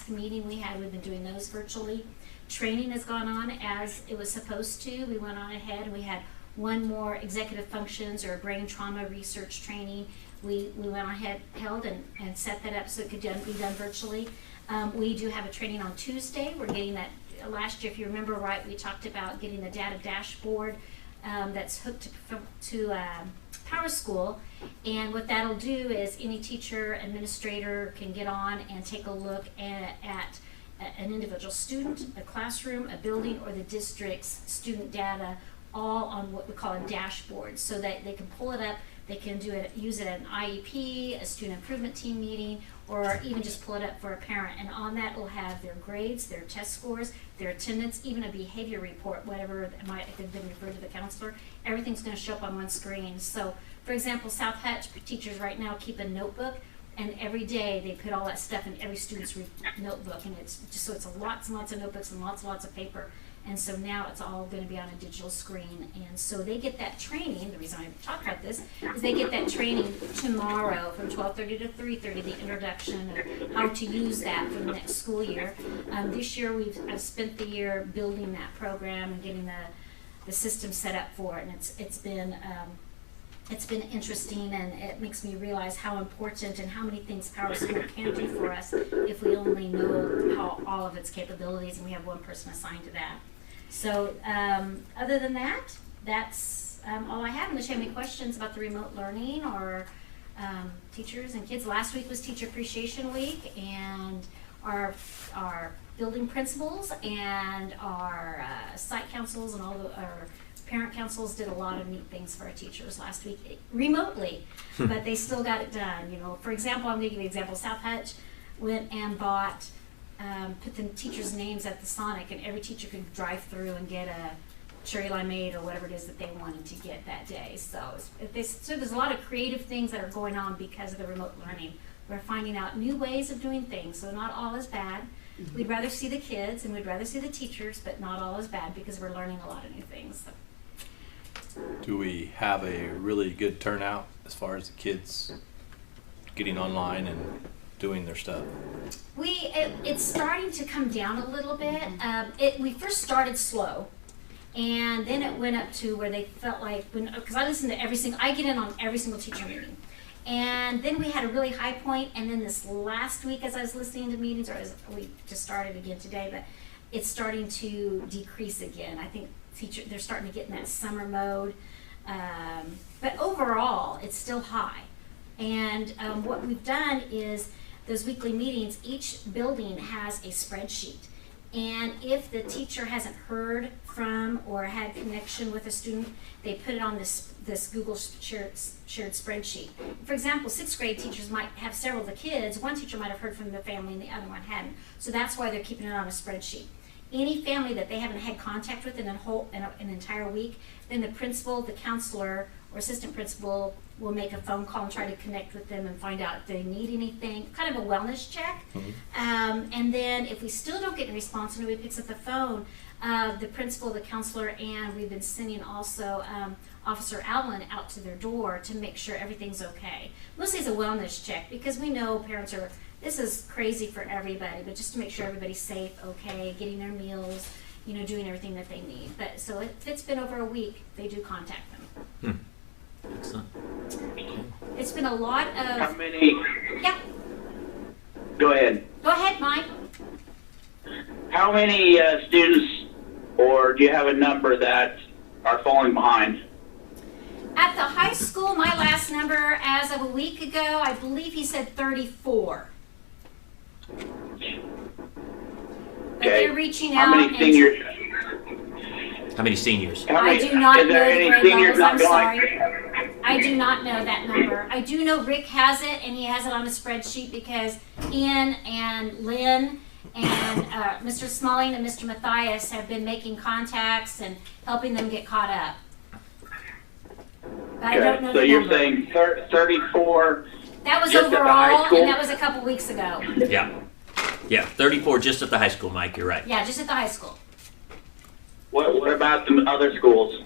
last meeting we had, we've been doing those virtually. Training has gone on as it was supposed to. We went on ahead and we had one more executive functions or brain trauma research training. We went on ahead, held and set that up so it could be done virtually. We do have a training on Tuesday. We're getting that, last year, if you remember right, we talked about getting the data dashboard that's hooked to Power School. And what that'll do is any teacher, administrator can get on and take a look at an individual student, a classroom, a building, or the district's student data, all on what we call a dashboard, so that they can pull it up, they can use it at an IEP, a student improvement team meeting, or even just pull it up for a parent. And on that will have their grades, their test scores, their attendance, even a behavior report, whatever that might have been referred to the counselor. Everything's going to show up on one screen. So, for example, South Hutch teachers right now keep a notebook, and every day they put all that stuff in every student's notebook, and it's just so it's lots and lots of notebooks and lots of paper. And so now it's all going to be on a digital screen. And so they get that training. The reason I talk about this is they get that training tomorrow from 12:30 to 3:30, the introduction of how to use that for the next school year. This year I've spent the year building that program and getting the system set up for it. And it's been interesting, and it makes me realize how important and how many things Power School can do for us if we only know how all of its capabilities, and we have one person assigned to that. So other than that, that's all I have. Unless you have any questions about the remote learning or teachers and kids. Last week was Teacher Appreciation Week, and our building principals and our site councils and all our parent councils did a lot of neat things for our teachers last week remotely, but they still got it done. You know, for example, I'm going to give you an example. South Hutch went and bought, put the teachers' names at the Sonic, and every teacher could drive through and get a cherry limeade or whatever it is that they wanted to get that day. So there's a lot of creative things that are going on because of the remote learning. We're finding out new ways of doing things, so not all is bad. Mm-hmm. We'd rather see the kids and we'd rather see the teachers, but not all is bad because we're learning a lot of new things. So. Do we have a really good turnout as far as the kids getting online and doing their stuff? It's starting to come down a little bit. We first started slow, and then it went up to where they felt like, because I listen to I get in on every single teacher meeting. And then we had a really high point, and then this last week as I was listening to meetings, we just started again today, but it's starting to decrease again. I think they're starting to get in that summer mode, but overall it's still high. And what we've done is those weekly meetings, each building has a spreadsheet, and if the teacher hasn't heard from or had connection with a student, they put it on this Google shared spreadsheet. For example, 6th grade teachers might have several of the kids. One teacher might have heard from the family and the other one hadn't, so that's why they're keeping it on a spreadsheet. Any family that they haven't had contact with in an entire week, then the principal, the counselor, or assistant principal will make a phone call and try to connect with them and find out if they need anything, kind of a wellness check. Mm-hmm. And then if we still don't get a response, and nobody picks up the phone, the principal, the counselor, and we've been sending also Officer Allen out to their door to make sure everything's okay. Mostly it's a wellness check because we know parents are, this is crazy for everybody, but just to make sure everybody's safe, okay, getting their meals, doing everything that they need. But so if it's been over a week, they do contact them. Excellent. It's been a lot of... How many? Yeah. Go ahead. Go ahead, Mike. How many students, or do you have a number that are falling behind? At the high school, my last number as of a week ago, I believe he said 34. Okay. But they're reaching out. How many seniors? How many seniors? I do not know the grade levels. I'm sorry. Like... I do not know that number. I do know Rick has it, and he has it on a spreadsheet because Ian and Lynn and Mr. Smalling and Mr. Matthias have been making contacts and helping them get caught up. But I don't know so the you're number. Saying 34. That was overall, and that was a couple weeks ago. Yeah, 34 just at the high school, Mike. You're right. Yeah, just at the high school. What about the other schools?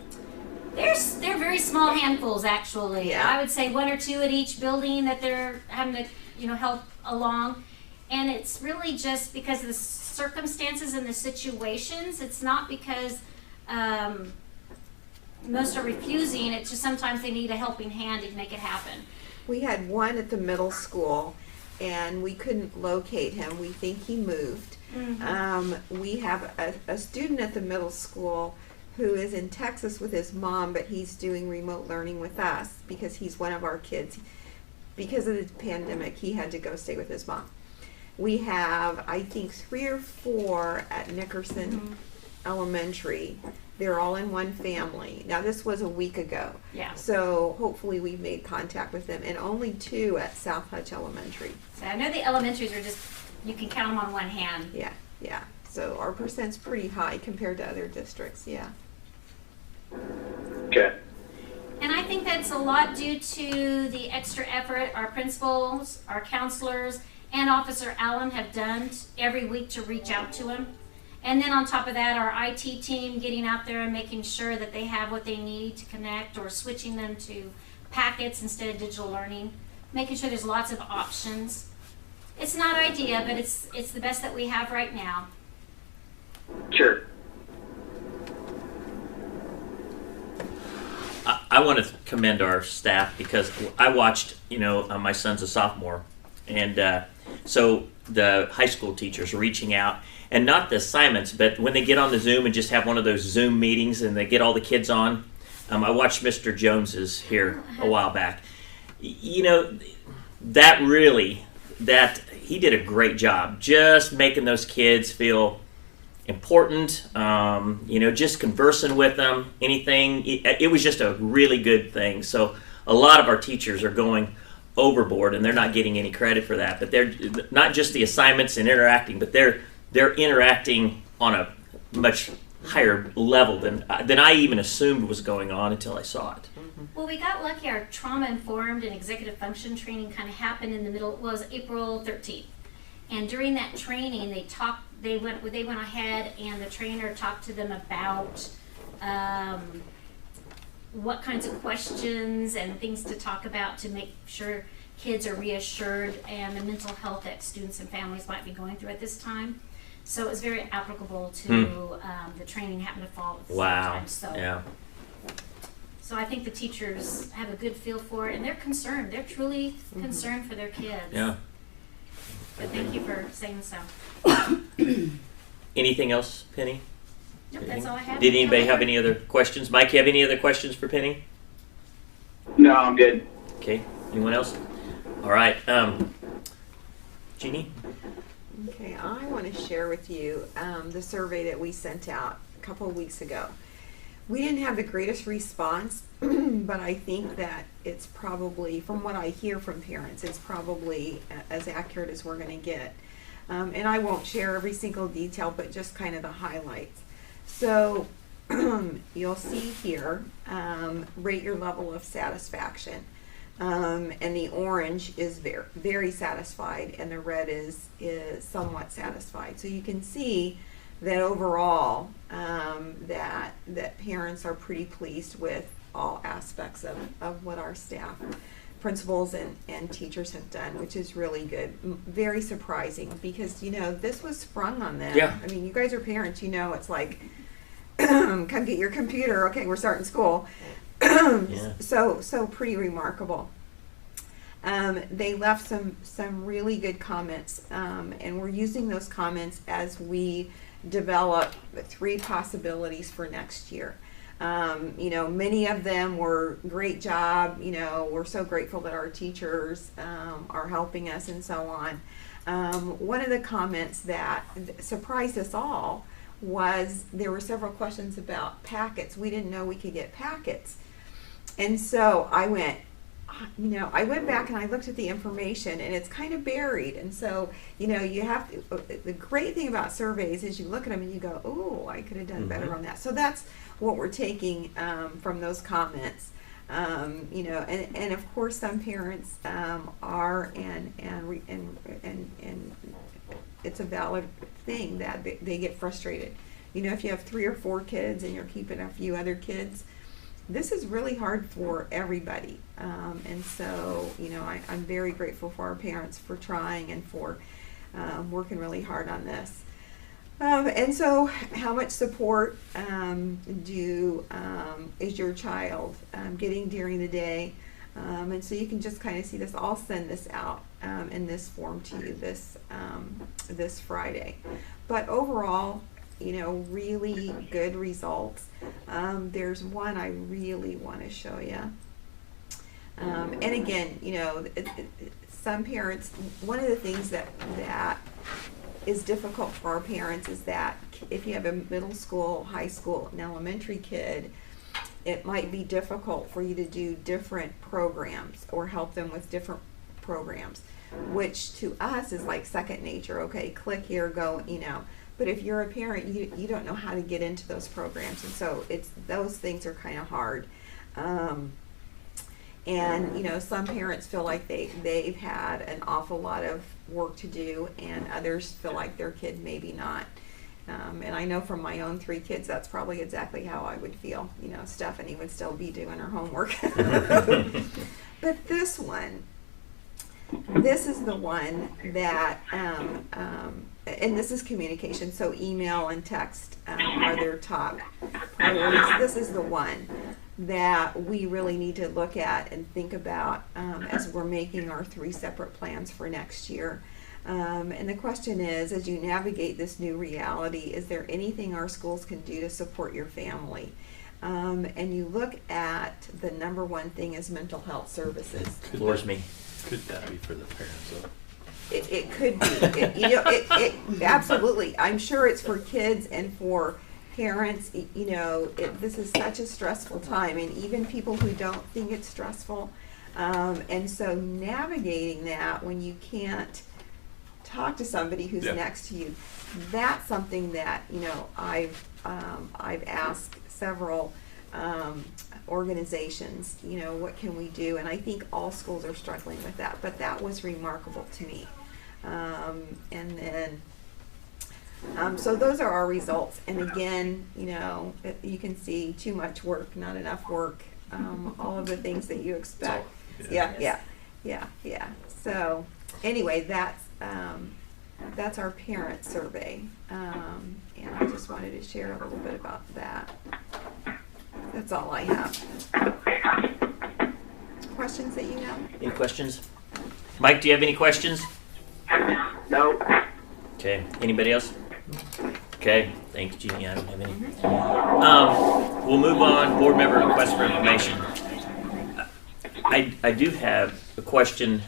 They're very small handfuls, actually. Yeah. I would say 1 or 2 at each building that they're having to, help along. And it's really just because of the circumstances and the situations. It's not because most are refusing. It's just sometimes they need a helping hand to make it happen. We had one at the middle school, and we couldn't locate him. We think he moved. We have a student at the middle school who is in Texas with his mom, but he's doing remote learning with us because he's one of our kids. Because of the pandemic, he had to go stay with his mom. We have, I think, 3 or 4 at Nickerson Elementary. They're all in one family. Now, this was a week ago. Yeah. So hopefully we've made contact with them, and only 2 at South Hutch Elementary. So I know the elementaries are just, you can count them on one hand. Yeah, yeah. So our percent's pretty high compared to other districts, yeah. Okay. And I think that's a lot due to the extra effort our principals, our counselors, and Officer Allen have done every week to reach out to him. And then on top of that, our IT team getting out there and making sure that they have what they need to connect, or switching them to packets instead of digital learning, making sure there's lots of options. It's not ideal, but it's the best that we have right now. Sure. I want to commend our staff because I watched, my son's a sophomore, and so the high school teachers reaching out, and not the assignments, but when they get on the Zoom and just have one of those Zoom meetings and they get all the kids on. I watched Mr. Jones's here a while back. That he did a great job just making those kids feel important, just conversing with them, anything. It was just a really good thing. So a lot of our teachers are going overboard, and they're not getting any credit for that. But they're not just the assignments and interacting, but they're interacting on a much higher level than I even assumed was going on until I saw it. Well, we got lucky. Our trauma-informed and executive function training kind of happened in the middle. It was April 13th. And during that training, they went ahead, and the trainer talked to them about what kinds of questions and things to talk about to make sure kids are reassured, and the mental health that students and families might be going through at this time. So it was very applicable to the training happened to fall at the same time. So, yeah. So I think the teachers have a good feel for it, and they're concerned. They're truly concerned for their kids. Yeah. But thank you for saying so. Anything else, Penny? Nope, that's all I have. Did anybody have any other questions? Mike, you have any other questions for Penny? No, I'm good. Okay. Anyone else? All right. Jeannie? Okay, I want to share with you the survey that we sent out a couple of weeks ago. We didn't have the greatest response, but I think that it's probably, from what I hear from parents, it's probably as accurate as we're going to get. And I won't share every single detail, but just kind of the highlights. So you'll see here, rate your level of satisfaction. And the orange is very, very satisfied, and the red is somewhat satisfied. So you can see that overall, that parents are pretty pleased with all aspects of what our staff, principals and teachers have done, which is really good. Very surprising, because this was sprung on them. Yeah. I mean, you guys are parents, it's like, come get your computer. Okay, we're starting school. Yeah. So pretty remarkable. They left some really good comments, and we're using those comments as we develop 3 possibilities for next year. Many of them were great job. We're so grateful that our teachers are helping us, and so on. One of the comments that surprised us all was there were several questions about packets. We didn't know we could get packets. And so I went back and I looked at the information, and it's kind of buried. And so, you have to, the great thing about surveys is you look at them and you go, oh, I could have done better on that. So that's what we're taking from those comments. And of course some parents are, and it's a valid thing that they get frustrated. If you have 3 or 4 kids and you're keeping a few other kids, this is really hard for everybody. And so, I'm very grateful for our parents for trying, and for working really hard on this. And so, how much support is your child getting during the day? And so you can just kind of see this. I'll send this out in this form to you this Friday. But overall, really good results. There's one I really want to show you. And again, some parents, one of the things that is difficult for our parents is that if you have a middle school, high school, and elementary kid, it might be difficult for you to do different programs or help them with different programs, which to us is like second nature. Okay, click here, go, But if you're a parent, you don't know how to get into those programs, and so those things are kind of hard. And some parents feel like they've had an awful lot of work to do, and others feel like their kid maybe not. And I know from my own 3 kids, that's probably exactly how I would feel. Stephanie would still be doing her homework. But this is the one that, and this is communication, so email and text are their top priorities. This is the one that we really need to look at and think about as we're making our 3 separate plans for next year. And the question is, as you navigate this new reality, is there anything our schools can do to support your family? And you look at the number one thing is mental health services. Floors me. Could that be for the parents though? It could be. It absolutely. I'm sure it's for kids and for parents. This is such a stressful time, and even people who don't think it's stressful. And so navigating that when you can't talk to somebody who's next to you, that's something that I've asked several organizations, what can we do? And I think all schools are struggling with that, but that was remarkable to me. And then so those are our results. And again, you can see too much work, not enough work, all of the things that you expect. Yeah. So anyway, that's our parent survey. And I just wanted to share a little bit about that. That's all I have. Questions that you have? Any questions? Mike, do you have any questions? No. Okay. Anybody else? Okay. Thanks, Jeannie. I don't have any. We'll move on. Board member request for information. I do have a question.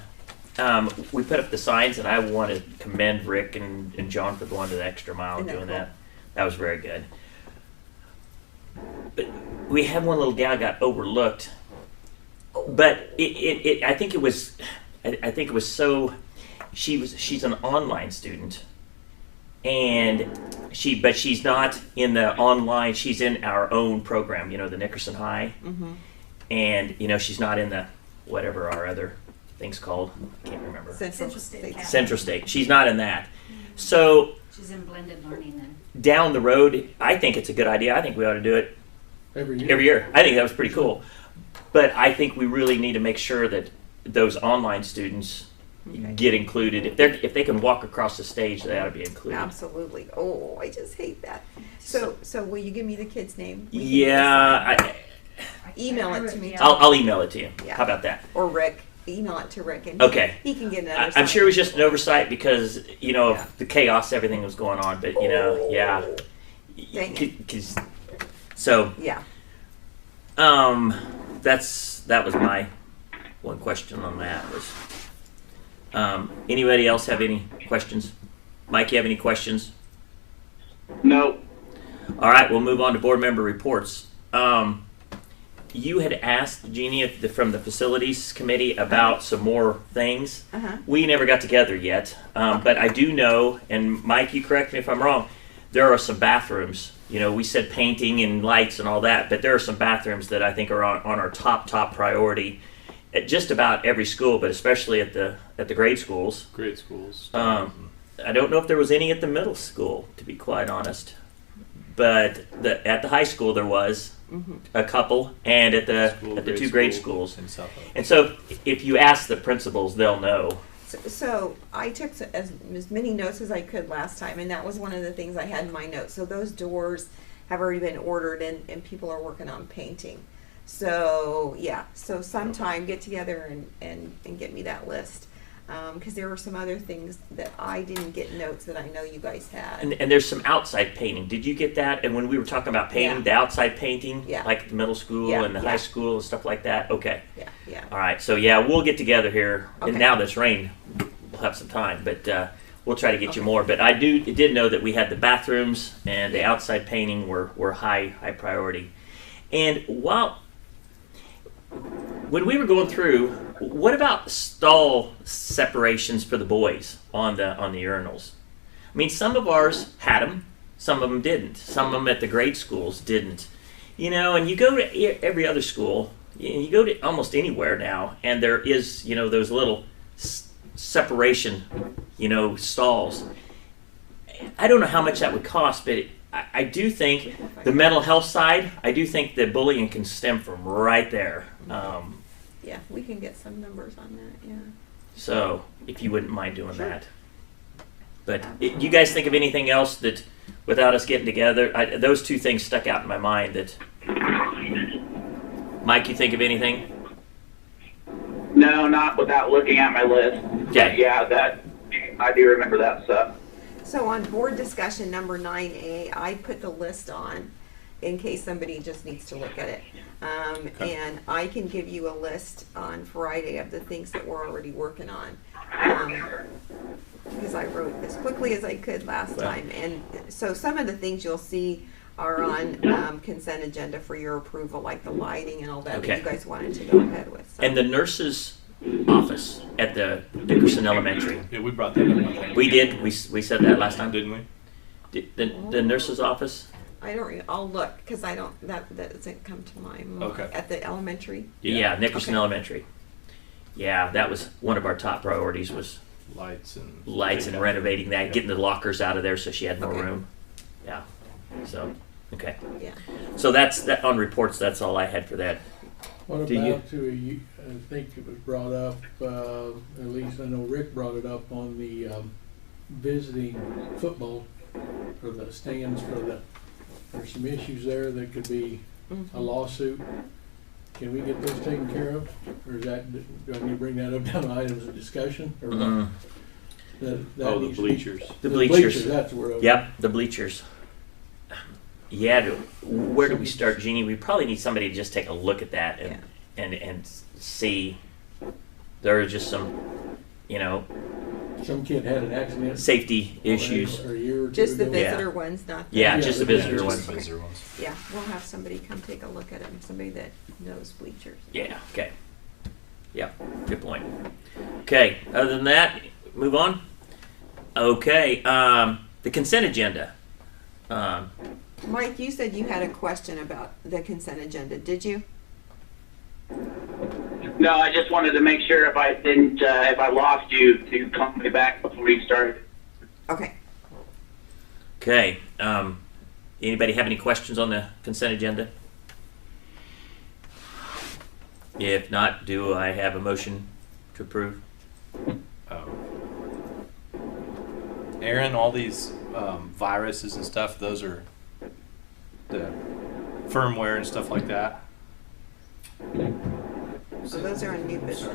We put up the signs, and I want to commend Rick and John for going to the extra mile and doing that. That was very good. But we had one little gal got overlooked, but I think it was so. She's an online student, and but she's not in the online. She's in our own program, the Nickerson High, and she's not in the whatever our other thing's called. I can't remember. Central State. She's not in that. So she's in blended learning then. Down the road, I think it's a good idea. I think we ought to do it every year. I think that was pretty cool. But I think we really need to make sure that those online students get included. If they can walk across the stage, they ought to be included. Absolutely. Oh, I just hate that. So will you give me the kid's name? Email it to me. I'll email it to you. Yeah. How about that? Or Rick. Email it to Rick, and he can get another. I'm sure it was just an oversight because of the chaos, everything was going on. But Dang it. So yeah. That was my one question on that. Was anybody else have any questions? Mike, you have any questions? No. All right, we'll move on to board member reports. You had asked Jeannie from the facilities committee about some more things. We never got together yet, but I do know, and Mike, you correct me if I'm wrong, there are some bathrooms. We said painting and lights and all that, but there are some bathrooms that I think are on our top priority at just about every school, but especially at the grade schools. Grade schools. I don't know if there was any at the middle school, to be quite honest, but at the high school there was. A couple, and at the 2 grade schools. And so if you ask the principals, they'll know. So I took as many notes as I could last time, and that was one of the things I had in my notes. So those doors have already been ordered, and people are working on painting. So yeah, so sometime get together and get me that list. Because there were some other things that I didn't get notes that I know you guys had. And there's some outside painting. Did you get that? And when we were talking about painting, Yeah. the outside painting, Yeah. like the middle school Yeah, and the yeah. high school and stuff like that? Okay. Yeah. All right. So, yeah, we'll get together here. Okay. And now this rain, we'll have some time. But we'll try to get you Okay. more. But I did know that we had the bathrooms and the outside painting were high priority. And when we were going through, what about stall separations for the boys on the urinals? I mean, some of ours had them, some of them didn't. Some of them at the grade schools didn't. You know, and you go to every other school, you go to almost anywhere now, and there is, you know, those little separation, you know, stalls. I don't know how much that would cost, but I do think the mental health side, I do think that bullying can stem from right there. Yeah, we can get some numbers on that. Yeah. So, if you wouldn't mind doing that. But you guys think of anything else that, without us getting together, those two things stuck out in my mind. That, Mike, you think of anything? No, not without looking at my list. Okay. But yeah, I do remember that stuff. So on board discussion number 9A, I put the list on in case somebody just needs to look at it. And I can give you a list on Friday of the things that we're already working on. Because I wrote as quickly as I could last time. And so some of the things you'll see are on consent agenda for your approval, like the lighting and all that that you guys wanted to go ahead with. So. And the nurse's office at the Dickerson Elementary. Yeah, we brought that up. I think. We did. We said that last time. Didn't we? The nurse's office? I don't. I'll look because I don't. That doesn't come to my mind. Okay. At the elementary. Yeah, Nickerson Okay. Elementary. Yeah, that was one of our top priorities was Lights and renovating that, getting the lockers out of there so she had more Okay. room. Yeah. So, okay. Yeah. So that's that on reports. That's all I had for that. What Do you- about I think it was brought up, at least I know Rick brought it up on the visiting football for the stands there's some issues there that could be a lawsuit. Can we get those taken care of? Or is that, do I need to bring that up down to items of discussion? Or what? That Oh, the needs to be- bleachers. The bleachers. That's the word. I was- Yep, the bleachers. Yeah, where do we start, Jeannie? We probably need somebody to just take a look at that and see. There are just some, you know, Some kid had an accident. safety issues. Or a year or two Just the ago. visitor ones, not the. Yeah, Yeah, just the yeah, visitor just ones. Just visitor ones. Yeah, we'll have somebody come take a look at them. Somebody that knows bleachers. Yeah, okay. Yeah, good point. Okay, other than that, move on. Okay, the consent agenda. Mike, you said you had a question about the consent agenda. Did you? No, I just wanted to make sure if I lost you to call me back before we started. Okay. Okay, anybody have any questions on the consent agenda? If not, do I have a motion to approve? Aaron, all these viruses and stuff, those are the firmware and stuff like that. So those are on new business.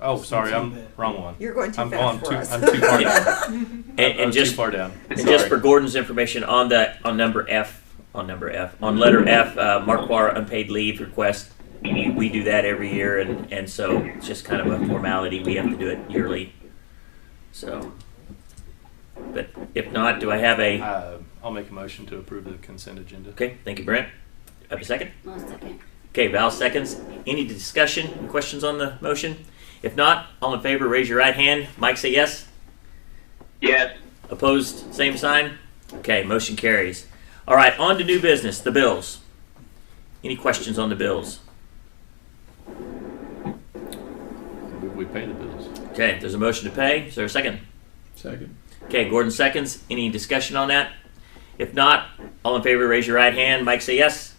Oh, sorry, I'm wrong one. You're going too I'm fast going for us. I'm too far down. And I'm just too far down. And Sorry. just for Gordon's information, on letter F, letter F, Marquardt unpaid leave request, we do that every year, and so it's just kind of a formality. We have to do it yearly. So, but if not, do I have a? I'll make a motion to approve the consent agenda. Okay, thank you, Brent. Have a second? One second. Okay, Val seconds. Any discussion, questions on the motion? If not, all in favor, raise your right hand. Mike, say yes. Yes. Opposed, same sign. Okay, motion carries. All right, on to new business, the bills. Any questions on the bills? We pay the bills. Okay, there's a motion to pay. Is there a second? Second. Okay, Gordon seconds. Any discussion on that? If not, all in favor, raise your right hand. Mike, say yes.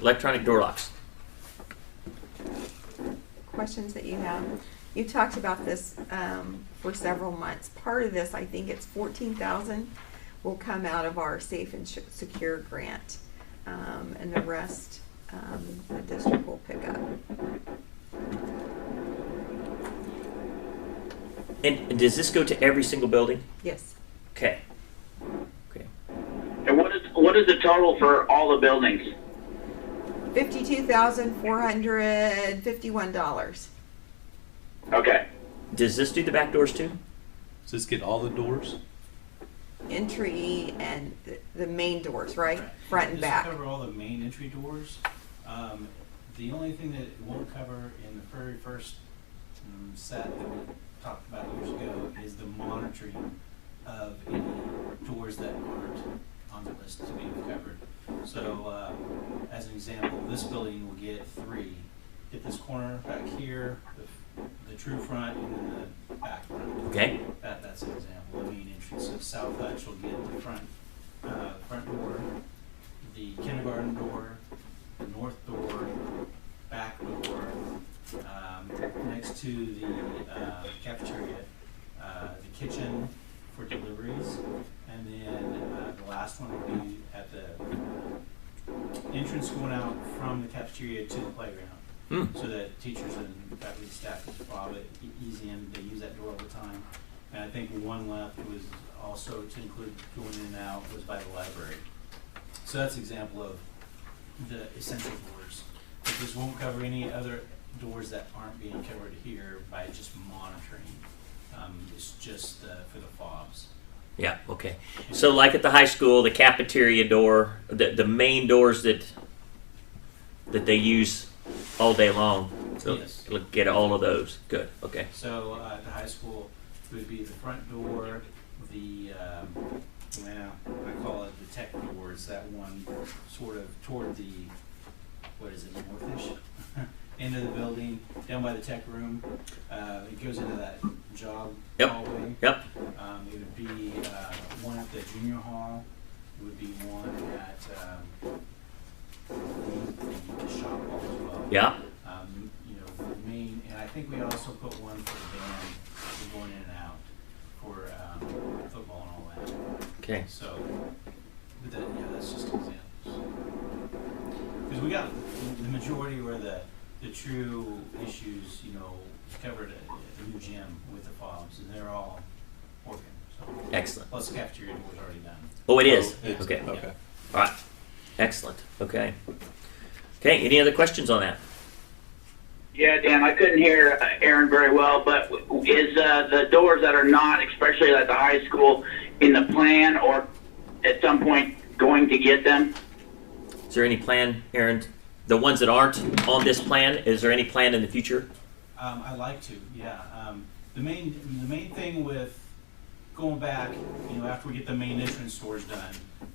electronic door locks. Questions that you have? You talked about this for several months. Part of this, I think it's 14,000 will come out of our Safe and Secure grant, and the rest the district will pick up. And does this go to every single building? Yes. Okay. Okay. And what is the total for all the buildings? $52,451. Okay. Does this do the back doors too? Does this get all the doors? Entry and the main doors, right? Front and This will back. cover all the main entry doors. The only thing that it won't cover in the very first set that we talked about years ago is the monitoring of any doors that aren't on the list to be covered. So, as an example, this building will get 3. Get this corner back here, the true front, and then the back front. Okay. That's an example. The main entrance. So South Hutch will get the front door, the kindergarten door, the north door, back door, next to the cafeteria, the kitchen for deliveries, and then the last one will be at the entrance going out from the cafeteria to the playground. So that teachers and faculty staff can follow it easy, and they use that door all the time. And I think one left was also to include going in and out was by the library. So that's an example of the essential doors. But this won't cover any other doors that aren't being covered here by just monitoring. It's just for the fobs. Yeah. Okay. So, like at the high school, the cafeteria door, the main doors that they use all day long. So Yes. look at all of those. Good. Okay. So at the high school, it would be the front door, the, I call it the tech doors, that one sort of toward the, what is it, northish end of the building, down by the tech room. It goes into that jog Yep. hallway. Yep. It would be one at the junior hall. It would be one at the shop hall as well. Yeah. The main, and I think we also put one for the band going in and out for football and all that. Okay. So, but that's just examples. Because we got the majority where the true issues, covered at the new gym with the fobs, and they're all working. So. Excellent. Plus the cafeteria was already done. Oh, it is. It's- Okay. Okay. All right. Excellent. Okay. Okay. Any other questions on that? Yeah, Dan, I couldn't hear Aaron very well, but is the doors that are not, especially at the high school, in the plan or at some point going to get them? Is there any plan, Aaron? The ones that aren't on this plan, is there any plan in the future? I like to, yeah. The main thing with going back, after we get the main entrance doors done,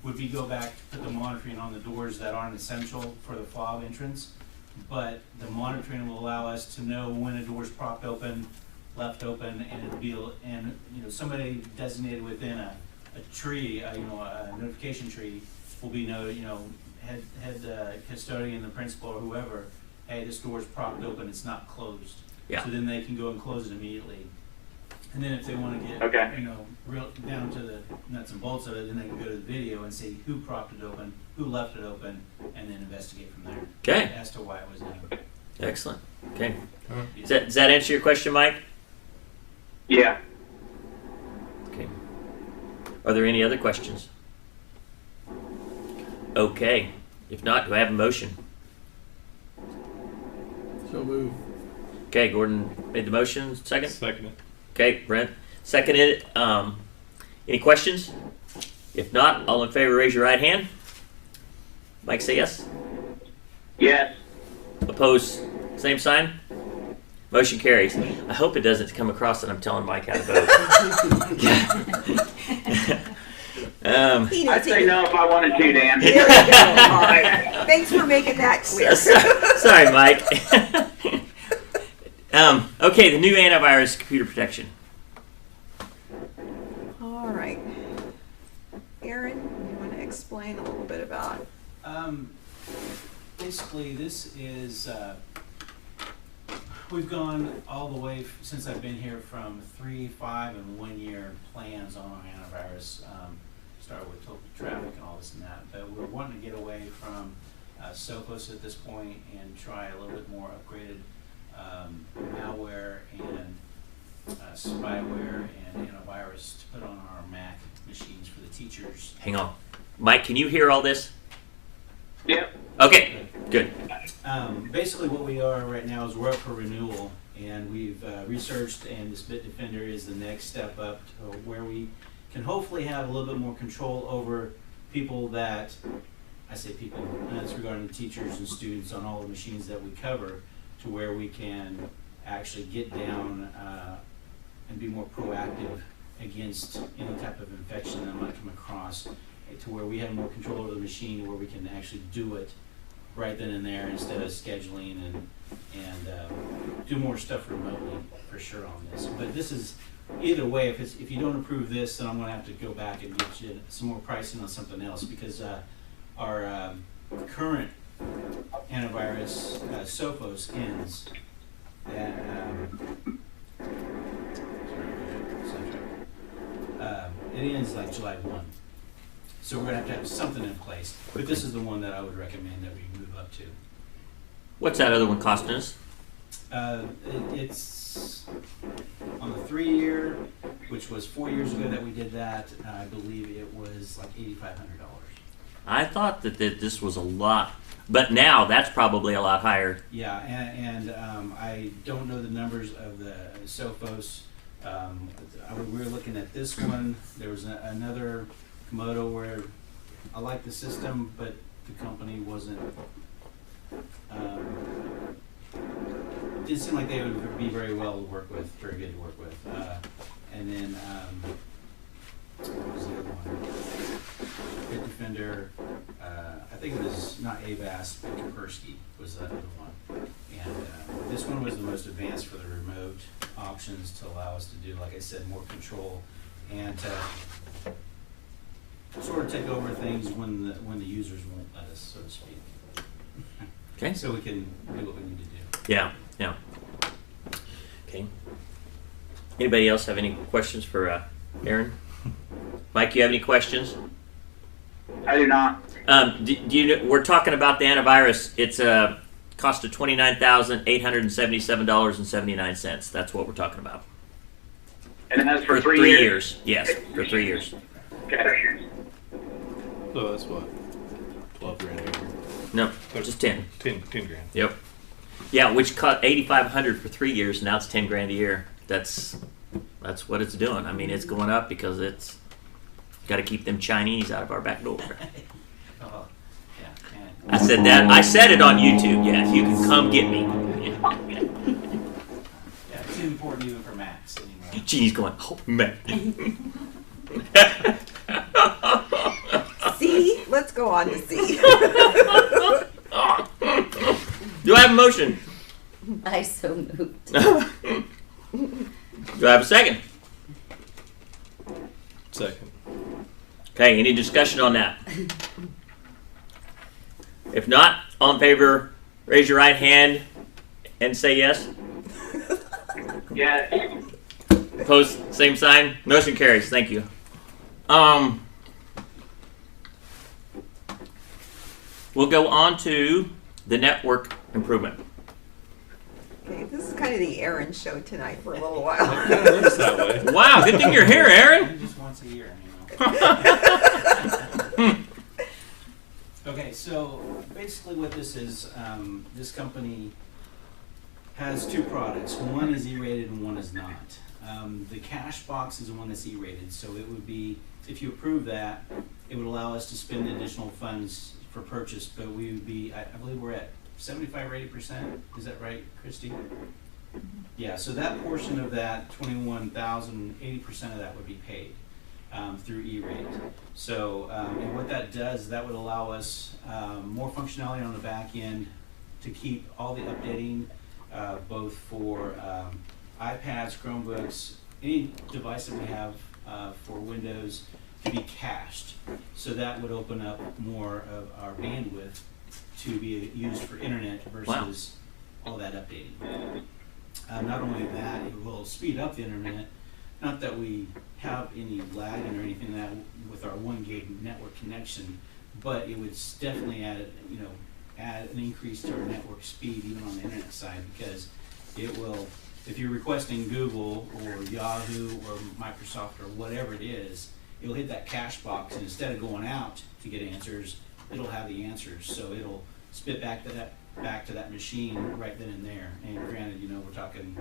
would be go back to the monitoring on the doors that aren't essential for the fob entrance. But the monitoring will allow us to know when a door's propped open, left open, and it'll be, somebody designated within a tree, a notification tree will be head custodian, the principal, or whoever. Hey, this door's propped open; it's not closed. Yeah. So then they can go and close it immediately. And then if they want to get, real down to the nuts and bolts of it, then they can go to the video and see who propped it open, who left it open, and then investigate from there. Okay. As to why it was done. Excellent. Okay. Yeah. Does that answer your question, Mike? Yeah. Okay. Are there any other questions? Okay. If not, do I have a motion? So move. Okay, Gordon made the motion. Second? Second. Okay, Brent seconded it. Any questions? If not, all in favor, raise your right hand. Mike, say yes. Yes. Opposed, same sign. Motion carries. I hope it doesn't come across that I'm telling Mike how to vote. I'd say no if I wanted to, Dan. There we go. All right. Thanks for making that clear. Sorry, Mike. Okay, the new antivirus computer protection. All right. Aaron, you want to explain a little bit about? basically this is, we've gone all the way, since I've been here, from 3, 5, and 1 year plans on our antivirus. Started with total traffic and all this and that, but we're wanting to get away from Sophos at this point and try a little bit more upgraded malware and spyware and antivirus to put on our Mac machines for the teachers. Hang on. Mike, can you hear all this? Yep. Okay, good. Basically what we are right now is we're up for renewal, and we've researched, and this Bitdefender is the next step up to where we can hopefully have a little bit more control over people that, I say people, that's regarding the teachers and students on all the machines that we cover, to where we can actually get down and be more proactive against any type of infection that might come across, to where we have more control over the machine, where we can actually do it right then and there instead of scheduling and do more stuff remotely for sure on this. But this is, either way, if you don't approve this, then I'm going to have to go back and get you some more pricing on something else, because our current antivirus, Sophos, ends at it ends like July 1. So we're going to have something in place. But this is the one that I would recommend that we move up to. What's that other one costing us? It's on the 3-year, which was 4 years ago that we did that. I believe it was like $8,500. I thought that this was a lot, but now that's probably a lot higher. Yeah, and I don't know the numbers of the Sophos. We were looking at this one. There was another Komodo where I like the system, but the company wasn't. Didn't seem like they would be very well to work with, very good to work with. And then what was the other one? Bitdefender. I think it was not Avast, but Kaspersky was the other one. And this one was the most advanced for the remote options to allow us to do, like I said, more control and to sort of take over things when the users won't let us, so to speak. Okay. So we can do what we need to do. Yeah, yeah. Okay. Anybody else have any questions for Aaron? Mike, you have any questions? I do not. Do you? We're talking about the antivirus. It's a cost of $29,877.79. That's what we're talking about. And that's for 3 3 years? years. Yes, for 3 years. Okay. So that's what, 12 grand a year. No, just 10. 10 grand. Yep. Yeah, which cut $8,500 for 3 years. Now it's 10 grand a year. That's what it's doing. I mean, it's going up because it's got to keep them Chinese out of our back door. Oh, yeah. I said that. I said it on YouTube. Yeah, you can come get me. Yeah, it's important even for Macs anymore. Genie's going, oh man. C, let's go on to C. Do I have a motion? I so moved. Do I have a second? Second. Okay, any discussion on that? If not, all in favor, raise your right hand and say yes. Yes. Opposed, same sign. Motion carries. Thank you. We'll go on to the network improvement. Okay, this is kind of the Aaron show tonight for a little while. It kind of looks that way. Wow, good thing you're here, Aaron. Just once a year, Okay, so basically what this is, this company has 2 products. One is E-rated and one is not. The cash box is the one that's E-rated, so it would be, if you approve that, it would allow us to spend additional funds for purchase, but we would be, I believe we're at 75 or 80%. Is that right, Christy? Yeah, so that portion of that 21,000, 80% of that would be paid through E-rate. So, and what that does, that would allow us more functionality on the back end to keep all the updating, both for iPads, Chromebooks, any device that we have for Windows, to be cached. So that would open up more of our bandwidth to be used for internet versus all that updating. Not only that, it will speed up the internet. Not that we have any lagging or anything like that with our 1 gig network connection, but it would definitely add an increase to our network speed even on the internet side, because it will, if you're requesting Google or Yahoo or Microsoft or whatever it is, it'll hit that cache box, and instead of going out to get answers, it'll have the answers. So it'll spit back to that machine right then and there. And granted, we're talking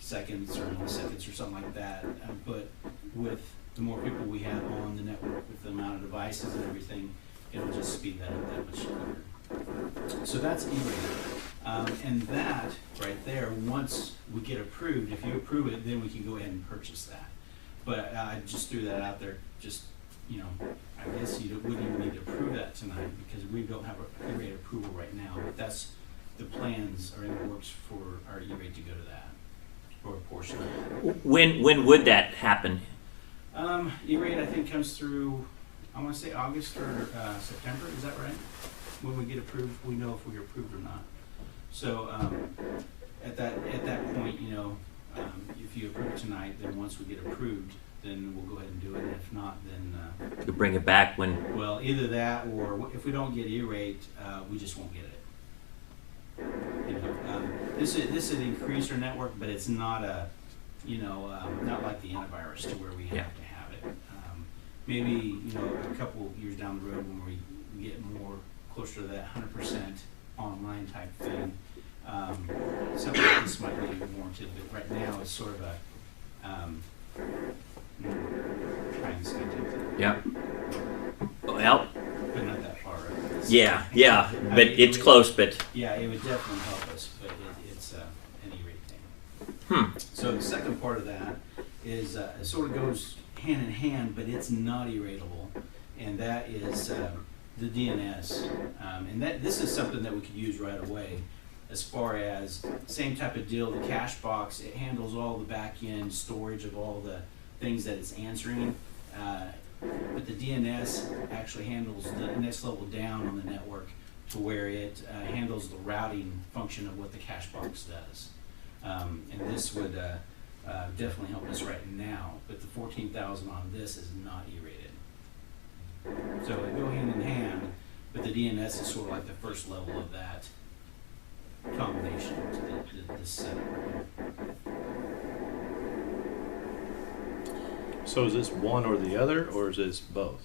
seconds or milliseconds or something like that. But with the more people we have on the network, with the amount of devices and everything, it'll just speed that up that much quicker. So that's E-rate. And that right there, once we get approved, if you approve it, then we can go ahead and purchase that. But I just threw that out there, just, I guess you wouldn't even need to approve that tonight because we don't have a E-rate approval right now. But that's, the plans are in the works for our E-rate to go to that, or a portion of it. When would that happen? E-rate I think comes through, I want to say August or September, is that right? When we get approved, we know if we're approved or not. So at that point, if you approve it tonight, then once we get approved, then we'll go ahead and do it. And if not, then You bring it back when. well, either that, or if we don't get E-rate, we just won't get it. This would increase our network, but it's not not like the antivirus to where we have to have it. Maybe a couple years down the road when we get more closer to that 100% online type thing, something like this might be warranted. But right now, it's sort of a try and schedule thing. Yeah. Well. But not that far. Right? Yeah. But it's close. But yeah, it would definitely help us, but it's an E-rate thing. So the second part of that is it sort of goes hand in hand, but it's not E-rateable, and that is the DNS. And this is something that we could use right away. As far as same type of deal, the cache box, it handles all the back end storage of all the things that it's answering. But the DNS actually handles the next level down on the network to where it handles the routing function of what the cache box does. And this would definitely help us right now, but the 14,000 on this is not E-rated. So they go hand in hand, but the DNS is sort of like the first level of that combination to this setup. So is this one or the other, or is this both?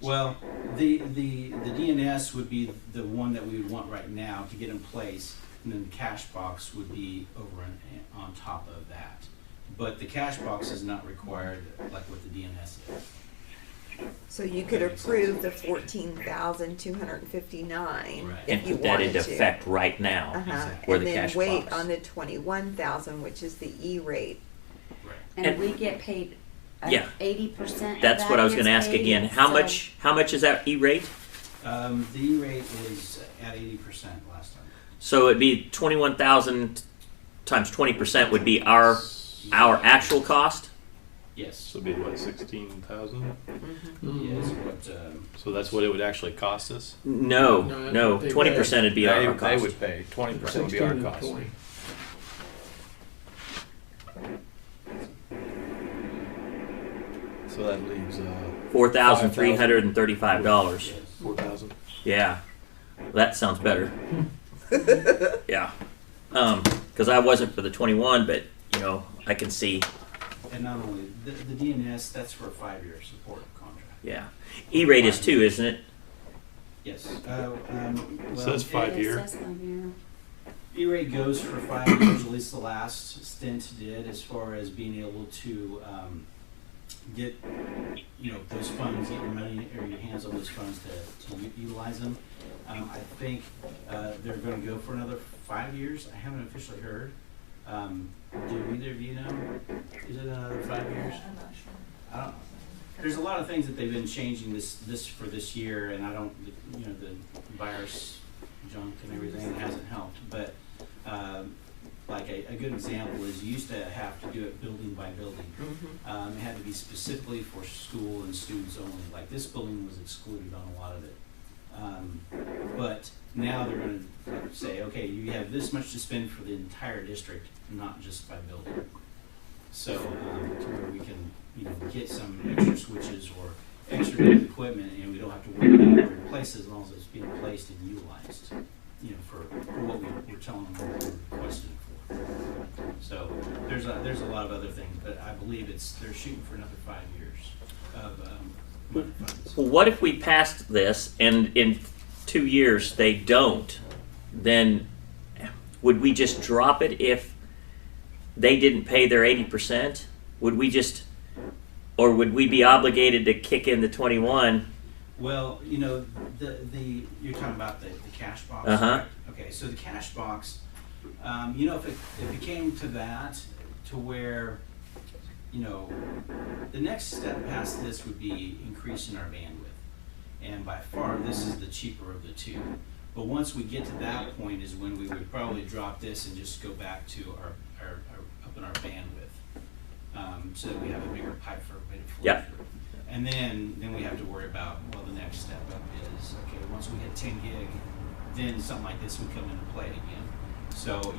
Well, the DNS would be the one that we would want right now to get in place, and then the cache box would be over on top of that. But the cache box is not required like what the DNS is. So you could approve the 14,259 Right. and if you put that wanted into to. effect right now. Where And the then cache wait box. on the 21,000, which is the E-rate. Right. And we get paid Yeah. 80%. That's what I was going to ask again. How much is that E-rate? The E-rate is at 80% last time. So it'd be 21,000 times 20% would be our actual cost. Yes. So it'd be what, 16,000? Yes. What? So that's what it would actually cost us. No, No, they 20% would be our They cost. would pay 20% would be our 16 and cost. 20. So that leaves $4,335. 4,000. Yeah, that sounds better. Yeah, because I wasn't for the 21, but I can see. And not only the DNS, that's for a 5-year support contract. Yeah, E-rate is too, isn't it? Yes. So that's 5 year. E-rate goes for 5 years, at least the last stint did, as far as being able to get those funds, get your money or your hands on those funds to utilize them. I think they're going to go for another 5 years. I haven't officially heard. Do either of you know? Is it another 5 years? I'm not sure. I don't. There's a lot of things that they've been changing this for this year, and I don't. The virus junk and everything hasn't helped. But like a good example is you used to have to do it building by building. It had to be specifically for school and students only. Like this building was excluded on a lot of it. But now they're going to say, okay, you have this much to spend for the entire district, not just by building. So to where we can, get some extra switches or extra equipment, and we don't have to worry about it replaced as long as it's being placed and utilized, for what we're telling them what we're requesting for. So there's a lot of other things, but I believe they're shooting for another 5 years of money funds. Well, what if we passed this and in 2 years they don't? Then would we just drop it if they didn't pay their 80%? Would we just, or would we be obligated to kick in the 21? Well, you're talking about the cash box. Uh-huh. Correct? Okay, so the cash box, if it came to that, to where, the next step past this would be increasing our bandwidth, and by far this is the cheaper of the two. But once we get to that point is when we would probably drop this and just go back to our up in our bandwidth, so that we have a bigger pipe for everybody to flow Yep. through. And then we have to worry about, well, the next step up is, okay, once we hit 10 gig, then something like this would come into play again. So,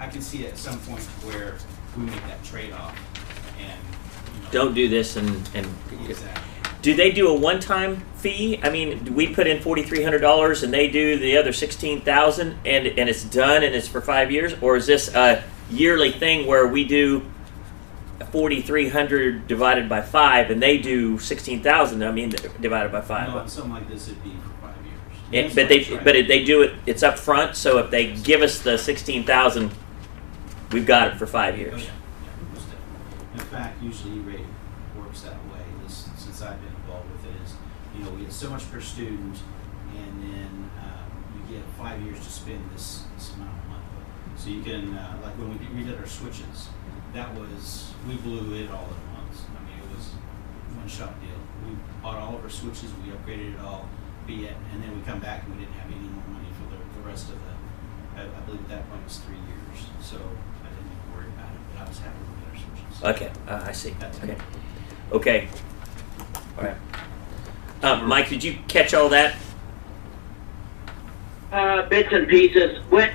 I can see at some point where we make that trade-off and, Don't do this and exactly. do they do a one-time fee? I mean, do we put in $4,300 and they do the other $16,000 and it's done and it's for 5 years? Or is this a yearly thing where we do 4,300 divided by 5 and they do 16,000? I mean, divided by 5. No, something like this would be for 5 years. And, That's but what they I'm trying but to- they do it. It's up front. So if they give us the 16,000, we've got it for 5 Oh, years. yeah, most definitely. In fact, usually E-rate works that way. Since I've been involved with it, is we get so much per student, and then you get 5 years to spend this amount of money. So you can like when we redid our switches, we blew it all at once. I mean, it was one shot deal. We bought all of our switches, we upgraded it all, and then we come back and we didn't have any more money for the rest of I believe at that point it was 3 years. So I didn't even worry about it, but I was happy with our switches. Okay, I see. That's Okay, it. okay, all right. Mike, did you catch all that? Bits and pieces. What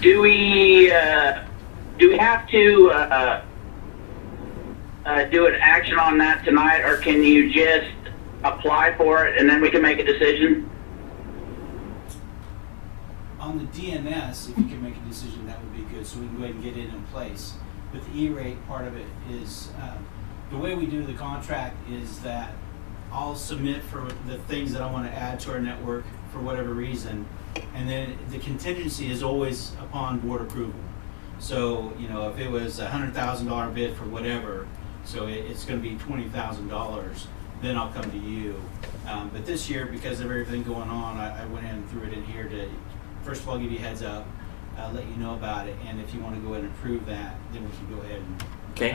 do we have to do an action on that tonight, or can you just apply for it and then we can make a decision? On the DNS, if you can make a decision, that would be good, so we can go ahead and get it in place. But the E-rate part of it is, the way we do the contract is that I'll submit for the things that I want to add to our network for whatever reason, and then the contingency is always upon board approval. So, if it was a $100,000 bid for whatever, so it's going to be $20,000, then I'll come to you. But this year, because of everything going on, I went ahead and threw it in here to, first of all, give you a heads up, let you know about it, and if you want to go ahead and approve that, then we can go ahead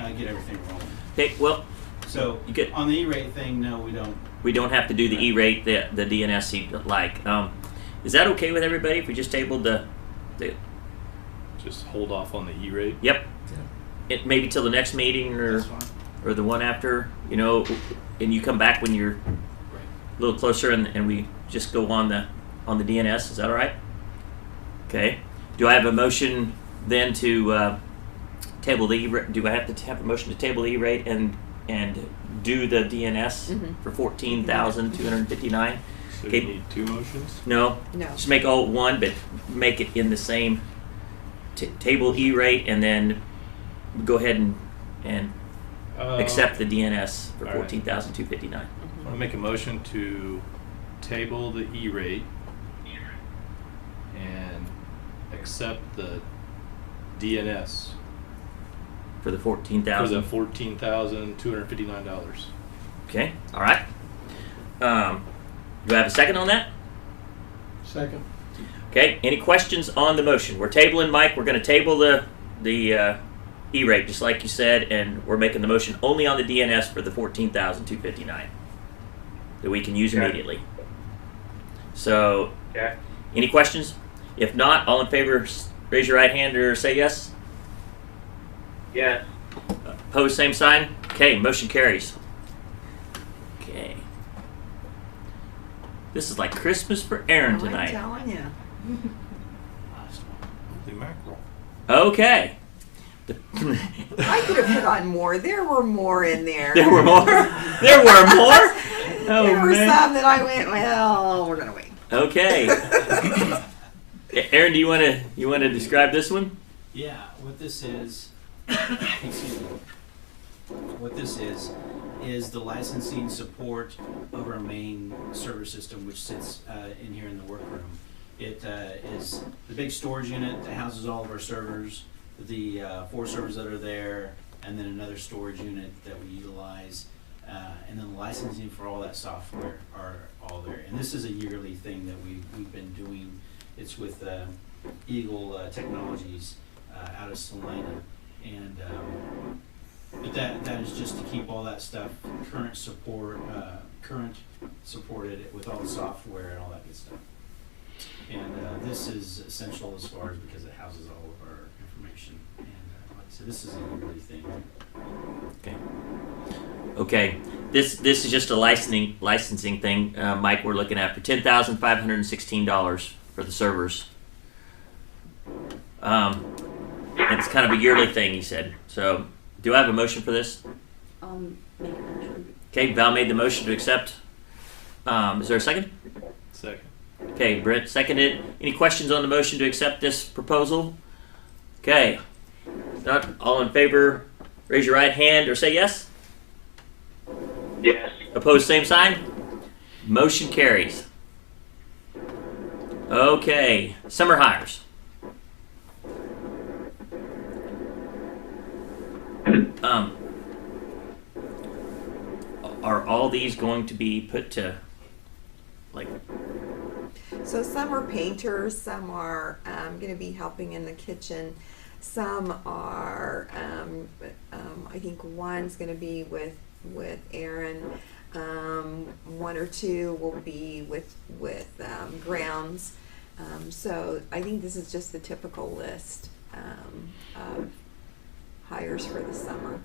and get everything rolling. Okay, well, So you get. on the E-rate thing, no, we don't. We don't have to do the E-rate, the DNS seemed like. Is that okay with everybody if we just tabled the Just hold off on the E-rate. yep. It maybe till the next meeting That's fine. or the one after, and you come back when you're Great. a little closer and we just go on the DNS. Is that all right? Okay. Do I have a motion then to table the E-rate? Do I have to have a motion to table the E-rate and do the DNS for 14,259? So Okay. you need 2 motions? No. No. Just make all one, but make it in the same table E-rate, and then go ahead and accept the DNS for all right. 14,259. I want to make a motion to table the E-rate and accept the DNS For the for the $14,000. $14,259. Okay. All right. Do I have a second on that? Second. Okay. Any questions on the motion? We're tabling, Mike. We're going to table the E-rate, just like you said, and we're making the motion only on the DNS for the 14,259 that we can use Okay. immediately. So, Okay. any questions? If not, all in favor, raise your right hand or say yes. Yes. Opposed, same sign. Okay, motion carries. Okay. This is like Christmas for Aaron I'm tonight. telling you. Last one. Holy mackerel. Okay. I could have put on more. There were more in there. There were more? There were more? Oh, There were man. some that I went, well, we're gonna wait. Okay. Aaron, do you want to describe this one? Yeah, what this is, excuse me. What this is the licensing support of our main server system, which sits in here in the workroom. It is the big storage unit that houses all of our servers, the 4 servers that are there, and then another storage unit that we utilize, and then the licensing for all that software are all there. And this is a yearly thing that we've been doing. It's with Eagle Technologies out of Salina, and but that is just to keep all that stuff current supported with all the software and all that good stuff. And this is essential as far as because it houses all of our information. And like I said, this is a yearly thing. Okay. This is just a licensing thing, Mike. We're looking at for $10,516 for the servers. It's kind of a yearly thing, he said. So, do I have a motion for this? Make a motion. Okay, Val made the motion to accept. Is there a second? Second. Okay, Brett seconded. Any questions on the motion to accept this proposal? Okay. Not all in favor, raise your right hand or say yes. Yes. Opposed, same sign. Motion carries. Okay, summer hires. Are all these going to be put to, like, So some are painters, some are going to be helping in the kitchen, some are, I think one's going to be with Aaron, 1 or 2 will be with grounds. So I think this is just the typical list of hires for the summer.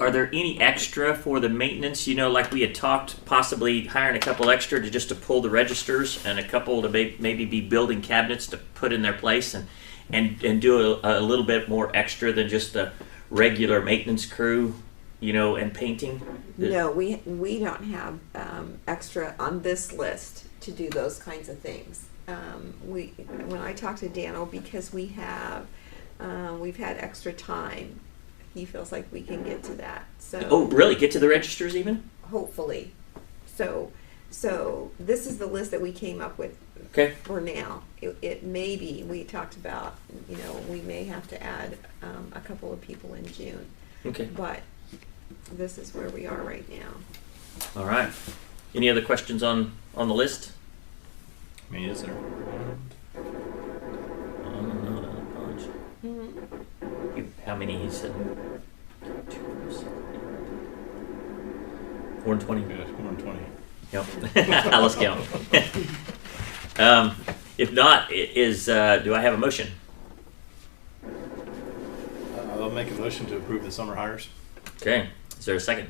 are there any extra for the maintenance? You know, like we had talked, possibly hiring a couple extra to pull the registers and a couple to maybe be building cabinets to put in their place and do a little bit more extra than just the regular maintenance crew, you know, and painting. No, we don't have extra on this list to do those kinds of things. When I talked to Daniel, because we've had extra time, he feels like we can get to that. So Oh, really? Get to the registers even? hopefully, so this is the list that we came up with. Okay. For now, it may be, we talked about, you know, we may have to add a couple of people in June, Okay. but this is where we are right now. All right. Any other questions on the list? I mean, is there? How many he said? 420. Good, 120. Yep. Let's count. If not, do I have a motion? I'll make a motion to approve the summer hires. Okay. Is there a second?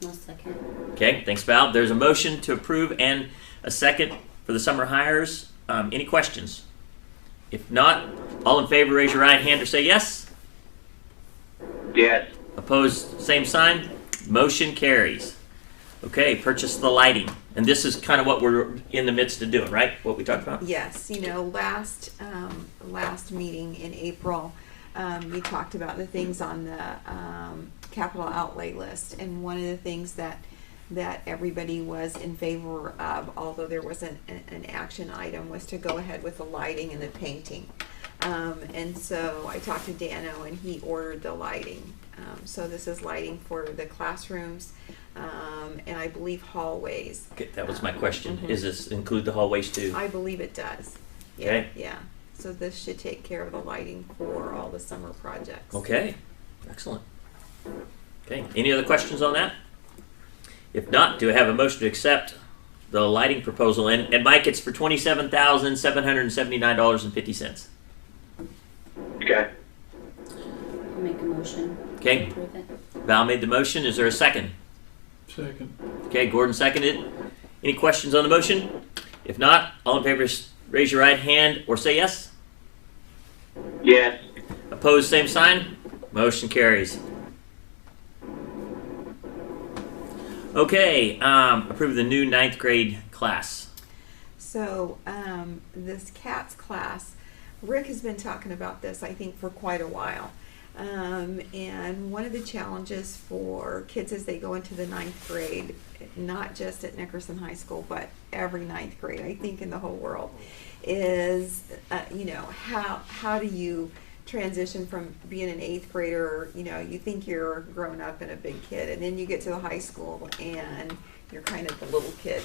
No second. Okay. Thanks, Val. There's a motion to approve and a second for the summer hires. Any questions? If not, all in favor, raise your right hand or say yes. Yes. Opposed, same sign. Motion carries. Okay, purchase the lighting. And this is kind of what we're in the midst of doing, right? What we talked about? Yes, you know, last meeting in April, we talked about the things on the capital outlay list, and one of the things that everybody was in favor of, although there wasn't an action item, was to go ahead with the lighting and the painting. And so I talked to Dano, and he ordered the lighting. So this is lighting for the classrooms, and I believe hallways. Okay, that was my question. Mhm. Does this include the hallways too? I believe it does. Yeah, Okay. yeah. So this should take care of the lighting for all the summer projects. Okay, excellent. Okay, any other questions on that? If not, do I have a motion to accept the lighting proposal? And Mike, it's for $27,779.50. Okay. I'll make a motion. Okay. To approve it. Val made the motion. Is there a second? Second. Okay, Gordon seconded. Any questions on the motion? If not, all in favor, raise your right hand or say yes. Yes. Opposed, same sign. Motion carries. Okay, approve the new 9th grade class. So this CATS class, Rick has been talking about this, I think, for quite a while. And one of the challenges for kids as they go into the 9th grade, not just at Nickerson High School, but every 9th grade, I think, in the whole world, is, how do you transition from being an 8th grader, you think you're grown up and a big kid, and then you get to the high school and you're kind of the little kid.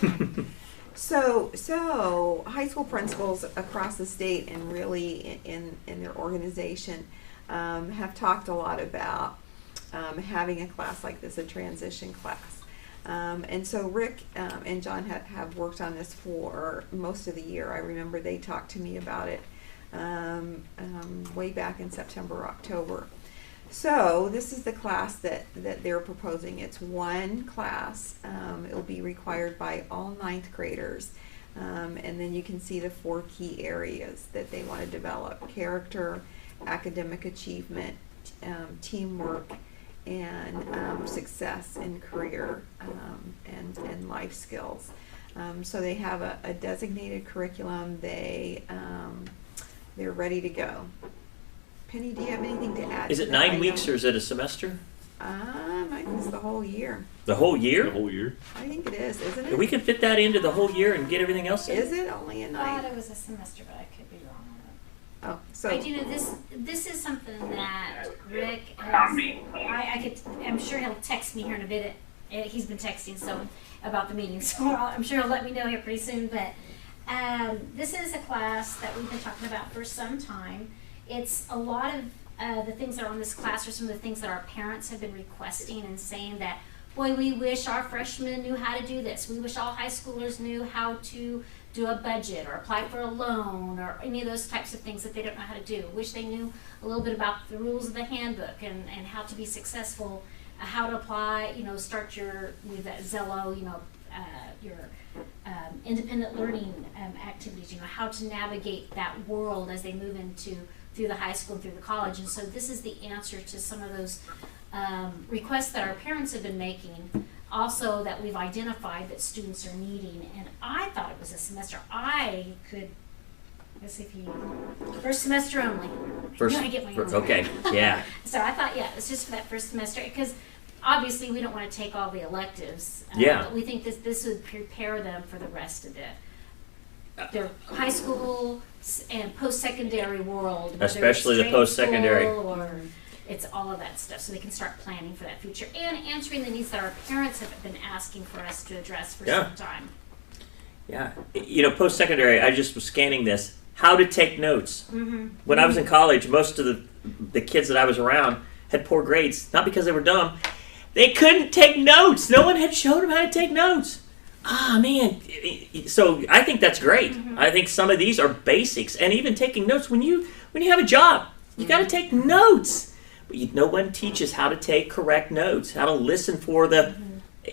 So high school principals across the state and really in their organization have talked a lot about having a class like this, a transition class. And so Rick and John have worked on this for most of the year. I remember they talked to me about it way back in September, October. So this is the class that they're proposing. It's one class. It'll be required by all 9th graders. And then you can see the 4 key areas that they want to develop: character, academic achievement, teamwork, and success in career and life skills. So they have a designated curriculum. They're ready to go. Penny, do you have anything to add? Is it 9 weeks or is it a semester? I think it's the whole year. The whole year? The whole year? I think it is, isn't it? We can fit that into the whole year and get everything else in? Is it only a I 9? thought it was a semester, but I could be wrong on it. Oh, so I do know this is something that Rick has, I'm sure he'll text me here in a bit. He's been texting about the meeting, so I'm sure he'll let me know here pretty soon. But this is a class that we've been talking about for some time. It's a lot of the things that are on this class are some of the things that our parents have been requesting and saying that, boy, we wish our freshmen knew how to do this. We wish all high schoolers knew how to do a budget or apply for a loan or any of those types of things that they don't know how to do. Wish they knew a little bit about the rules of the handbook and how to be successful, how to apply, start with Zello, your independent learning activities, how to navigate that world as they move through the high school and through the college. And so this is the answer to some of those requests that our parents have been making, also that we've identified that students are needing. And I thought it was a semester. First semester only. I get my own. Okay, yeah. So I thought, it's just for that first semester, because obviously we don't want to take all the electives. Yeah. But we think this would prepare them for the rest of their high school and post-secondary world. whether Especially it's the trade post-secondary. school or it's all of that stuff, so they can start planning for that future and answering the needs that our parents have been asking for us to address for some time. Yeah. Post-secondary, I just was scanning this. How to take notes. Mm-hmm. When I was in college, most of the kids that I was around had poor grades, not because they were dumb. They couldn't take notes. No one had showed them how to take notes. Man. So I think that's great. Mm-hmm. I think some of these are basics, and even taking notes when you have a job, you got to take notes. But no one teaches how to take correct notes, how to listen for the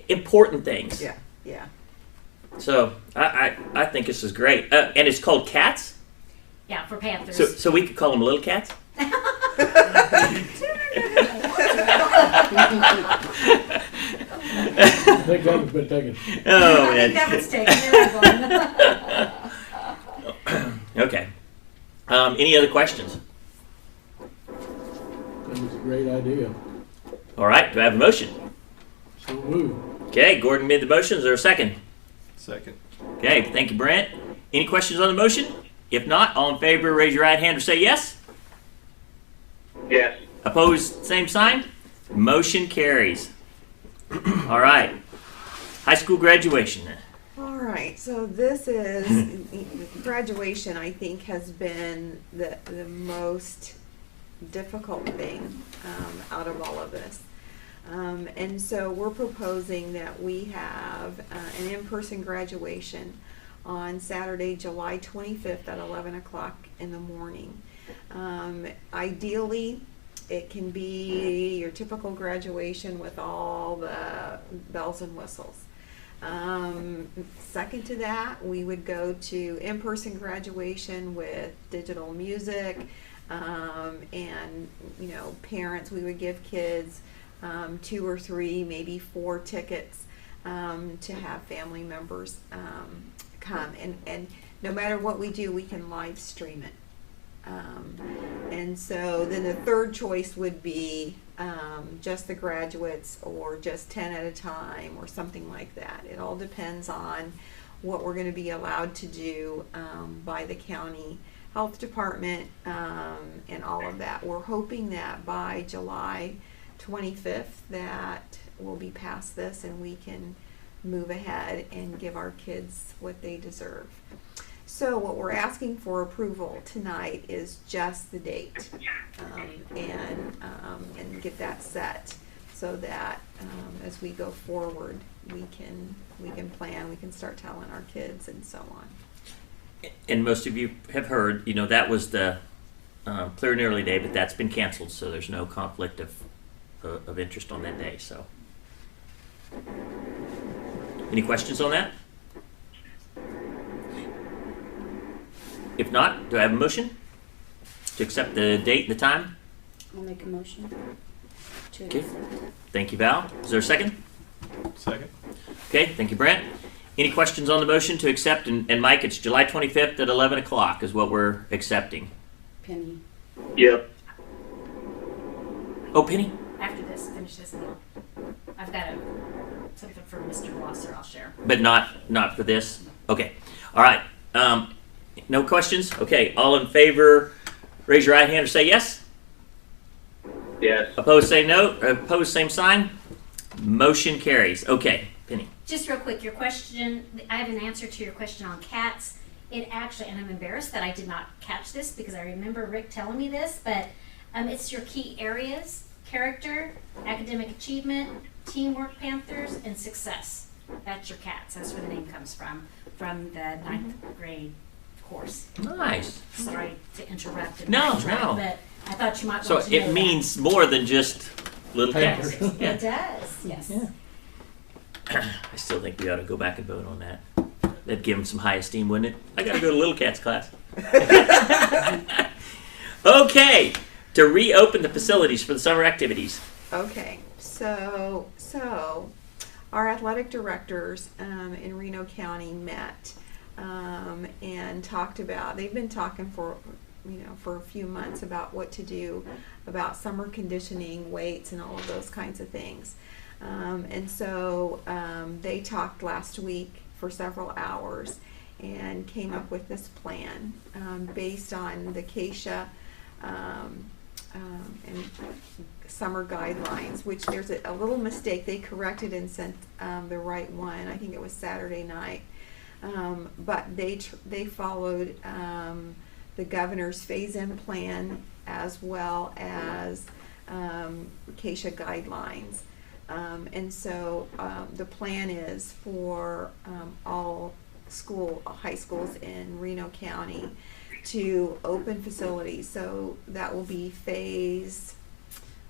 important things. Yeah. So I think this is great, and it's called Cats. Yeah, for Panthers. So we could call them little cats. I think that was been taken. Oh I think man. that was taken. Okay. Any other questions? That was a great idea. All right. Do I have a motion? So moved. Okay. Gordon made the motion. Is there a second? Second. Okay. Thank you, Brent. Any questions on the motion? If not, all in favor, raise your right hand or say yes. Yes. Opposed, same sign. Motion carries. All right. High school graduation. All right, so this is graduation. I think has been the most difficult thing out of all of this, and so we're proposing that we have an in-person graduation on Saturday, July 25th at 11 o'clock in the morning. Ideally, it can be your typical graduation with all the bells and whistles. Second to that, we would go to in-person graduation with digital music, and, you know, parents, we would give kids 2 or 3, maybe 4 tickets to have family members come. And no matter what we do, we can live stream it. And so then the third choice would be just the graduates, or just 10 at a time, or something like that. It all depends on what we're going to be allowed to do by the county health department, and all of that. We're hoping that by July 25th that we'll be past this and we can move ahead and give our kids what they deserve. So what we're asking for approval tonight is just the date, and get that set so that as we go forward, we can plan, we can start telling our kids and so on. And most of you have heard, you know, that was the clear and early day, but that's been canceled, so there's no conflict of interest on that day. So, any questions on that? If not, do I have a motion to accept the date and the time? I'll make a motion to Okay. accept. Thank you, Val. Is there a second? Second. Okay, thank you, Brent. Any questions on the motion to accept? And Mike, it's July 25th at 11 o'clock is what we're accepting. Penny. Yep. Oh, Penny? After this, finish this meal. I've got something for Mr. Blosser I'll share. But not for this? Okay. All right. No questions? Okay. All in favor, raise your right hand or say yes. Yes. Opposed, say no. Opposed, same sign. Motion carries. Okay, Penny. Just real quick, your question, I have an answer to your question on cats. It actually, and I'm embarrassed that I did not catch this because I remember Rick telling me this, but it's your key areas: character, academic achievement, teamwork, Panthers, and success. That's your cats. That's where the name comes from the 9th grade course. Nice. Sorry to interrupt and No, backtrack, no. but I thought you might So want to know it that. means more than just little cats. Panthers. Yeah. It does, yes. Yeah. I still think we ought to go back and vote on that. That'd give them some high esteem, wouldn't it? I gotta go to Little Cats class. Okay, to reopen the facilities for the summer activities. Okay, so our athletic directors in Reno County met and talked about. They've been talking for a few months about what to do about summer conditioning, weights, and all of those kinds of things. And so they talked last week for several hours and came up with this plan based on the CASHA and summer guidelines, which there's a little mistake. They corrected and sent the right one. I think it was Saturday night. But they followed the governor's phase-in plan as well as CASHA guidelines. And so the plan is for all high schools in Reno County to open facilities. So that will be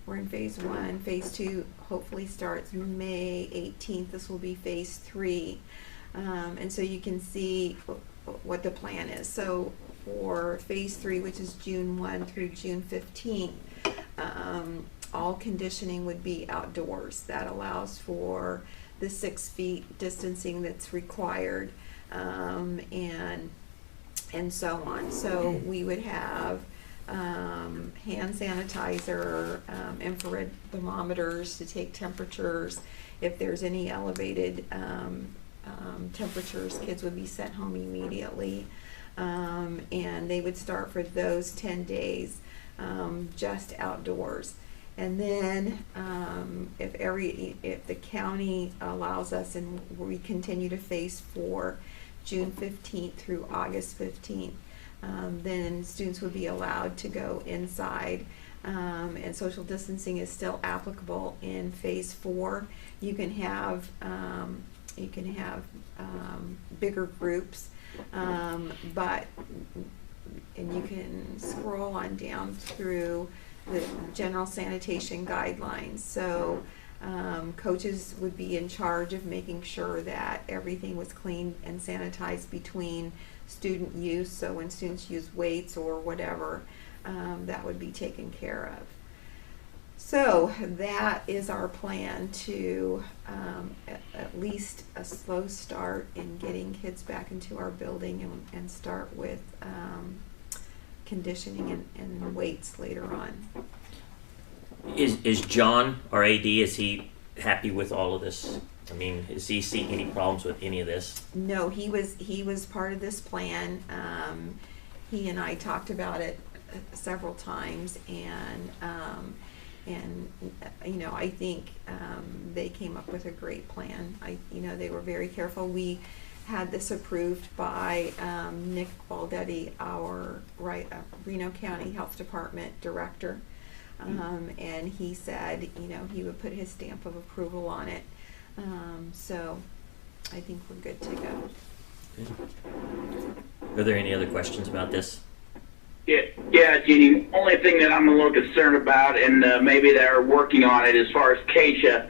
we're in phase 1. Phase 2 hopefully starts May 18th. This will be phase 3. And so you can see what the plan is. So for phase 3, which is June 1 through June 15th, all conditioning would be outdoors. That allows for the 6 feet distancing that's required, and so on. So we would have hand sanitizer, infrared thermometers to take temperatures. If there's any elevated temperatures, kids would be sent home immediately, and they would start for those 10 days just outdoors. And then if the county allows us and we continue to phase 4, June 15th through August 15th, then students would be allowed to go inside, and social distancing is still applicable in phase 4. You can have bigger groups, and you can scroll on down through the general sanitation guidelines. So Coaches would be in charge of making sure that everything was cleaned and sanitized between student use. So when students use weights or whatever, that would be taken care of. So that is our plan to at least a slow start in getting kids back into our building and start with conditioning and weights later on. Is John, our AD, is he happy with all of this? I mean, is he seeing any problems with any of this? No, he was part of this plan. He and I talked about it several times, and you know, I think they came up with a great plan. They were very careful. We had this approved by Nick Baldetti, our Reno County Health Department director, and he said, he would put his stamp of approval on it. So I think we're good to go. Are there any other questions about this? Yeah, Jeannie. Only thing that I'm a little concerned about, and maybe they're working on it as far as Keisha,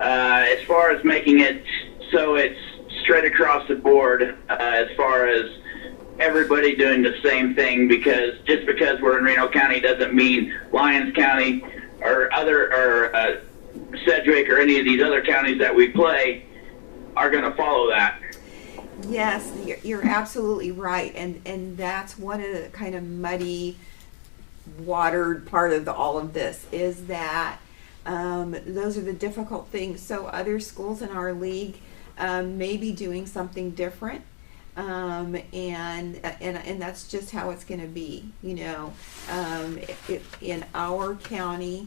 as far as making it so it's straight across the board, as far as everybody doing the same thing. Because just because we're in Reno County doesn't mean Lyons County or Sedgwick or any of these other counties that we play are going to follow that. Yes, you're absolutely right, and that's one of the kind of muddy, watered part of all of this is that those are the difficult things. So other schools in our league may be doing something different, and that's just how it's going to be. In our county,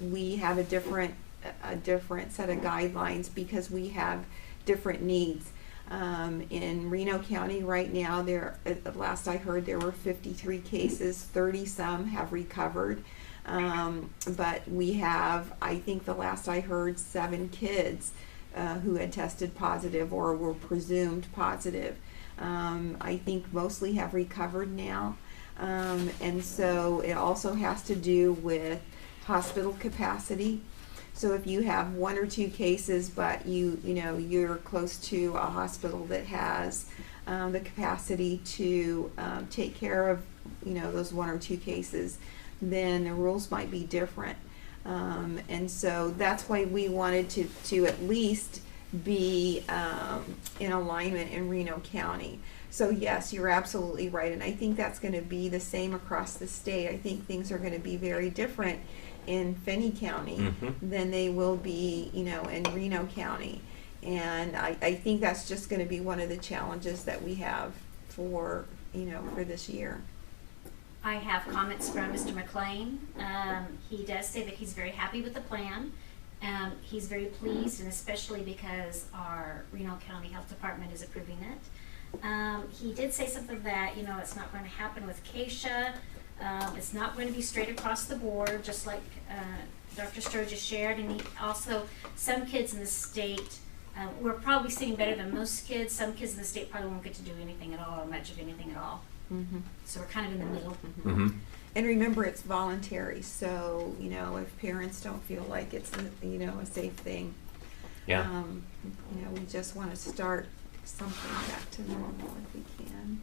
we have a different set of guidelines because we have different needs. In Reno County right now, last I heard, there were 53 cases, 30 some have recovered, but we have, I think the last I heard, 7 kids who had tested positive or were presumed positive. I think mostly have recovered now, and so it also has to do with hospital capacity. So if you have 1 or 2 cases, but you're close to a hospital that has the capacity to take care of those 1 or 2 cases, then the rules might be different. And so that's why we wanted to at least be in alignment in Reno County. So yes, you're absolutely right, and I think that's going to be the same across the state. I think things are going to be very different in Finney County than they will be, in Reno County. And I think that's just going to be one of the challenges that we have for this year. I have comments from Mr. McLean. He does say that he's very happy with the plan. He's very pleased, and especially because our Reno County Health Department is approving it. He did say something that, it's not going to happen with Keisha. It's not going to be straight across the board, just like Dr. Sturgis shared. And he also, some kids in the state, we're probably seeing better than most kids. Some kids in the state probably won't get to do anything at all, or much of anything at all. So we're kind of in the middle. And remember, it's voluntary, so if parents don't feel like it's a safe thing, Yeah. We just want to start something back to normal if we can.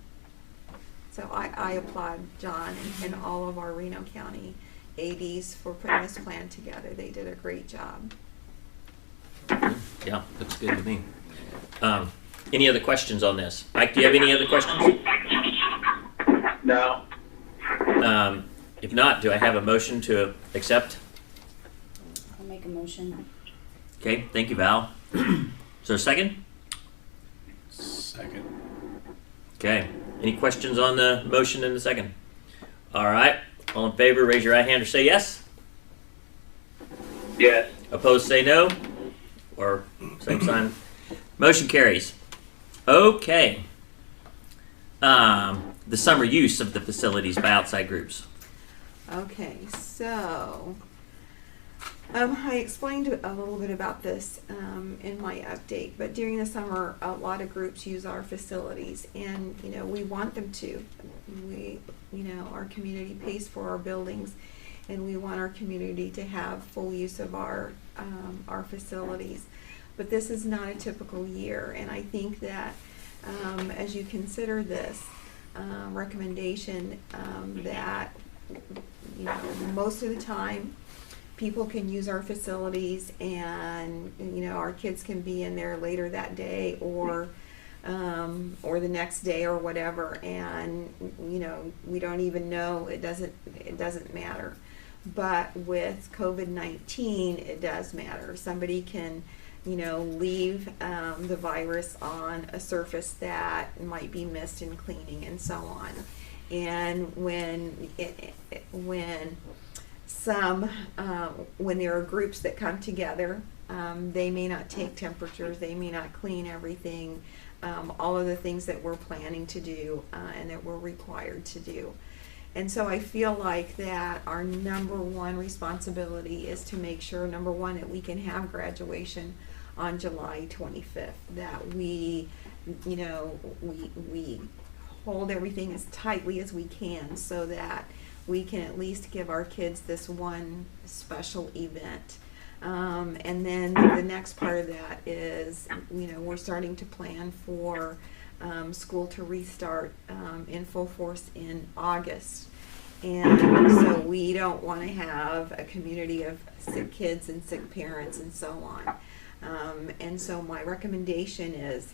So I applaud John and all of our Reno County ADs for putting this plan together. They did a great job. Yeah, looks good to me. Any other questions on this? Mike, do you have any other questions? No. If not, do I have a motion to accept? I'll make a motion. Okay, thank you, Val. Is there a second? Second. Okay. Any questions on the motion in the second? All right. All in favor, raise your right hand or say yes. Yes. Opposed, say no. Or same sign. Motion carries. Okay. The summer use of the facilities by outside groups. Okay, so I explained a little bit about this in my update, but during the summer, a lot of groups use our facilities, and we want them to. Our community pays for our buildings, and we want our community to have full use of our facilities. But this is not a typical year, and I think that as you consider this recommendation, that most of the time people can use our facilities, and our kids can be in there later that day or the next day or whatever, and we don't even know. It doesn't matter. But with COVID-19, it does matter. Somebody can leave the virus on a surface that might be missed in cleaning and so on. And when there are groups that come together, they may not take temperatures, they may not clean everything, all of the things that we're planning to do and that we're required to do. And so I feel like that our number one responsibility is to make sure, number one, that we can have graduation on July 25th, that we hold everything as tightly as we can so that we can at least give our kids this one special event. And then the next part of that is, we're starting to plan for school to restart in full force in August. And so we don't want to have a community of sick kids and sick parents and so on. And so my recommendation is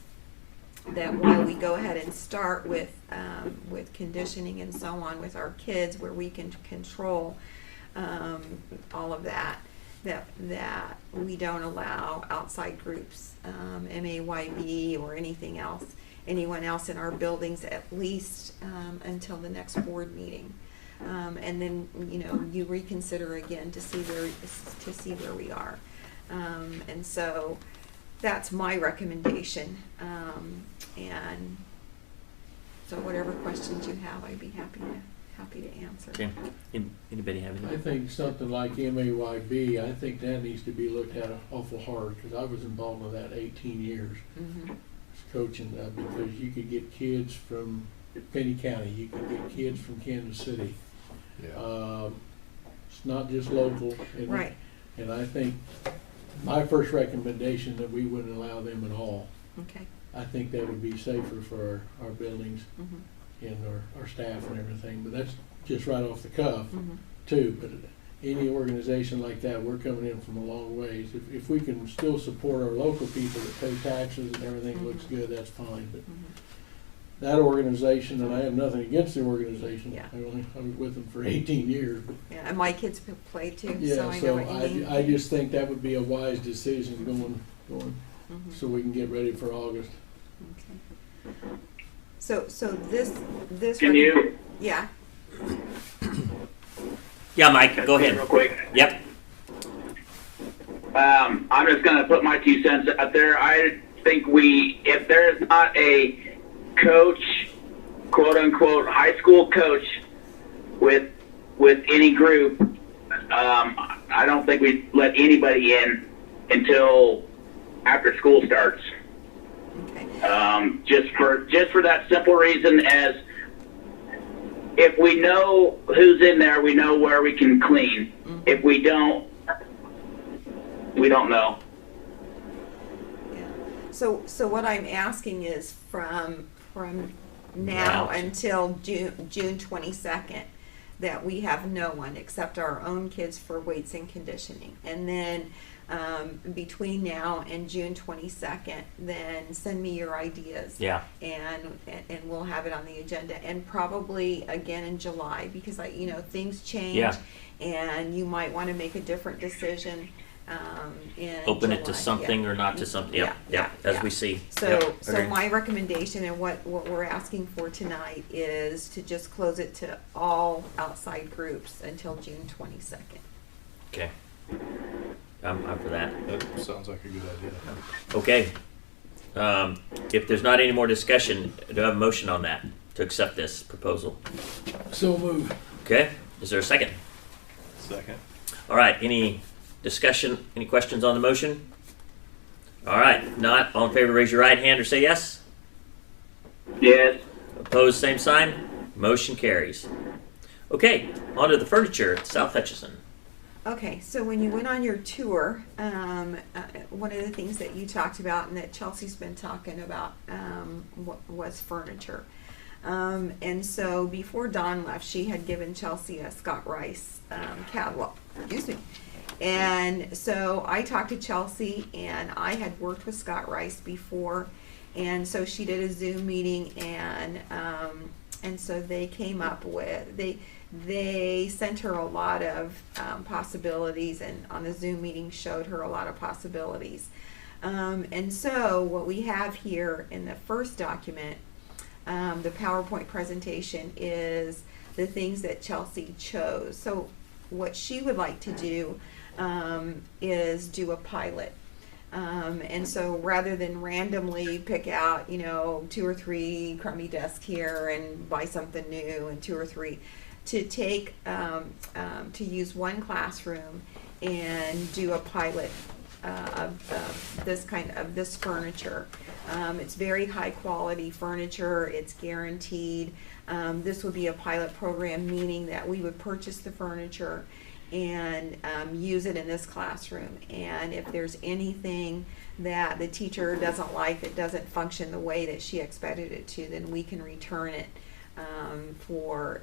that while we go ahead and start with conditioning and so on with our kids, where we can control all of that we don't allow outside groups, MAYB or anyone else in our buildings, at least until the next board meeting. And then you reconsider again to see where we are. And so that's my recommendation. And so whatever questions you have, I'd be happy to answer. Okay. Anybody have any? I think something like MAYB, I think that needs to be looked at awful hard, because I was involved in that 18 years. Mm-hmm. Coaching that, because you could get kids from Penny County, you could get kids from Kansas City. Yeah. It's not just local. And, Right. And I think my first recommendation that we wouldn't allow them at all. Okay. I think that would be safer for our buildings Mm-hmm. and our staff and everything, but that's just right off the cuff Mm-hmm. too. But any organization like that, we're coming in from a long ways. If we can still support our local people that pay taxes and everything looks good, that's fine. But that organization, and I have nothing against the organization. Yeah. I was with them for 18 years. But Yeah, and my kids play too, yeah, so I know what you mean. I just think that would be a wise decision going Mhm. so we can get ready for August. Okay. So this. Can you? Yeah. Yeah, Mike, go ahead. Real quick. Yep. I'm just going to put my 2 cents out there. I think if there is not a coach, quote unquote, high school coach with any group, I don't think we let anybody in until after school starts. Okay. Just for that simple reason, as if we know who's in there, we know where we can clean. Mm-hmm. If we don't, we don't know. Yeah. So what I'm asking is from now until June 22nd, that we have no one except our own kids for weights and conditioning, and then between now and June 22nd, then send me your ideas. Yeah. And we'll have it on the agenda, and probably again in July, because things change. Yeah. And you might want to make a different decision in Open July. it to something or not to something. Yeah. As we see. So, Yep, so agree. my recommendation and what we're asking for tonight is to just close it to all outside groups until June 22nd. Okay. I'm for that. That sounds like a good idea. Okay. If there's not any more discussion, do I have a motion on that to accept this proposal? So move. Okay. Is there a second? Second. All right. Any discussion? Any questions on the motion? All right. If not, all in favor, raise your right hand or say yes. Yes. Opposed, same sign. Motion carries. Okay, on to the furniture at South Hutchison. Okay, so when you went on your tour, one of the things that you talked about and that Chelsea's been talking about was furniture. And so before Dawn left, she had given Chelsea a Scott Rice catalog. Excuse me. And so I talked to Chelsea, and I had worked with Scott Rice before, and so she did a Zoom meeting, and so they came up with they sent her a lot of possibilities, and on the Zoom meeting showed her a lot of possibilities. And so what we have here in the first document, the PowerPoint presentation, is the things that Chelsea chose. So what she would like to do is do a pilot. And so rather than randomly pick out, 2 or 3 crummy desks here and buy something new and 2 or 3, to take, to use one classroom and do a pilot of this furniture. It's very high quality furniture. It's guaranteed. This would be a pilot program, meaning that we would purchase the furniture and use it in this classroom. And if there's anything that the teacher doesn't like, that doesn't function the way that she expected it to, then we can return it for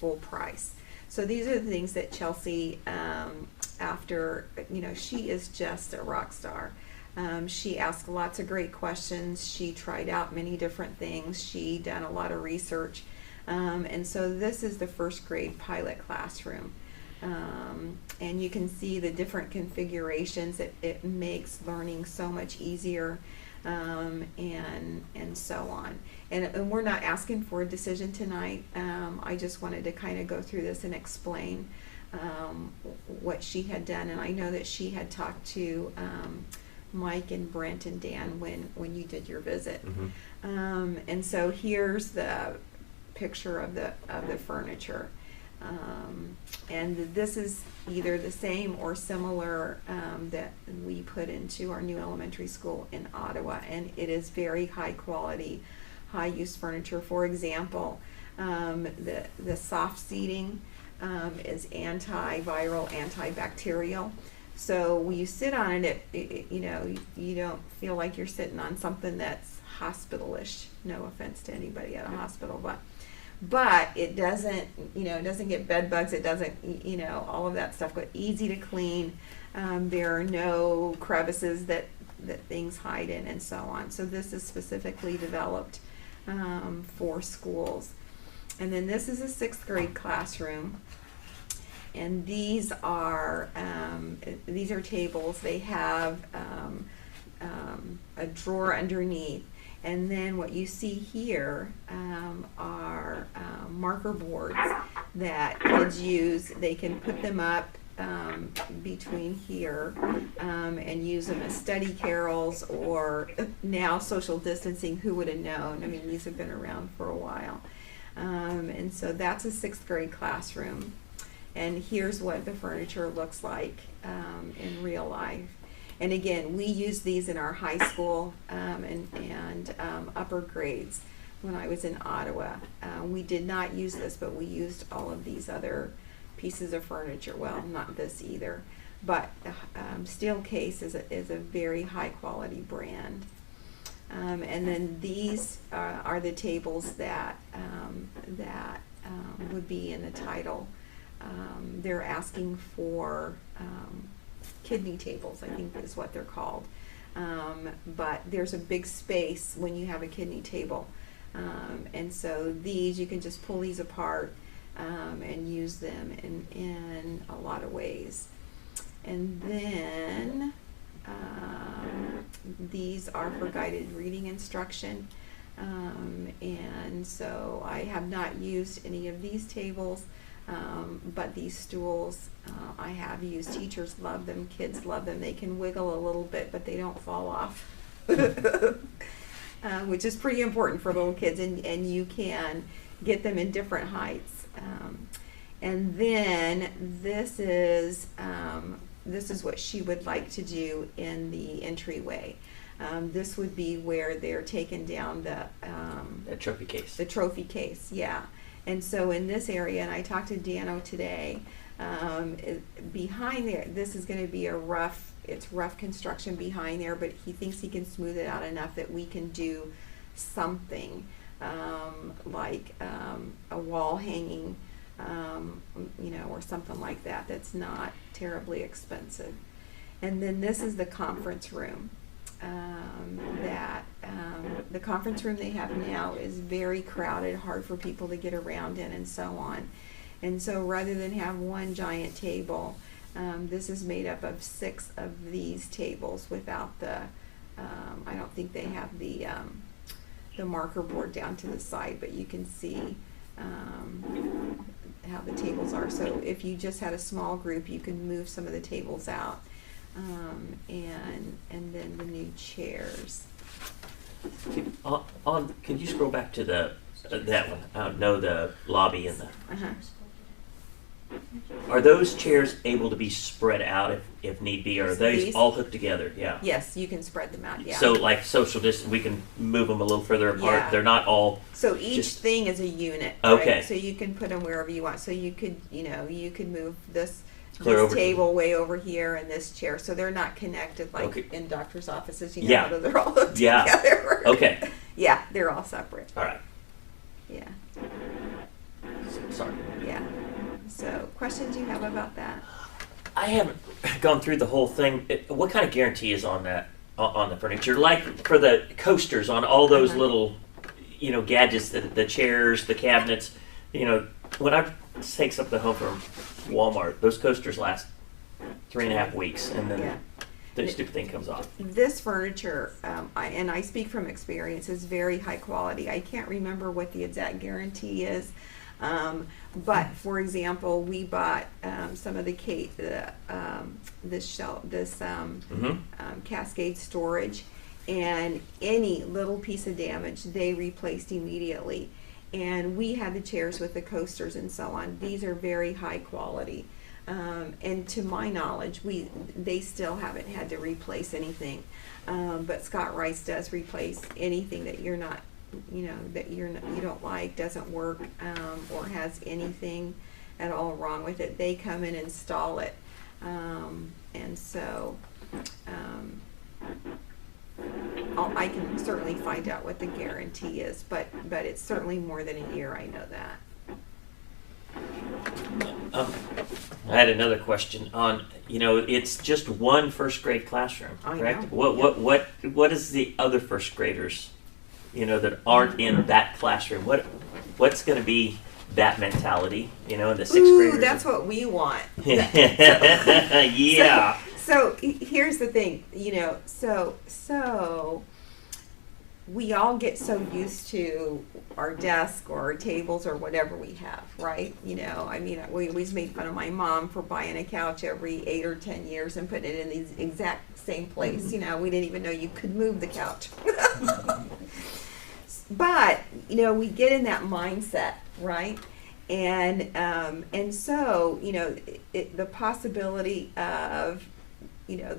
full price. So these are the things that Chelsea, after, she is just a rock star. She asked lots of great questions. She tried out many different things. She done a lot of research. And so this is the first grade pilot classroom. And you can see the different configurations. It makes learning so much easier, and so on. And we're not asking for a decision tonight. I just wanted to kind of go through this and explain what she had done. And I know that she had talked to Mike and Brent and Dan when you did your visit. Mm-hmm. And so here's the picture of the furniture. And this is either the same or similar that we put into our new elementary school in Ottawa, and it is very high quality, high use furniture. For example, the soft seating is antiviral, antibacterial. So when you sit on it, you don't feel like you're sitting on something that's hospitalish. No offense to anybody at a hospital, but it doesn't, it doesn't get bed bugs. It doesn't, all of that stuff. But easy to clean. There are no crevices that things hide in, and so on. So this is specifically developed for schools. And then this is a 6th grade classroom. And these are tables. They have a drawer underneath. And then what you see here are marker boards that kids use. They can put them up between here and use them as study carrels, or now social distancing. Who would have known? I mean, these have been around for a while. And so that's a 6th grade classroom. And here's what the furniture looks like in real life. And again, we used these in our high school and upper grades when I was in Ottawa. We did not use this, but we used all of these other pieces of furniture. Well, not this either, but Steelcase is a very high quality brand. And then these are the tables that would be in the title. They're asking for kidney tables, I think is what they're called. But there's a big space when you have a kidney table. And so these, you can just pull these apart and use them in a lot of ways. And then these are for guided reading instruction. And so I have not used any of these tables. But these stools I have used. Teachers love them, kids love them. They can wiggle a little bit, but they don't fall off, which is pretty important for little kids, and you can get them in different heights. And then this is what she would like to do in the entryway. This would be where they're taking down the trophy case. The trophy case, yeah. And so in this area, and I talked to Dano today, behind there, this is going to be it's rough construction behind there, but he thinks he can smooth it out enough that we can do something like a wall hanging, or something like that. That's not terribly expensive. And then this is the conference room. The conference room they have now is very crowded, hard for people to get around in, and so on. And so rather than have one giant table, this is made up of 6 of these tables without the, I don't think they have the marker board down to the side, but you can see how the tables are. So if you just had a small group, you can move some of the tables out. And then the new chairs. Can you scroll back to that one? No, the lobby and the. Are those chairs able to be spread out if need be, or are they all hooked together? Yeah. Yes, you can spread them out. Yeah. So like social distance, we can move them a little further apart. Yeah. They're not all. So each thing is a unit. Okay. Right? So you can put them wherever you want. So you could, you could move this Clear table way over here and this chair. So they're not connected like in doctor's offices. Yeah. How they're all hooked together. Okay. Yeah, they're all separate. All right. Yeah. Sorry. Yeah. So, questions you have about that? I haven't gone through the whole thing. What kind of guarantee is on that, on the furniture? Like for the coasters, on all those little, gadgets, the chairs, the cabinets. When I take something home from Walmart, those coasters last 3.5 weeks, and then the stupid thing comes off. This furniture, and I speak from experience, is very high quality. I can't remember what the exact guarantee is. But for example, we bought some of the Cascade storage, and any little piece of damage they replaced immediately. And we had the chairs with the coasters and so on. These are very high quality, and to my knowledge, they still haven't had to replace anything. But Scott Rice does replace anything that you're not. That you don't like, doesn't work, or has anything at all wrong with it. They come and install it, and so I can certainly find out what the guarantee is, but it's certainly more than a year. I know that. I had another question on. It's just one first grade classroom, correct? What is the other first graders? That aren't in that classroom. What's going to be that mentality? In the 6th graders. That's what we want. Yeah. So here's the thing. So we all get so used to our desk or our tables or whatever we have, right? We always made fun of my mom for buying a couch every 8 or 10 years and putting it in the exact same place. We didn't even know you could move the couch. But we get in that mindset, right? And so the possibility of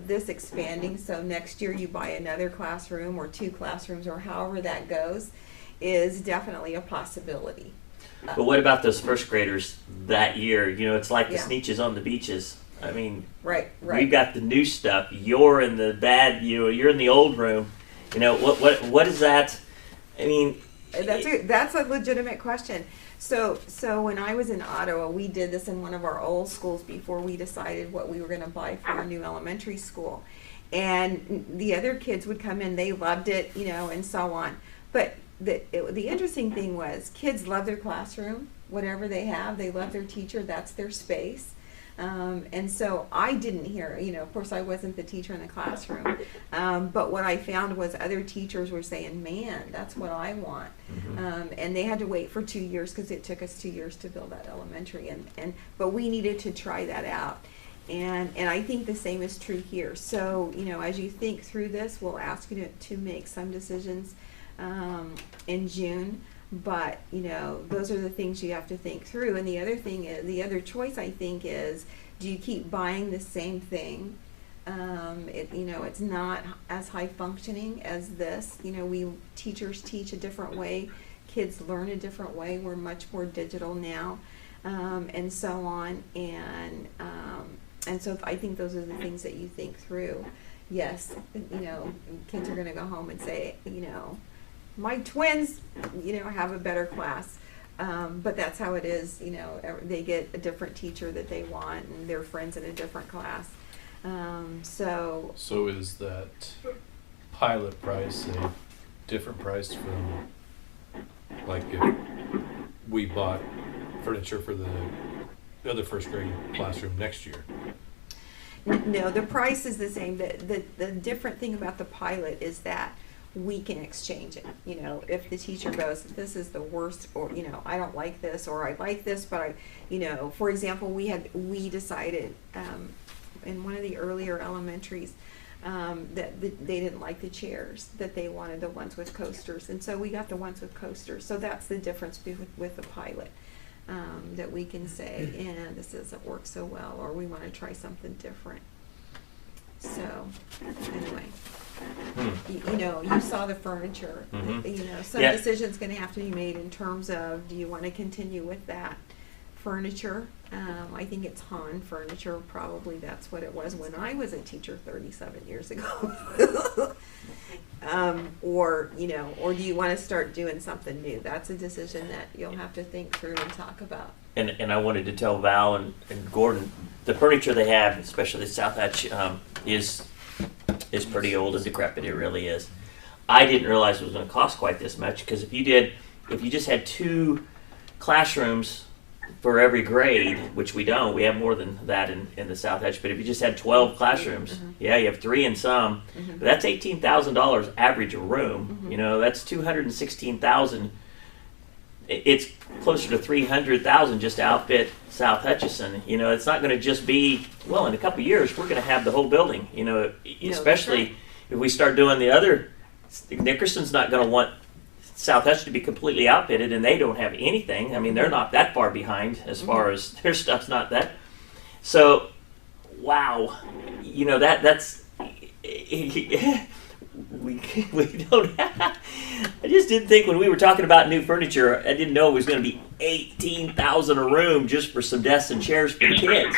this expanding. So next year you buy another classroom or 2 classrooms or however that goes, is definitely a possibility. But what about those first graders that year? It's like the Sneetches on the beaches. I mean, right. We've got the new stuff. You're in the bad. You're in the old room. What is that? I mean, that's a legitimate question. So when I was in Ottawa, we did this in one of our old schools before we decided what we were going to buy for our new elementary school. And the other kids would come in, they loved it, and so on. But the interesting thing was kids love their classroom, whatever they have. They love their teacher. That's their space. And so I didn't hear, of course I wasn't the teacher in the classroom, but what I found was other teachers were saying, man, that's what I want. And they had to wait for 2 years because it took us 2 years to build that elementary, but we needed to try that out. And I think the same is true here. So, as you think through this, we'll ask you to make some decisions in June. But, those are the things you have to think through. And the other thing is, the other choice I think is, do you keep buying the same thing? It's not as high functioning as this. We teachers teach a different way. kids learn a different way. We're much more digital now, and so on. And so I think those are the things that you think through. Yes, you know, kids are going to go home and say, you know, my twins, you know, have a better class. But that's how it is, you know, they get a different teacher that they want and their friends in a different class. So is that pilot price a different price from, like, if we bought furniture for the other first grade classroom next year? no, the price is the same. The different thing about the pilot is that we can exchange it. You know, if the teacher goes, this is the worst, or, you know, I don't like this, or I like this, but I, you know, for example, we decided in one of the earlier elementaries that they didn't like the chairs, that they wanted the ones with coasters, and so we got the ones with coasters. So that's the difference with the pilot, that we can say, this doesn't work so well, or we want to try something different. So anyway. You know, you saw the furniture. You know, some decision's going to have to be made in terms of, do you want to continue with that furniture? I think it's Han furniture. Probably that's what it was when I was a teacher 37 years ago. Or, you know, or do you want to start doing something new? That's a decision that you'll have to think through and talk about. And I wanted to tell Val and Gordon, the furniture they have, especially the South Hatch, is pretty old and decrepit. It really is. I didn't realize it was going to cost quite this much, because if you just had 2 classrooms for every grade, which we don't, we have more than that in the South Hatch, but if you just had 12 classrooms, you have 3 in some, but that's $18,000 average a room. You know, that's $216,000. It's closer to $300,000 just to outfit South Hutchison. You know, it's not going to just be, well, in a couple of years we're going to have the whole building. You know, especially if we start doing the other. Nickerson's not going to want South Hutchison to be completely outfitted, and they don't have anything. I mean, they're not that far behind as far as their stuff's not that. So, wow, you know, that's we don't have. I just didn't think when we were talking about new furniture, I didn't know it was going to be $18,000 a room just for some desks and chairs for the kids.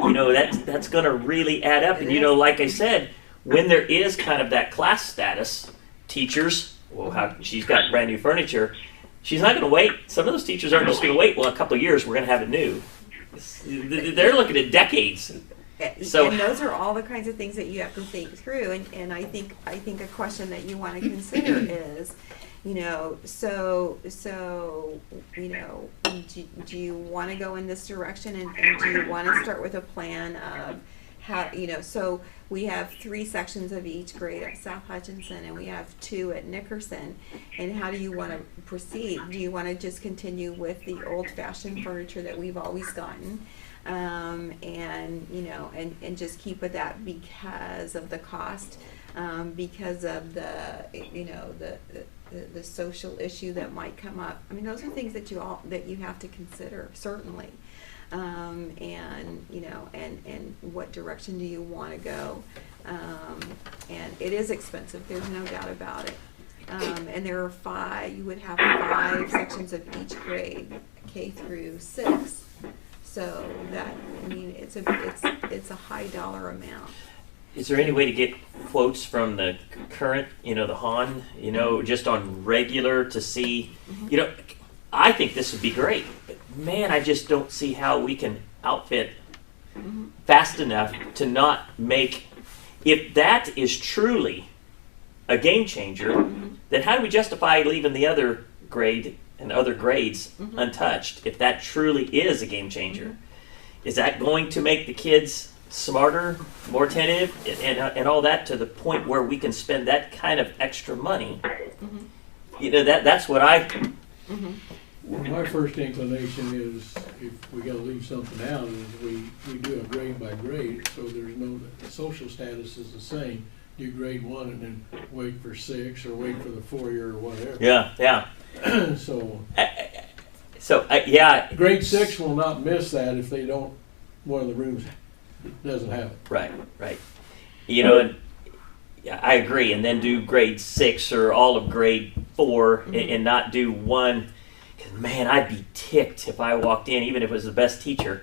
You know, that's going to really add up. And, you know, like I said, when there is kind of that class status, teachers, well, she's got brand new furniture, she's not going to wait. Some of those teachers aren't just going to wait, well, a couple of years, we're going to have it new. They're looking at decades. So, and those are all the kinds of things that you have to think through. And I think a question that you want to consider is, you know, so you know, do you want to go in this direction, and do you want to start with a plan of how, you know, so we have 3 sections of each grade at South Hutchinson, and we have 2 at Nickerson, and how do you want to proceed? Do you want to just continue with the old-fashioned furniture that we've always gotten, and, you know, and just keep with that because of the cost, because of the, you know, the social issue that might come up? I mean, those are things that you have to consider, certainly. And, you know, and what direction do you want to go? And it is expensive, there's no doubt about it. And there are 5, you would have 5 sections of each grade, K through 6. So that, I mean, it's a high dollar amount. is there any way to get quotes from the current, you know, the Han, you know, just on regular to see, you know, I think this would be great, but man, I just don't see how we can outfit fast enough to not make, if that is truly a game changer, then how do we justify leaving the other grade and other grades untouched if that truly is a game changer? Is that going to make the kids smarter, more attentive, and all that, to the point where we can spend that kind of extra money? You know, that's what I... Well, my first inclination is, if we gotta leave something out, is we do a grade by grade, so there's no, the social status is the same. Do grade 1 and then wait for 6, or wait for the 4-year or whatever. Yeah. So yeah. grade 6 will not miss that if they don't, one of the rooms doesn't have it. Right. You know, and I agree. And then do grade 6 or all of grade 4 and not do one. 'Cause, man, I'd be ticked if I walked in, even if it was the best teacher,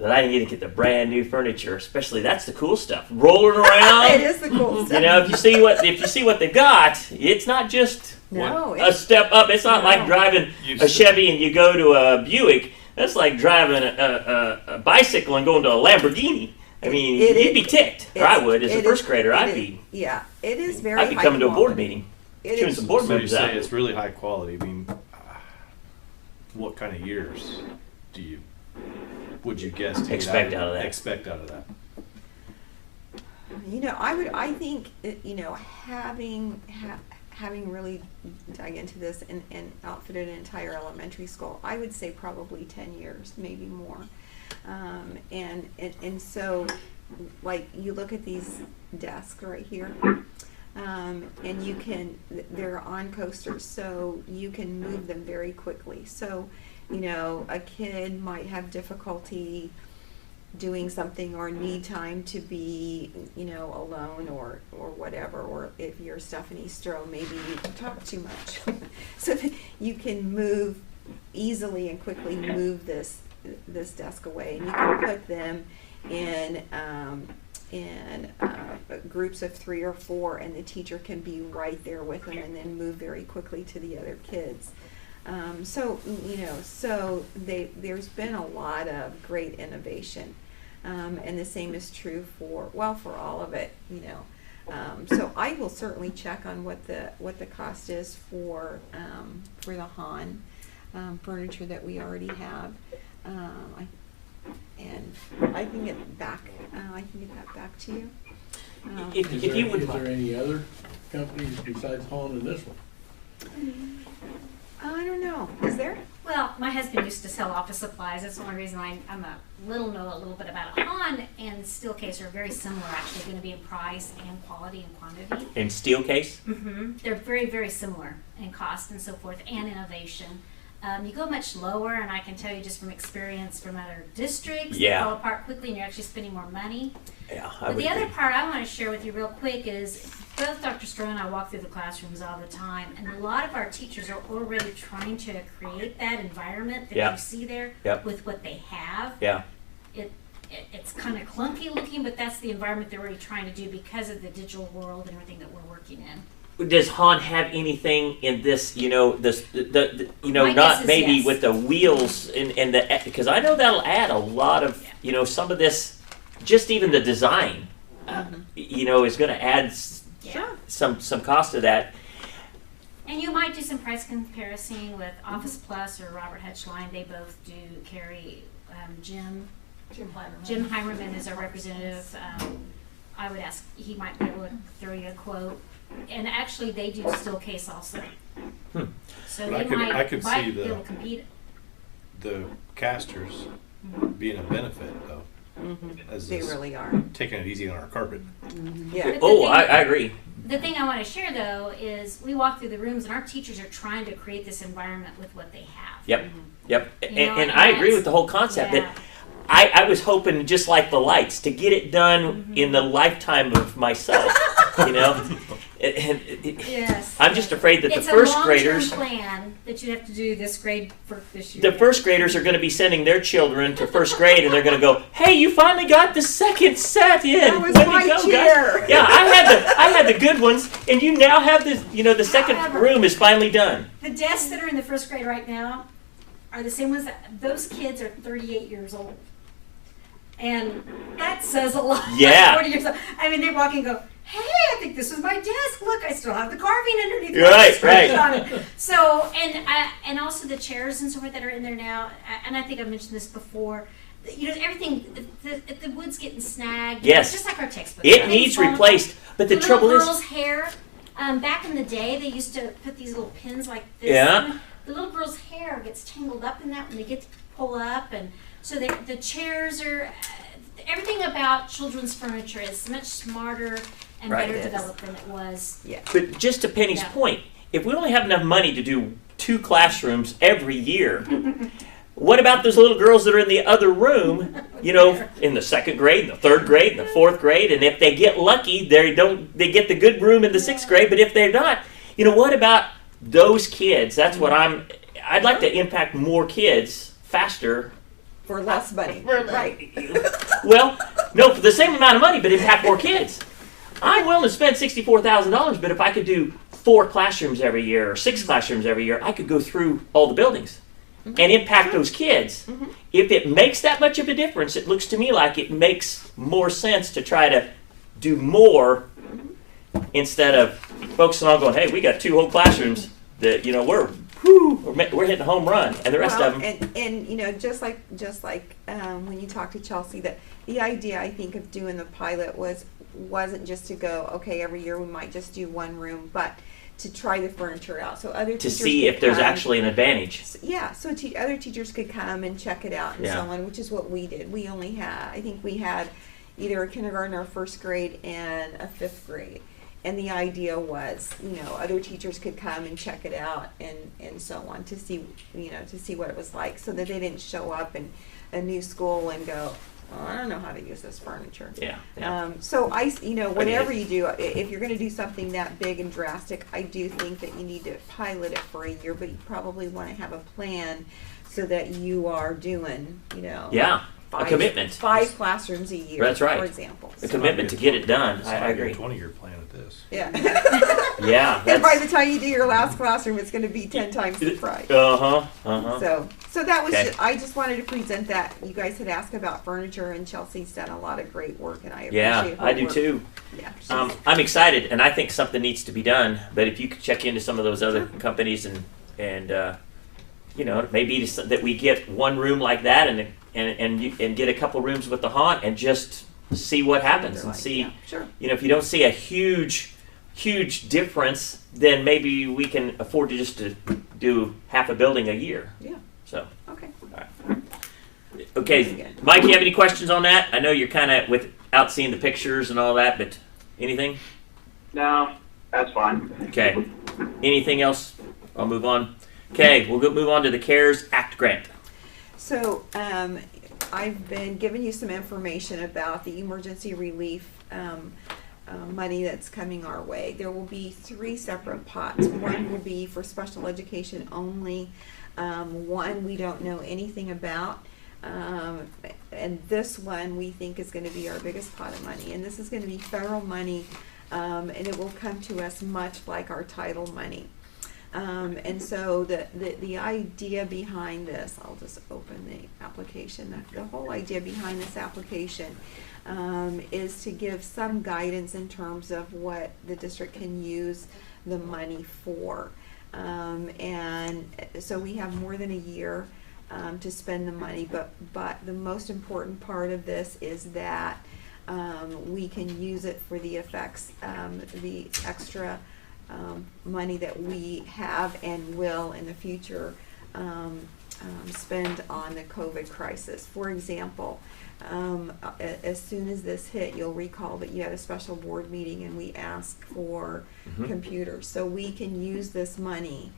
that I didn't get the brand new furniture. Especially that's the cool stuff, rolling around. It is the cool stuff. You know, if you see what they've got, it's not just No, a step up. It's not like driving a Chevy and you go to a Buick. That's like driving a bicycle and going to a Lamborghini. I mean, you'd be ticked. Or I would. As a first grader, I'd be. Yeah, it is very. I'd be coming to a board meeting. It Chewing is. some board So you members out. say it's really high quality. I mean, what kind of years would you guess to Expect out of that. Expect out of that. You know, I think, you know, having really dug into this and outfitted an entire elementary school, I would say probably 10 years, maybe more. And so, like, you look at these desks right here, and you can, they're on coasters, so you can move them very quickly. So, you know, a kid might have difficulty doing something or need time to be, you know, alone or whatever, or if you're Stephanie Stroh, maybe you talk too much. So that you can move easily and quickly move this desk away, and you can put them in groups of 3 or 4, and the teacher can be right there with them and then move very quickly to the other kids. So, you know, so there's been a lot of great innovation, and the same is true for all of it, you know. So I will certainly check on what the cost is for the Han furniture that we already have, and I can get back. I can get that back to you. If you would Is there any other companies besides Han and this one? I don't know. Is there? Well, my husband used to sell office supplies. That's the only reason I'm know a little bit about it. Han and Steelcase are very similar, actually, going to be in price and quality and quantity. in steel case. They're very, very similar in cost and so forth, and innovation. You go much lower, and I can tell you just from experience from other districts, Yeah. they fall apart quickly, and you're actually spending more money. Yeah, I But would the other agree. part I want to share with you real quick is both Dr. Stroh and I walk through the classrooms all the time, and a lot of our teachers are already trying to create that environment that Yep. you see there Yep. with what they have. Yeah. It's kind of clunky looking, but that's the environment they're already trying to do because of the digital world and everything that we're working in. Does Han have anything in this? You know, the you know, My not guess is maybe yes. with the wheels and the, because I know that'll add a lot of, you know, some of this, just even the design, you know, is going to add Yeah. some cost to that. And you might do some price comparison with Office Plus or Robert Hedgeline. They both do carry Jim Heimerman is our representative. I would ask, he might be able to throw you a quote. And actually, they do Steelcase also. So But they I could might see be able to compete. the casters being a benefit, though, as They this really are. taking it easy on our carpet. Yeah. But the Oh, thing- I agree. The thing I want to share though is we walk through the rooms and our teachers are trying to create this environment with what they have. Yep. Yep. You know, And and I agree that's- with the whole concept Yeah. that I was hoping, just like the lights, to get it done in the lifetime of myself, you know? Yes. I'm just afraid that It's the first a long-term graders, plan that you have to do this grade for this year. the first graders are going to be sending their children to first grade, and they're going to go, "Hey, you finally got the second set in. That was Way to my go, chair." guys!" Yeah, I had the good ones, and you now have this. You know, the second However- room is finally done. The desks that are in the first grade right now are the same ones that those kids are 38 years old. And that says a lot. Yeah. 40 years old. I mean, they walk and go, "Hey, I think this was my desk. Look, I still have the carving underneath it." Right, right. On it." So, and also the chairs and so forth that are in there now, and I think I've mentioned this before, you know, everything, the wood's getting snagged. Yes. Just like our textbooks. It Everything's needs falling replaced, but the little trouble is, girl's hair. Back in the day, they used to put these little pins like this. Yeah. The little girl's hair gets tangled up in that when they get to pull up, and so the chairs are. Everything about children's furniture is much smarter and Right. better It is. developed than it was. but just to Penny's Yeah. point, if we only have enough money to do 2 classrooms every year, what about those little girls that are in the other room, you know, in the 2nd grade, and the 3rd grade, and the 4th grade, and if they get lucky, they get the good room in the 6th grade, but if they're not, you know, what about those kids, that's what I'd like to impact more kids faster. For less money. Right. Well, no, for the same amount of money, but impact more kids. I'm willing to spend $64,000, but if I could do 4 classrooms every year or 6 classrooms every year, I could go through all the buildings and impact those kids. If it makes that much of a difference, it looks to me like it makes more sense to try to do more instead of focusing on going, hey, we got 2 whole classrooms that, you know, we're hitting a home run, and the rest of them. And you know, just like when you talk to Chelsea, that the idea I think of doing the pilot wasn't just to go, okay, every year we might just do 1 room, but to try the furniture out, so other To teachers see could if there's come. actually an advantage. Yeah, so other teachers could come and check it out and so on, which is what we did. We only had, I think we had either a kindergarten or a 1st grade and a 5th grade. And the idea was, you know, other teachers could come and check it out and so on to see, you know, to see what it was like, so that they didn't show up in a new school and go, oh, I don't know how to use this furniture. Yeah. So you know, whatever you do, if you're going to do something that big and drastic, I do think that you need to pilot it for a year, but you probably want to have a plan so that you are doing, you know. Yeah. A commitment. 5 classrooms a year. That's right. For example. A commitment to get it done. It's I agree. 20-year plan at this. Yeah. Yeah. And by the time you do your last classroom, it's going to be 10 times the price. So that was. Okay. I just wanted to present that. You guys had asked about furniture, and Chelsea's done a lot of great work, and I appreciate. Yeah, her I do work. too. Yeah. I'm excited, and I think something needs to be done. But if you could check into some of those other companies and you know, maybe that we get 1 room like that and get a couple rooms with the haunt and just see what happens and see. Yeah, sure. You know, if you don't see a huge difference, then maybe we can afford to just to do half a building a year. Yeah. So. Okay. Okay, Mike, you have any questions on that? I know you're kind of without seeing the pictures and all that, but anything? No, that's fine. Okay. Anything else? I'll move on. Okay, we'll move on to the CARES Act grant. So I've been giving you some information about the emergency relief money that's coming our way. There will be 3 separate pots. One will be for special education only. One we don't know anything about. And this one we think is going to be our biggest pot of money. And this is going to be federal money, and it will come to us much like our title money. And so the idea behind this, I'll just open the application. The whole idea behind this application is to give some guidance in terms of what the district can use the money for. And so we have more than a year to spend the money, but the most important part of this is that we can use it for the effects, the extra money that we have and will in the future spend on the COVID crisis. For example, as soon as this hit, you'll recall that you had a special board meeting and we asked for computers. So we can use this money.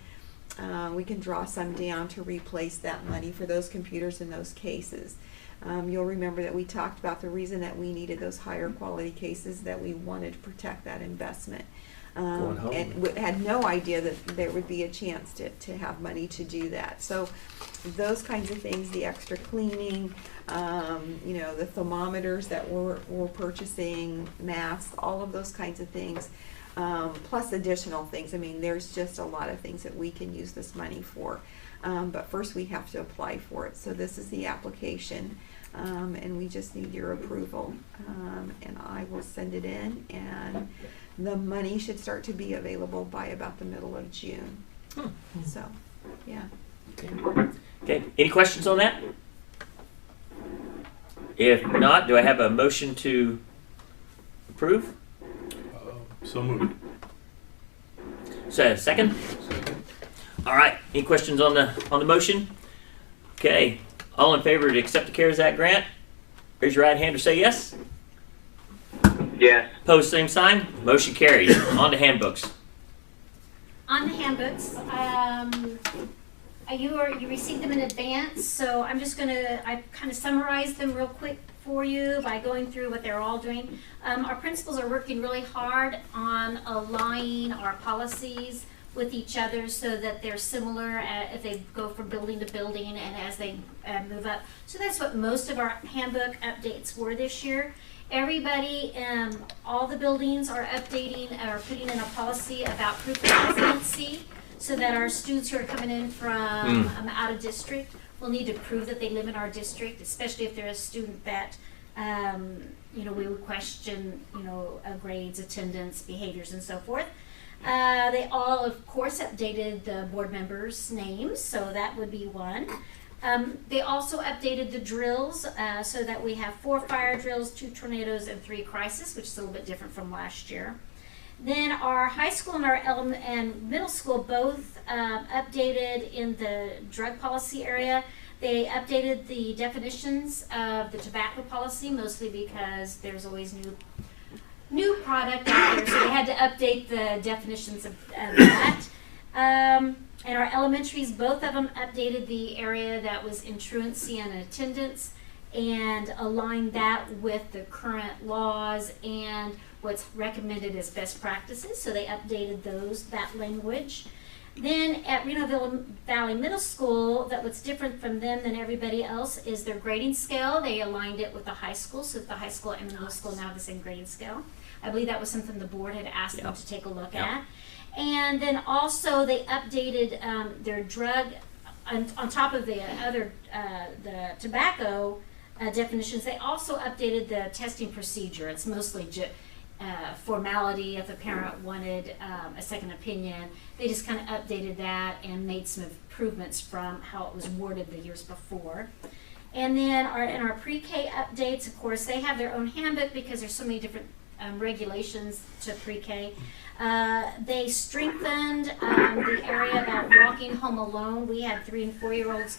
We can draw some down to replace that money for those computers in those cases. You'll remember that we talked about the reason that we needed those higher quality cases, that we wanted to protect that investment. And we had no idea that there would be a chance to have money to do that. So those kinds of things, the extra cleaning, you know, the thermometers that we're purchasing, masks, all of those kinds of things, plus additional things. I mean, there's just a lot of things that we can use this money for. But first we have to apply for it. So this is the application, and we just need your approval. And I will send it in, and the money should start to be available by about the middle of June. So, yeah. Okay, any questions on that? If not, do I have a motion to approve? So moved. So, second? All right, any questions on the motion? Okay, all in favor to accept the CARES Act grant? Raise your right hand or say yes. Yes. Pose same sign. Motion carries. On to handbooks. On the handbooks, you received them in advance, so I'm just I kind of summarized them real quick for you by going through what they're all doing. Our principals are working really hard on aligning our policies with each other so that they're similar if they go from building to building and as they move up. So that's what most of our handbook updates were this year. Everybody, all the buildings are updating or putting in a policy about proof of residency so that our students who are coming in from out of district will need to prove that they live in our district, especially if they're a student that we would question, grades, attendance, behaviors, and so forth. They all, of course, updated the board members' names, so that would be one. They also updated the drills so that we have 4 fire drills, 2 tornadoes, and 3 crisis, which is a little bit different from last year. Then our high school and our middle school both updated in the drug policy area. They updated the definitions of the tobacco policy, mostly because there's always new product out there, so they had to update the definitions of that. And our elementaries, both of them updated the area that was in truancy and attendance and aligned that with the current laws and what's recommended as best practices, so they updated that language. Then at Reno Valley Middle School, what's different from them than everybody else is their grading scale. They aligned it with the high school, so the high school and the middle school now have the same grading scale. I believe that was something the board had asked them to take a look at. And then also they updated their drug, on top of the other, the tobacco definitions, they also updated the testing procedure. It's mostly formality. If a parent wanted a second opinion, they just kind of updated that and made some improvements from how it was worded the years before. And then in our pre-K updates, of course, they have their own handbook because there's so many different regulations to pre-K. They strengthened the area about walking home alone. We had 3 and 4 year olds.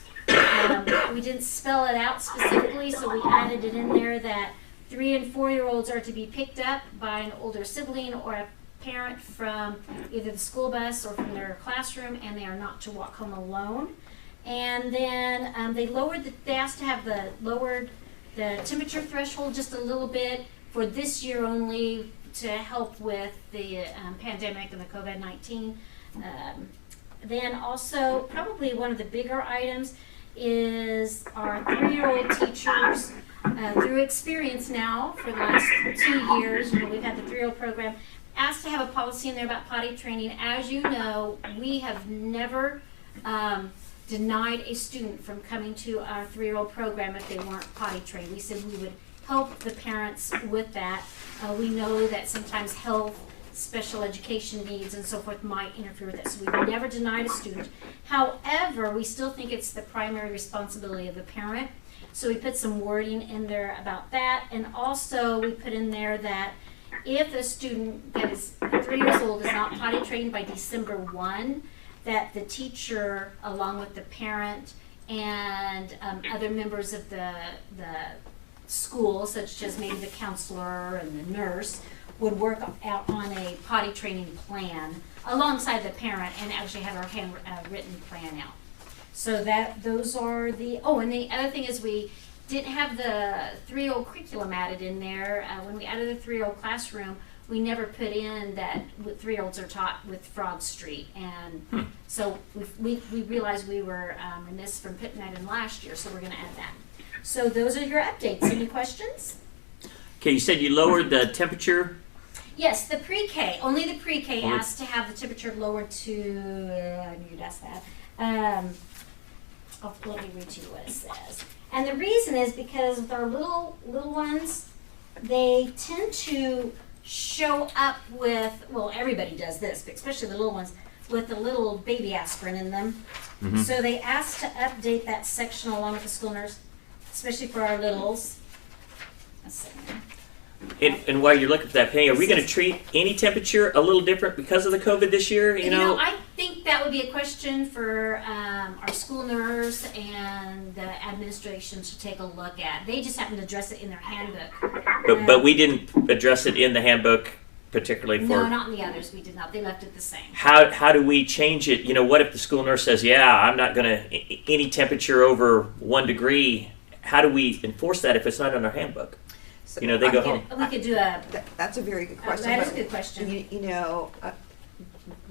We didn't spell it out specifically, so we added it in there that 3 and 4 year olds are to be picked up by an older sibling or a parent from either the school bus or from their classroom, and they are not to walk home alone. And then they asked to have lowered the temperature threshold just a little bit for this year only to help with the pandemic and the COVID-19. Then also, probably one of the bigger items is our 3-year-old teachers, through experience now for the last 2 years, we've had the 3-year-old program, asked to have a policy in there about potty training. As you know, we have never denied a student from coming to our 3-year-old program if they weren't potty trained. We said we would help the parents with that. We know that sometimes health, special education needs, and so forth might interfere with it, so we've never denied a student. However, we still think it's the primary responsibility of the parent, so we put some wording in there about that, and also we put in there that if a student that is 3 years old is not potty trained by December 1, that the teacher, along with the parent and other members of the school, such as maybe the counselor and the nurse, would work out on a potty training plan alongside the parent and actually have our handwritten plan out. So those are and the other thing is we didn't have the 3-year-old curriculum added in there. When we added the 3-year-old classroom, we never put in that 3-year-olds are taught with Frog Street, and so we realized we were remiss from putting that in last year, so we're going to add that. So those are your updates. Any questions? Okay, you said you lowered the temperature. Yes, the pre-K. Only the pre-K asked to have the temperature lowered to. I knew you'd ask that. Let me read to you what it says. And the reason is because with our little ones, they tend to show up with. Well, everybody does this, but especially the little ones with a little baby aspirin in them. Mm-hmm. So they asked to update that section along with the school nurse, especially for our littles. Let's see. And while you're looking for that, Penny, are we going to treat any temperature a little different because of the COVID this year? You know, I think that would be a question for our school nurse and the administration to take a look at. They just happened to address it in their handbook. But we didn't address it in the handbook particularly for... No, not in the others. We did not. They left it the same. How do we change it? You know, what if the school nurse says, yeah, I'm not going to... Any temperature over 1 degree, how do we enforce that if it's not in our handbook? So you know, they go home. We could do a... That's a very good question. That is a good question.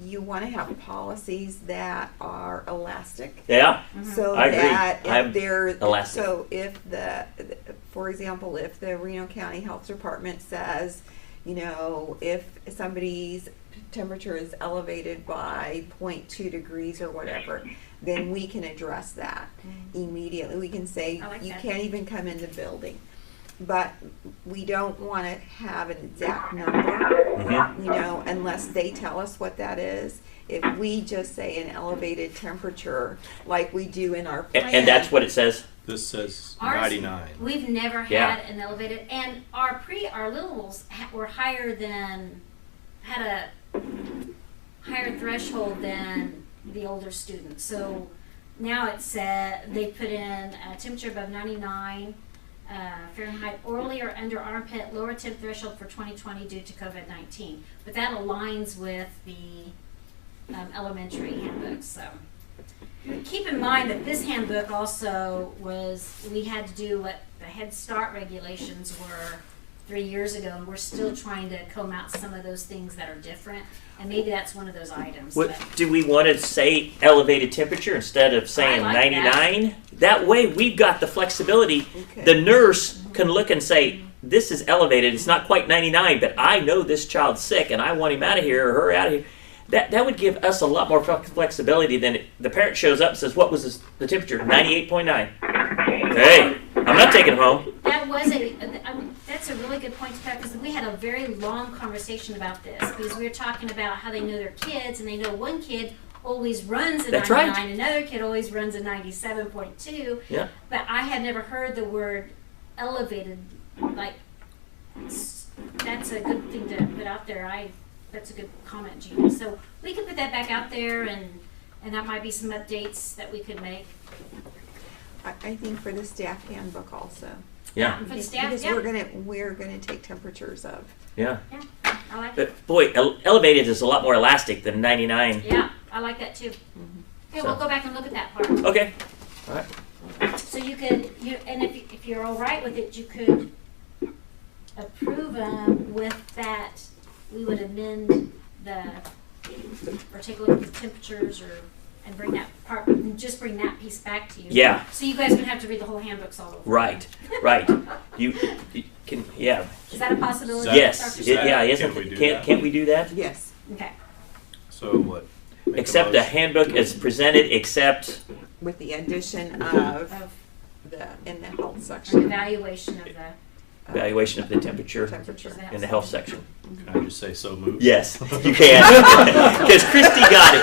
you want to have policies that are elastic. Yeah, So I agree. that I'm if there, elastic. so if for example, if the Reno County Health Department says, you know, if somebody's temperature is elevated by 0.2 degrees or whatever, then we can address that immediately. We can say, I like you that. can't even come in the building. But we don't want to have an exact number, you know, unless they tell us what that is. If we just say an elevated temperature, like we do in our plan. and that's what it says. This says Ours- 99. We've never Yeah. had an elevated, and our little ones were higher than, had a higher threshold than the older students. So now it's they put in a temperature above 99 Fahrenheit, orally or under armpit, lower temp threshold for 2020 due to COVID-19. But that aligns with the elementary handbook. So keep in mind that this handbook also we had to do what the Head Start regulations were 3 years ago, and we're still trying to comb out some of those things that are different, and maybe that's one of those items. What, but- do we want to say elevated temperature instead of saying I like 99? That way we've got the flexibility. Okay. The nurse can look and say, this is elevated. It's not quite 99, but I know this child's sick and I want him out of here or her out of here. That would give us a lot more flexibility than the parent shows up and says, what was the temperature? 98.9. Hey, I'm not taking him home. That was that's a really good point to cut, because we had a very long conversation about this, because we were talking about how they know their kids, and they know one kid always runs a That's 99, right. another kid always runs a 97.2. Yeah. But I had never heard the word elevated. Like, that's a good thing to put out there. That's a good comment, Gina. So we could put that back out there, and that might be some updates that we could make. I think for the staff handbook also. Yeah, For the staff, Because yeah. we're gonna take temperatures of. yeah. Yeah, I like it. But boy, elevated is a lot more elastic than 99. Yeah, I like that too. Yeah, we'll So- go back and look at that part. Okay. So you could, and if you're all right with it, you could approve them with that. We would amend or take a look at the temperatures, and bring that part, and just bring that piece back to you. Yeah. So you guys wouldn't have to read the whole handbooks all over. Right. You can, yeah. Is that a possibility? That- Yes. Dr. Is that- Yeah. Can Isn't we do can't that? can't we do that? Yes. Okay. So what? Make a Except the motion. handbook is presented, except With the addition of Of in the health an section. evaluation of the evaluation of the temperature Temperature. in the health section. Can I just say so moved? Yes, you can. Because Christy got it.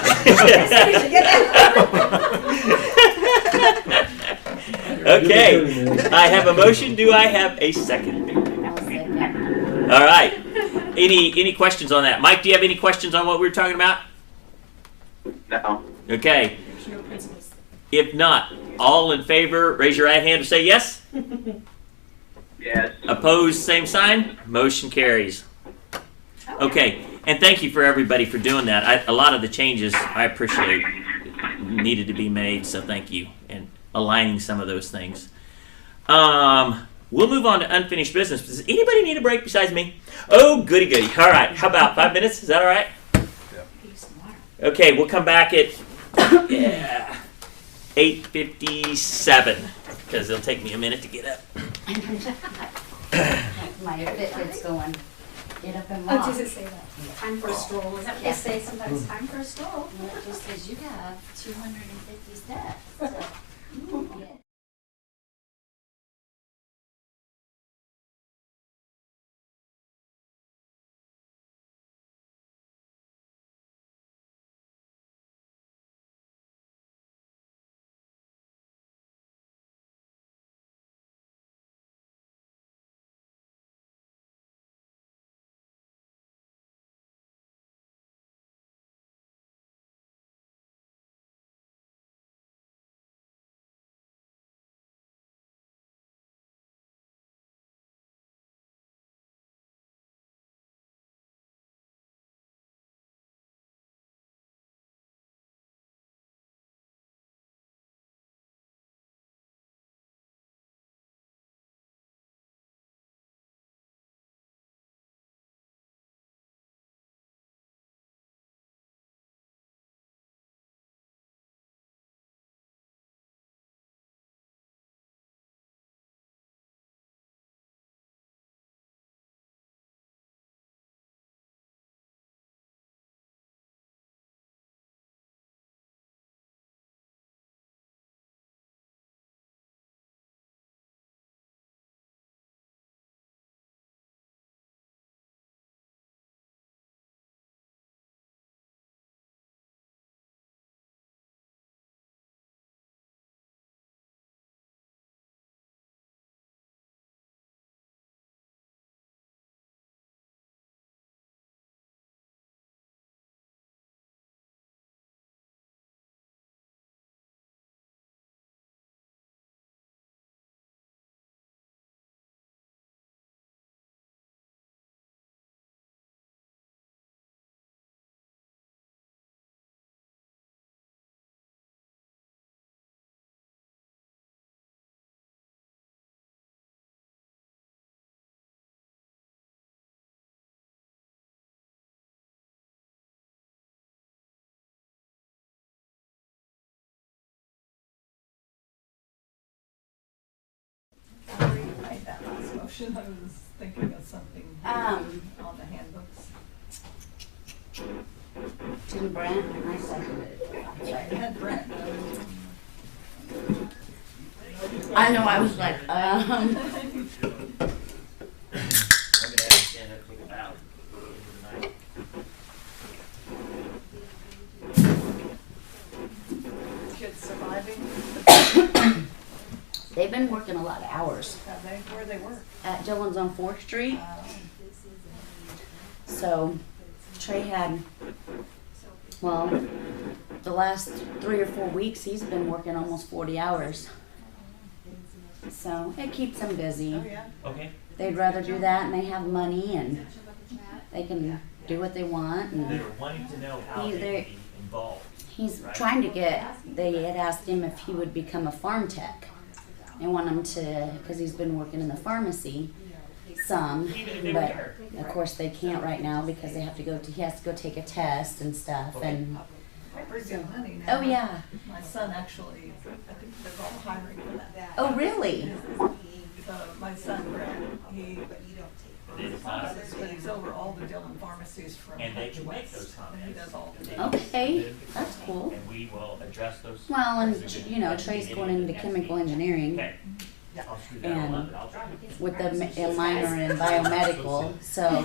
Okay. I have a motion. Do I have a second? I'll second. All right. Any questions on that? Mike, do you have any questions on what we were talking about? No. Okay. There's no principles. If not, all in favor, raise your right hand or say yes. Yes. Opposed, same sign. Motion carries. Okay, and thank you for everybody for doing that. A lot of the changes I appreciate needed to be made, so thank you, and aligning some of those things. We'll move on to unfinished business. Does anybody need a break besides me? Oh, goody goody. All right, how about 5 minutes? Is that all right? Use some water. Okay, we'll come back at 8:57 because it'll take me a minute to get up. My Fitbit's going, get up and Oh, walk. does it say that? Time for a stroll. Is that what they say sometimes? Time for a stroll? Well, it just says you have 250 steps. So, yeah. motion? I was thinking of something Um, on the handbooks. Tim Brand, and I seconded it. I had Brent. I know, I was like, I'm gonna have to stand up and take a bow. Kids surviving. they've been working a lot of hours Have they? Where they work? at Dillon's on 4th Street. So Trey had, well, the last 3 or 4 weeks, he's been working almost 40 hours. So it keeps them busy. Oh, yeah. Okay. They'd rather do that, and they have money, and they can do what they want. They And were wanting to know how He- they they're- could be involved. he's trying to get, they had asked him if he would become a farm tech. They want him to, because he's been working in the pharmacy some, Even if they but retire. of course they can't right now because they have to go to, he has to go take a test and stuff. And Pretty good money now. oh yeah, My son actually, I think they're all hiring for that. oh really? My son, Brent, he, It's not, but he's over all the Dillon pharmacies from and they can make West. those And he comments. does all the. Okay, that's cool. And we will address those. Well, and you know, Trey's going into chemical engineering Okay. I'll shoot that And- one up, I'll try to get with a minor in biomedical, so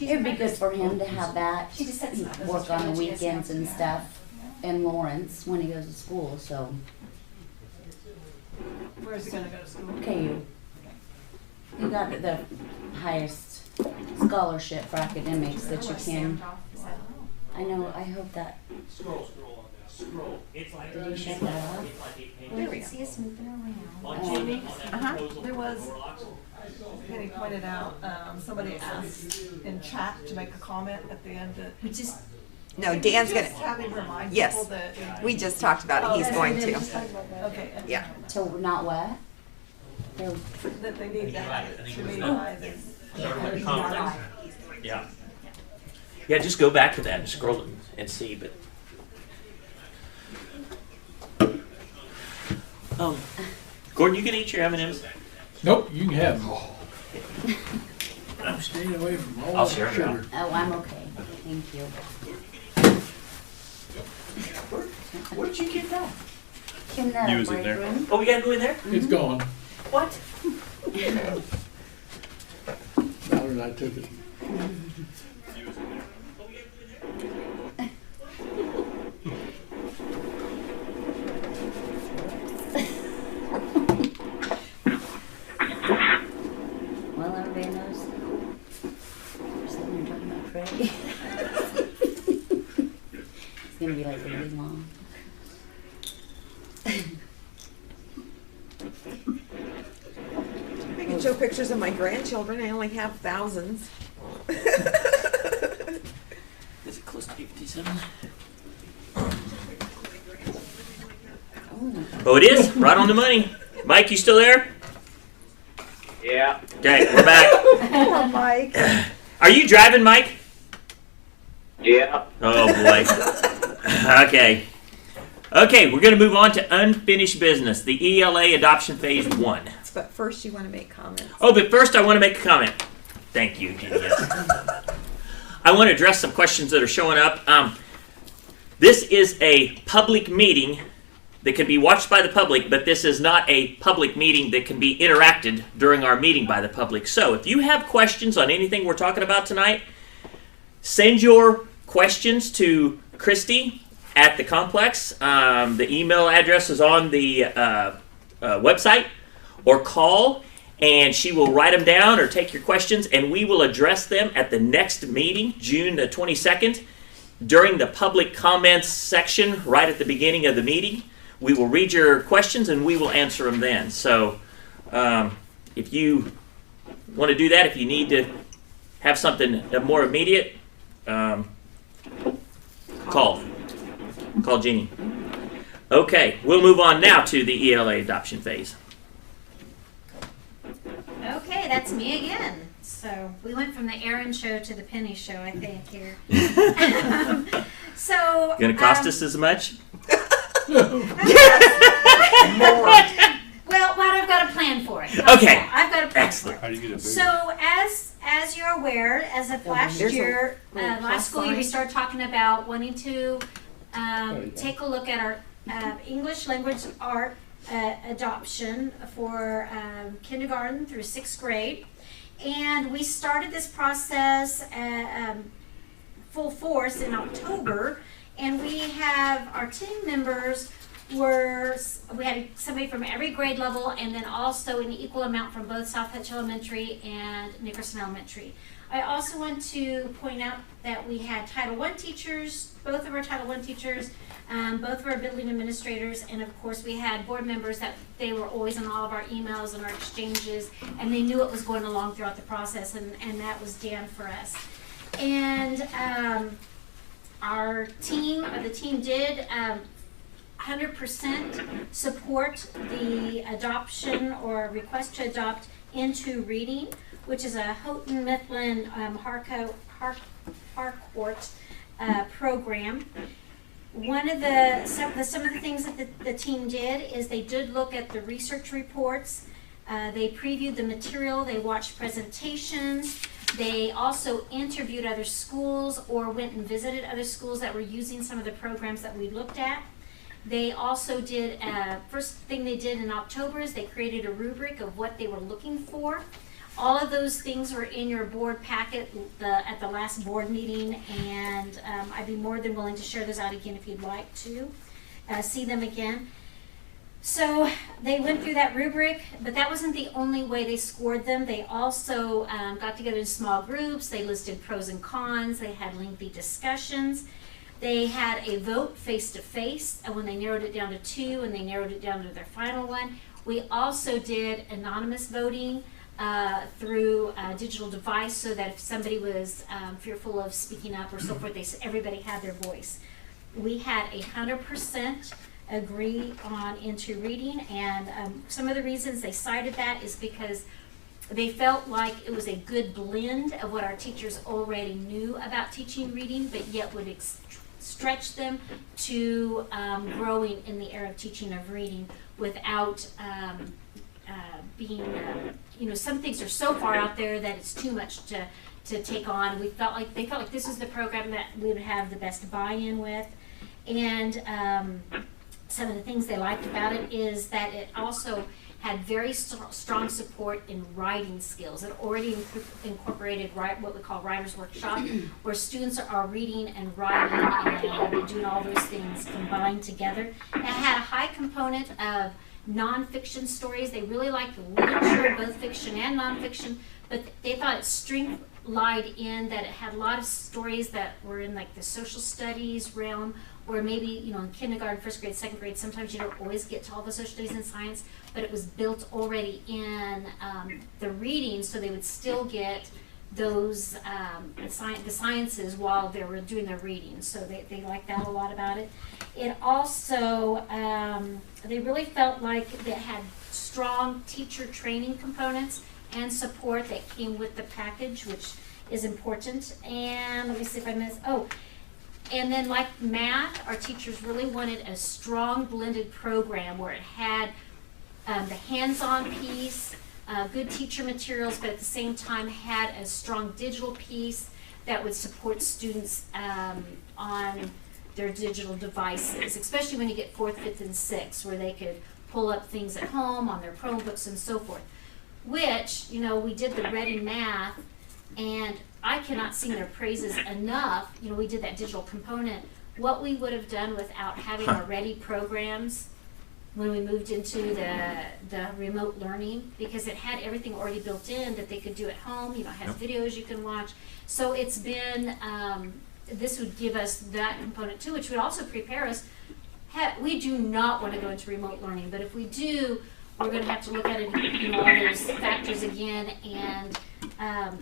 it'd be good for him to have that, work on the weekends and stuff in Lawrence when he goes to school, so, Where's he gonna go to school? KU. He got the highest scholarship for academics that you can. I know, I hope that, Scroll on that. Scroll. It's like. did he shut that off? It's like 8 pages. There we go. See us moving around. On Jimmy, on that Uh-huh. proposal There for was- door locks. Penny pointed out, somebody asked in chat to make a comment at the end that. We just, No, Dan's Just gonna, have him remind Yes. people that. we just talked about it, he's Oh, going we to. did just talk about that. Okay. Yeah. To not what? They're- That they need to have it to be by the. Yeah. Yeah, just go back to that and scroll it and see, but. Gordon, you can eat your M&Ms? Nope, you can have them. I'm staying away from all I'll that share 'em sugar. Oh, I'm okay, thank you. Where did you get that? In You the was in break there. room. Oh, we gotta go in there? It's gone. What? Valerie and I took it. Well, everybody knows. We're sitting here talking about Trey. It's gonna be like really long. I can show pictures of my grandchildren, I only have thousands. Is it close to 57? Oh, it is? Right on the money. Mike, you still there? Yeah. Okay, we're back. Poor Mike. Are you driving, Mike? Yeah. Oh, boy. Okay. Okay, we're going to move on to unfinished business, the ELA adoption phase 1. But first you wanna make comments. Oh, but first I want to make a comment. Thank you, Genius. I want to address some questions that are showing up. This is a public meeting that can be watched by the public, but this is not a public meeting that can be interacted during our meeting by the public. So if you have questions on anything we're talking about tonight, send your questions to Christy at the complex. The email address is on the website, or call, and she will write them down or take your questions, and we will address them at the next meeting, June the 22nd, during the public comments section right at the beginning of the meeting. We will read your questions and we will answer them then. So if you want to do that, if you need to have something more immediate, call Jeannie. Okay, we'll move on now to the ELA adoption phase. okay, that's me again. So we went from the Aaron show to the Penny show, I think, here. So. Gonna cost us as much? Well, but I've got a plan for it. How's Okay. that? I've got a plan Excellent. for it. How do you get it bigger? So as you're aware, as of last There's a year, little plus last school year, we sign. started talking about wanting to you go. take a look at our English language art adoption for kindergarten through 6th grade. And we started this process full force in October, and we have our team members we had somebody from every grade level, and then also an equal amount from both South Hutch Elementary and Nickerson Elementary. I also want to point out that we had Title I teachers, both of our Title I teachers, both of our building administrators, and of course we had board members that they were always in all of our emails and our exchanges, and they knew what was going along throughout the process, and that was Dan for us. And the team did 100% support the adoption or request to adopt Into Reading, which is a Houghton Mifflin Harcourt program. Some of the things that the team did is they did look at the research reports, they previewed the material, they watched presentations, they also interviewed other schools or went and visited other schools that were using some of the programs that we looked at. They also did, first thing they did in October is they created a rubric of what they were looking for. All of those things were in your board packet at the last board meeting, and I'd be more than willing to share those out again if you'd like to see them again. So they went through that rubric, but that wasn't the only way they scored them. They also got together in small groups. They listed pros and cons. They had lengthy discussions. They had a vote face-to-face, and when they narrowed it down to 2 and they narrowed it down to their final one. We also did anonymous voting through a digital device, so that if somebody was fearful of speaking up or so forth, everybody had their voice. We had 100% agree on Into Reading, and some of the reasons they cited that is because they felt like it was a good blend of what our teachers already knew about teaching reading, but yet would stretch them to growing in the area of teaching of reading without being, some things are so far out there that it's too much to take on. They felt like this is the program that we would have the best buy-in with, and some of the things they liked about it is that it also had very strong support in writing skills. It already incorporated what we call Writer's Workshop, where students are reading and writing and doing all those things combined together. It had a high component of nonfiction stories. They really liked the literature, both fiction and nonfiction, but they thought its strength lied in that it had a lot of stories that were in like the social studies realm, where maybe, in kindergarten, 1st grade, 2nd grade, sometimes you don't always get to all the social studies and science, but it was built already in the reading, so they would still get those the sciences while they were doing their reading. So they liked that a lot about it. It also, they really felt like it had strong teacher training components and support that came with the package, which is important. And let me see if I missed, and then like math, our teachers really wanted a strong blended program where it had the hands-on piece, good teacher materials, but at the same time had a strong digital piece that would support students on their digital devices, especially when you get 4th, 5th, and 6th, where they could pull up things at home on their Chromebooks and so forth. Which, we did the Ready Math, and I cannot sing their praises enough. We did that digital component. What we would have done without having our Ready programs when we moved into the remote learning, because it had everything already built in that they could do at home. It has videos you can watch. So it's been, this would give us that component too, which would also prepare us. We do not want to go into remote learning, but if we do, we're going to have to look at it, all those factors again, and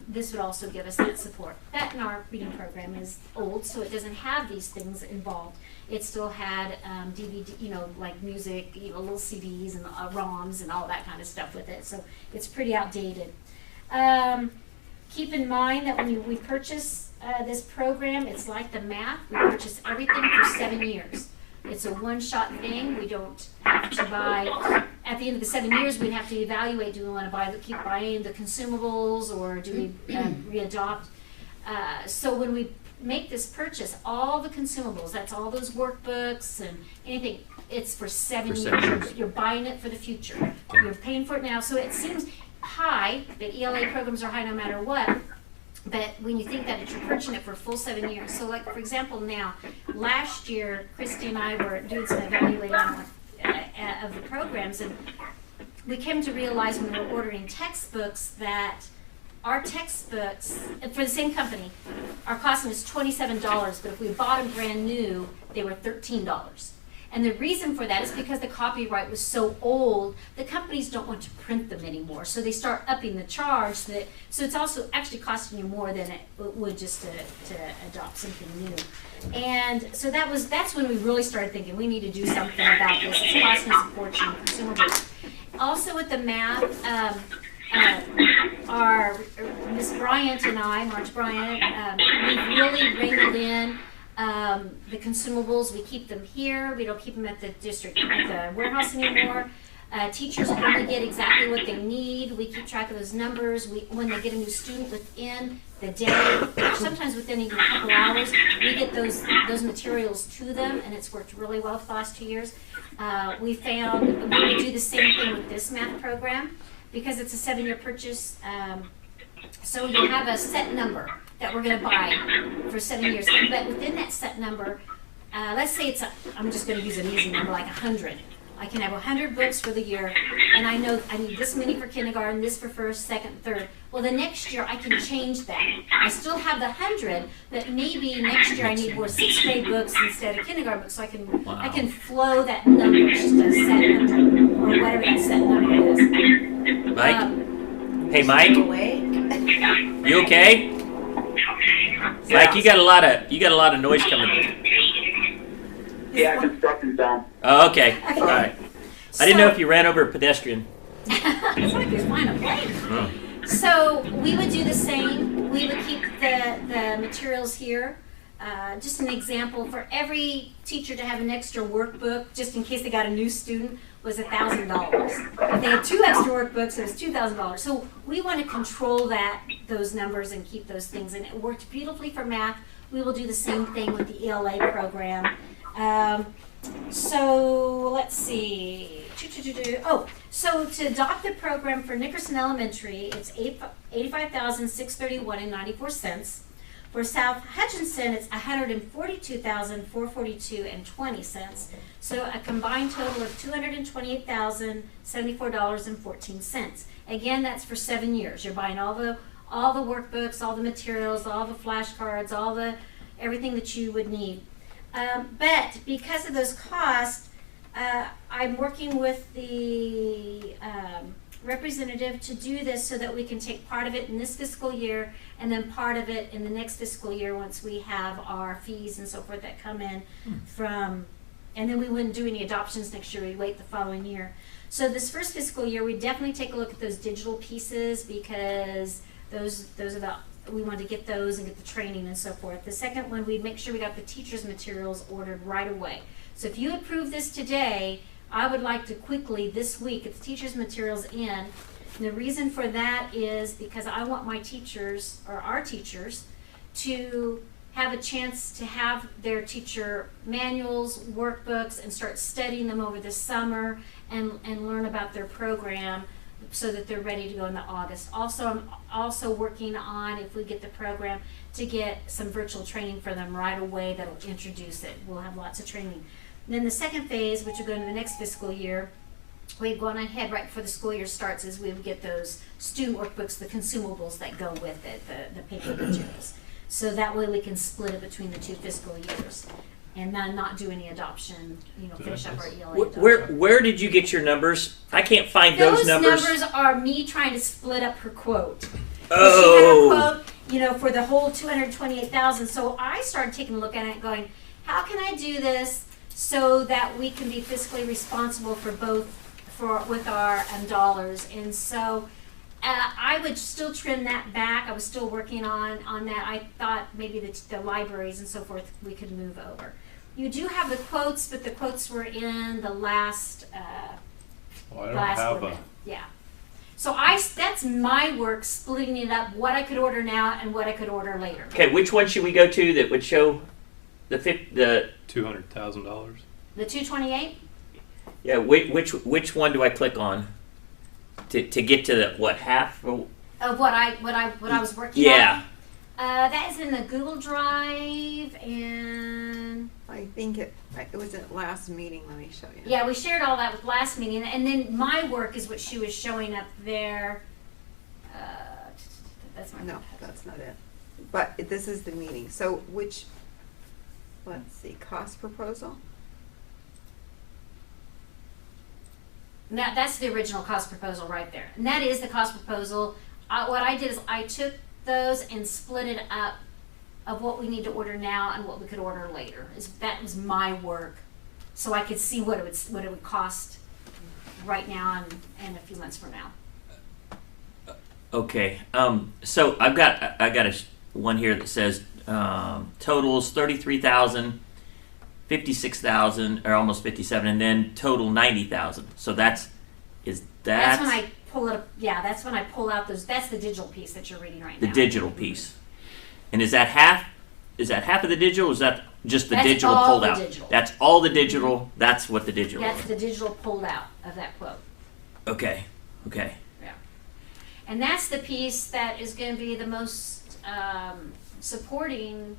this would also give us that support. That in our reading program is old, so it doesn't have these things involved. It still had DVD, like music, little CDs and ROMs and all that kind of stuff with it, so it's pretty outdated. Keep in mind that when we purchase this program, it's like the math. We purchase everything for 7 years. It's a one-shot thing. We don't have to buy at the end of the 7 years, we'd have to evaluate, do we want to keep buying the consumables, or do we readopt? So when we make this purchase, all the consumables, that's all those workbooks and anything, it's for 7 years. 7 years. You're buying it for the future. Okay. You're paying for it now. So it seems high, but ELA programs are high no matter what. But when you think that you're purchasing it for a full 7 years. So like, for example, now, last year, Christy and I were doing some evaluating of the programs, and we came to realize when we were ordering textbooks that our textbooks, for the same company, our costing was $27, but if we bought them brand new, they were $13. And the reason for that is because the copyright was so old, the companies don't want to print them anymore. So they start upping the charge, so it's also actually costing you more than it would just to adopt something new. And so that's when we really started thinking we need to do something about this. It's costing us a fortune, consumables. Also with the math, our Miss Bryant and I, Marge Bryant, we've really wrangled in the consumables. We keep them here. We don't keep them at the warehouse anymore. Teachers only get exactly what they need. We keep track of those numbers. When they get a new student within the day, sometimes within even a couple hours, we get those materials to them, and it's worked really well for the last 2 years. We found we would do the same thing with this math program because it's a 7-year purchase. So you have a set number that we're going to buy for 7 years. But within that set number, let's say I'm just going to use an easy number, like 100. I can have 100 books for the year, and I know I need this many for kindergarten, this for first, second, third. Well, the next year I can change that. I still have the 100, but maybe next year I need more 6th grade books instead of kindergarten books, so I can flow that number, just a set number, or whatever that set number is. Mike? Hey, Mike? Awake? You okay? Mike, you got a lot of noise coming. Yeah, construction zone. Oh, okay. All right. I didn't know if you ran over a pedestrian. It's like he's flying a plane. So we would do the same. We would keep the materials here. Just an example, for every teacher to have an extra workbook, just in case they got a new student, was $1,000. If they had 2 extra workbooks, it was $2,000. So we want to control those numbers and keep those things. And it worked beautifully for math. We will do the same thing with the ELA program. So let's see. So to adopt the program for Nickerson Elementary, it's $85,631.94. For South Hutchinson, it's $142,442.20. So a combined total of $228,074.14. Again, that's for 7 years. You're buying all the workbooks, all the materials, all the flashcards, everything that you would need. But because of those costs, I'm working with the representative to do this so that we can take part of it in this fiscal year and then part of it in the next fiscal year once we have our fees and so forth that come in from, and then we wouldn't do any adoptions next year, we'd wait the following year. So this first fiscal year, we definitely take a look at those digital pieces because those are we want to get those and get the training and so forth. The second one, we make sure we got the teachers' materials ordered right away. So if you approve this today, I would like to quickly this week get the teachers' materials in. And the reason for that is because I want my teachers, or our teachers, to have a chance to have their teacher manuals, workbooks, and start studying them over the summer and learn about their program so that they're ready to go in the August. Also, I'm also working on, if we get the program, to get some virtual training for them right away that'll introduce it. We'll have lots of training. And then the second phase, which will go into the next fiscal year, we've gone ahead right before the school year starts, is we would get those student workbooks, the consumables that go with it, the paper materials. So that way we can split it between the 2 fiscal years and then not do any adoption, finish up our ELA adoption. Where did you get your numbers? I can't find those numbers. Those numbers are me trying to split up her quote. Oh. She had her quote, for the whole $228,000. So I started taking a look at it and going, how can I do this so that we can be fiscally responsible for both with our dollars? And so I would still trim that back. I was still working on that. I thought maybe the libraries and so forth we could move over. You do have the quotes, but the quotes were in the last Well, I don't last have order. a, Yeah. So that's my work, splitting it up, what I could order now and what I could order later. Okay, which one should we go to that would show the $200,000. The 228? yeah, which one do I click on to get to the what half? Of what I was working on. Yeah. That is in the Google Drive, and I think it was at last meeting. Let me show you. yeah, we shared all that with last meeting, and then my work is what she was showing up there. That's my No, that's not it. But this is the meeting. So let's see, cost proposal. Now, that's the original cost proposal right there, and that is the cost proposal. What I did is I took those and split it up of what we need to order now and what we could order later. That was my work, so I could see what it would cost right now and a few months from now. Okay. So I got one here that says totals 33,000, 56,000, or almost 57, and then total 90,000. So that's That's when I pull it up. Yeah, that's when I pull out those. That's the digital piece that you're reading right the now. digital piece. And is that half? Is that half of the digital? Or is that just the That's digital all pulled the out? digital. That's all the digital. That's what the digital. That's is. the digital pulled out of that quote. Okay. Okay. Yeah. And that's the piece that is going to be the most supporting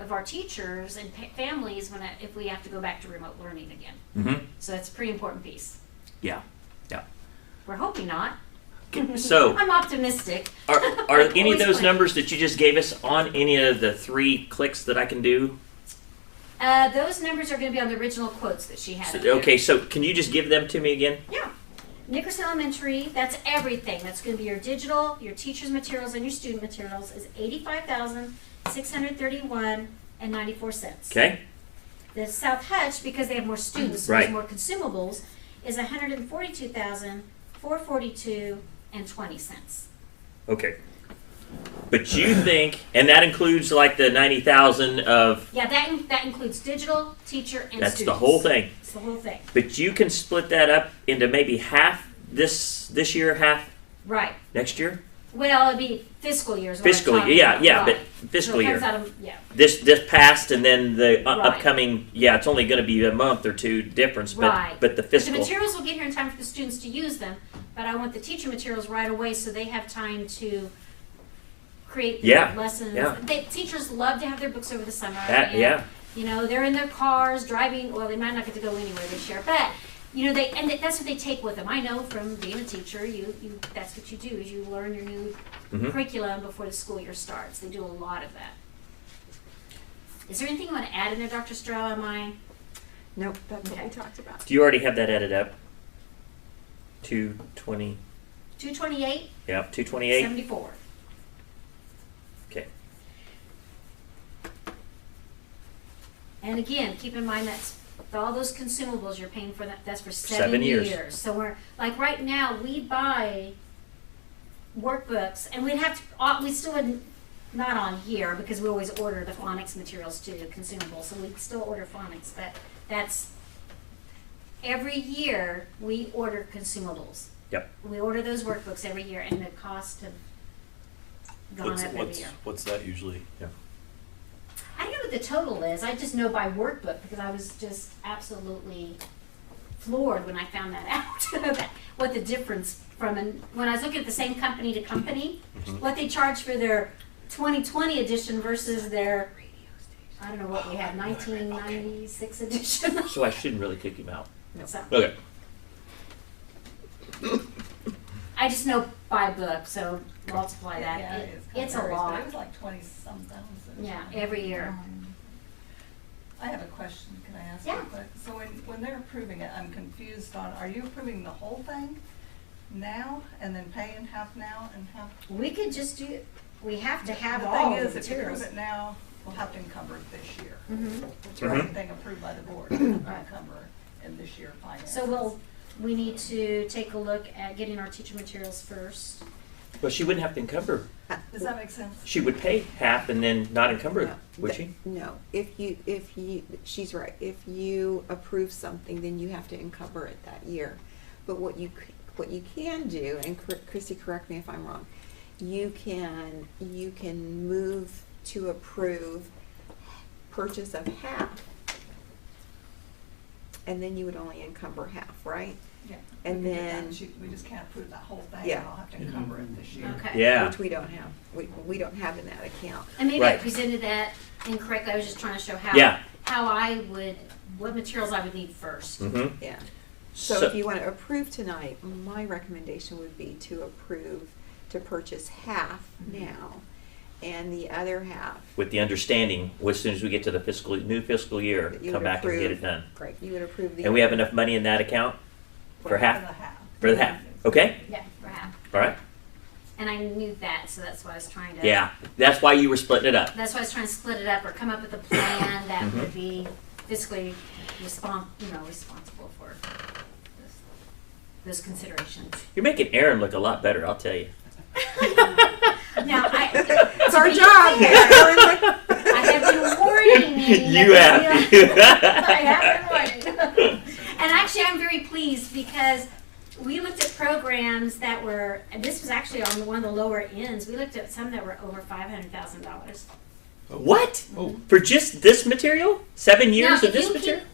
of our teachers and families if we have to go back to remote learning again. Mm-hmm. So that's a pretty important piece. Yeah. Yeah. We're hoping not. So I'm optimistic. are Like any of always those plan. numbers that you just gave us on any of the 3 clicks that I can do? Those numbers are going to be on the original quotes that she had. So, up there. okay. So can you just give them to me again? Yeah. Nickerson Elementary, that's everything. That's going to be your digital, your teacher's materials, and your student materials is $85,631.94. Okay. The South Hutch, because they have more students, so Right. there's more consumables, is $142,442.20. Okay. But you think, and that includes like the 90,000 of. Yeah, that includes digital, teacher, and That's students. the whole thing. It's the whole thing. But you can split that up into maybe half this year, half Right. next year. Well, it'd be fiscal years. what I'm Fiscal, talking yeah, about. yeah, Right. but fiscal So it comes year. out of, yeah. This past, and then the Right. upcoming. Yeah, it's only going to be a month or two difference, but Right. but the The fiscal. materials will get here in time for the students to use them, but I want the teacher materials right away so they have time to create their Yeah, lessons. yeah. Teachers love to have their books over the summer. That, and, yeah. You know, they're in their cars driving. Well, they might not get to go anywhere this year, but you know, that's what they take with them. I know from being a teacher, you that's what you do is you learn your new Mhm. curriculum before the school year starts. They do a lot of that. Is there anything you want to add in there, Dr. Stroh? Nope, that's what Okay. we talked about. Do you already have that added up? 220. 228, Yep, 228. 74. Okay. And again, keep in mind that's all those consumables you're paying for. That's for 7 years. So we're like right now we buy workbooks, and we still wouldn't, not on here because we always order the phonics materials too, consumables. So we still order phonics, but that's every year we order consumables. Yep. We order those workbooks every year, and the cost have gone up every year. What's that usually? Yeah. I don't know what the total is. I just know by workbook because I was just absolutely floored when I found that out. What the difference when I was looking at the same company to company, what they charge for their 2020 edition versus their, I don't know what we had, 1996 edition. So I shouldn't really kick him out. So, Okay. I just know by book, so multiply that. Yeah, It's a varies, but lot. It was like 20-some thousand. Yeah, every year. I have a question, can I ask Yeah. real quick? So when they're approving it, I'm confused on, are you approving the whole thing now and then paying half now and half? We could just do, we have to have The all thing the is, if you materials. approve it now, we'll have to encumber it this year. Mhm. It's everything approved by the board, we'll encumber in this year finances. So we need to take a look at getting our teacher materials first. Well, she wouldn't have to encumber. Does that make sense? She would pay half and then not encumber, No, would she? No, if you, she's right. If you approve something, then you have to encumber it that year. But what you can do, and Chrissy, correct me if I'm wrong, you can move to approve purchase of half, and then you would only encumber half, right? Yeah. And we can do then- that. We just can't approve that whole thing, Yeah. I'll have to encumber it this year. Okay. Yeah. Which we don't have. We don't have in that account. And maybe I Right. presented that incorrectly. I was just trying to show Yeah. what materials I would need first. Mm-hmm. Yeah. So if you want to approve tonight, my recommendation would be to approve to purchase half now, and the other half, with the understanding, as soon as we get to the new fiscal year, that you come would back and get approve. it done. Right, you would approve the. And we have enough money in that account for half? For the half. For the half, okay? Yeah, for half. All right? And I knew that, so that's why I was trying to. Yeah, that's why you were splitting it up. That's why I was trying to split it up or come up with a plan that Mhm. would be fiscally responsible for those considerations. You're making Aaron look a lot better, I'll tell you. Now, It's our job here. I have been warning you. You have. I have been warning. And actually, I'm very pleased because we looked at programs that were, and this was actually on one of the lower ends. We looked at some that were over $500,000. What? Oh. For just this material? 7 years Now, of this if you material?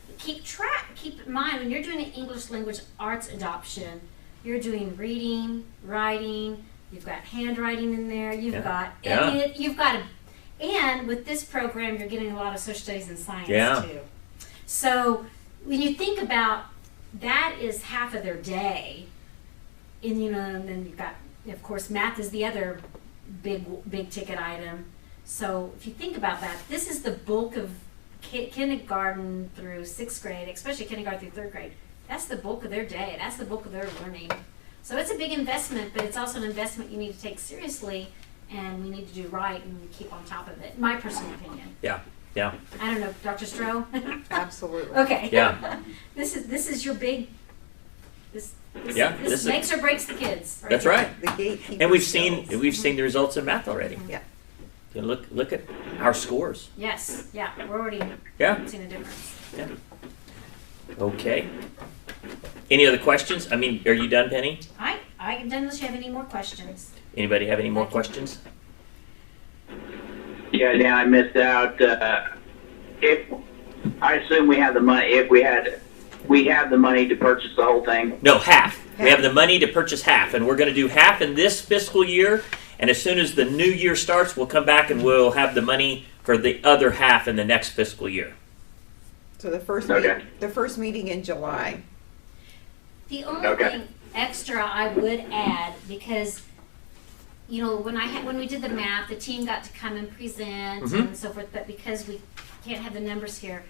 keep in mind, when you're doing an English language arts adoption, you're doing reading, writing, you've got handwriting in there, you've Yeah. got, Yeah. and with this program, you're getting a lot of social studies and science Yeah. too. So when you think about that is half of their day, and and then you've got, of course, math is the other big ticket item. So if you think about that, this is the bulk of kindergarten through 6th grade, especially kindergarten through 3rd grade. That's the bulk of their day. That's the bulk of their learning. So it's a big investment, but it's also an investment you need to take seriously, and we need to do right and keep on top of it. My personal opinion. Yeah. I don't know, Dr. Stroh. Absolutely. Okay. Yeah. This is your big. This This is- makes or breaks the kids. That's here. right. The gatekeeper. And we've skills. seen the results in math already. Yeah. You look at our scores. Yes. Yeah. We're already Yeah. seeing a difference. Yeah. Okay. Any other questions? I mean, are you done, Penny? I'm done unless you have any more questions. Anybody have any more questions? Yeah, Dan, I missed out. If I assume we have the money, if we have the money to purchase the whole thing. No, half. We have the money to purchase half, and we're going to do half in this fiscal year. And as soon as the new year starts, we'll come back and we'll have the money for the other half in the next fiscal year. So the first Okay. the first meeting in July. The only Okay. thing extra I would add, because when we did the math, the team got to come and present Mhm. and so forth, but because we can't have the numbers here,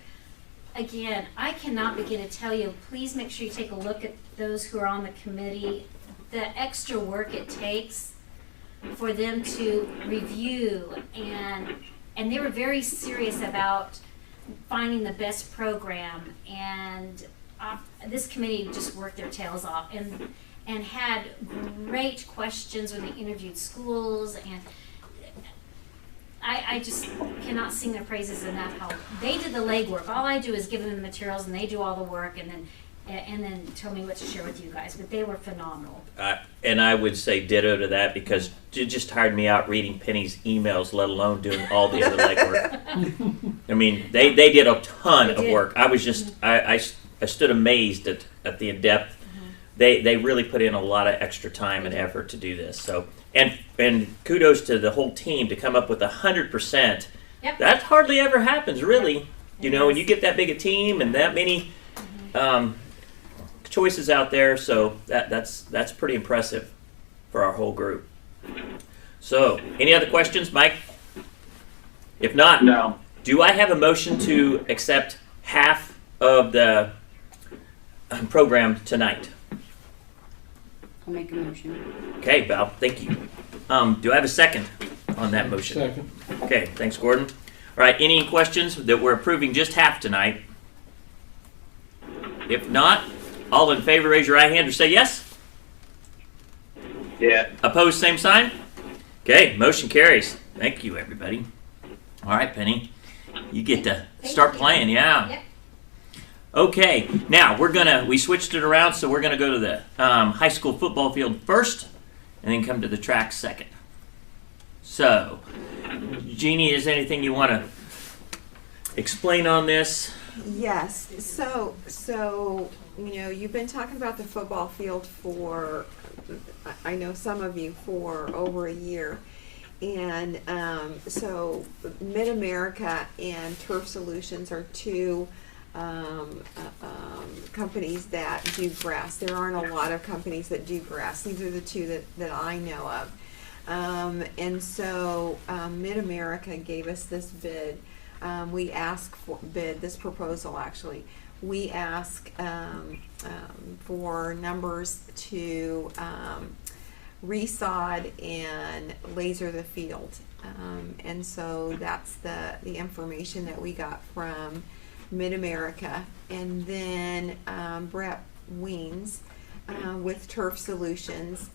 again, I cannot begin to tell you, please make sure you take a look at those who are on the committee, the extra work it takes for them to review, and they were very serious about finding the best program, and this committee just worked their tails off and had great questions when they interviewed schools, and I just cannot sing their praises enough how they did the legwork. All I do is give them the materials and they do all the work and then tell me what to share with you guys, but they were phenomenal. And I would say ditto to that because it just tired me out reading Penny's emails, let alone doing all the other legwork. I mean, they did a ton They of did. work. I was just, I stood amazed at the depth. They really put in a lot of extra time and effort to do this. So, and kudos to the whole team to come up with 100%. Yep. That hardly ever happens, really. You know, when Yes. you get that big a team and that many choices out there, so that's pretty impressive for our whole group. So, any other questions, Mike? If not, No. do I have a motion to accept half of the program tonight? I'll make a motion. Okay, Val, thank you. Do I have a second on that motion? Second. Okay, thanks, Gordon. All right, any questions that we're approving just half tonight? If not, all in favor, raise your right hand or say yes. Yeah. Opposed, same sign. Okay, motion carries. Thank you, everybody. All right, Penny, you get to Thank start you. playing, yeah. Yep. Okay, now we switched it around, so we're gonna go to the high school football field first, and then come to the track second. So, Jeannie, is there anything you want to explain on this? Yes. So you've been talking about the football field for, I know some of you, for over a year. And so Mid-America and Turf Solutions are two companies that do grass. There aren't a lot of companies that do grass. These are the two that I know of. And so Mid-America gave us this bid. We asked for this proposal actually. We asked for numbers to resod and laser the field. And so that's the information that we got from Mid-America. And then Brett Weens with Turf Solutions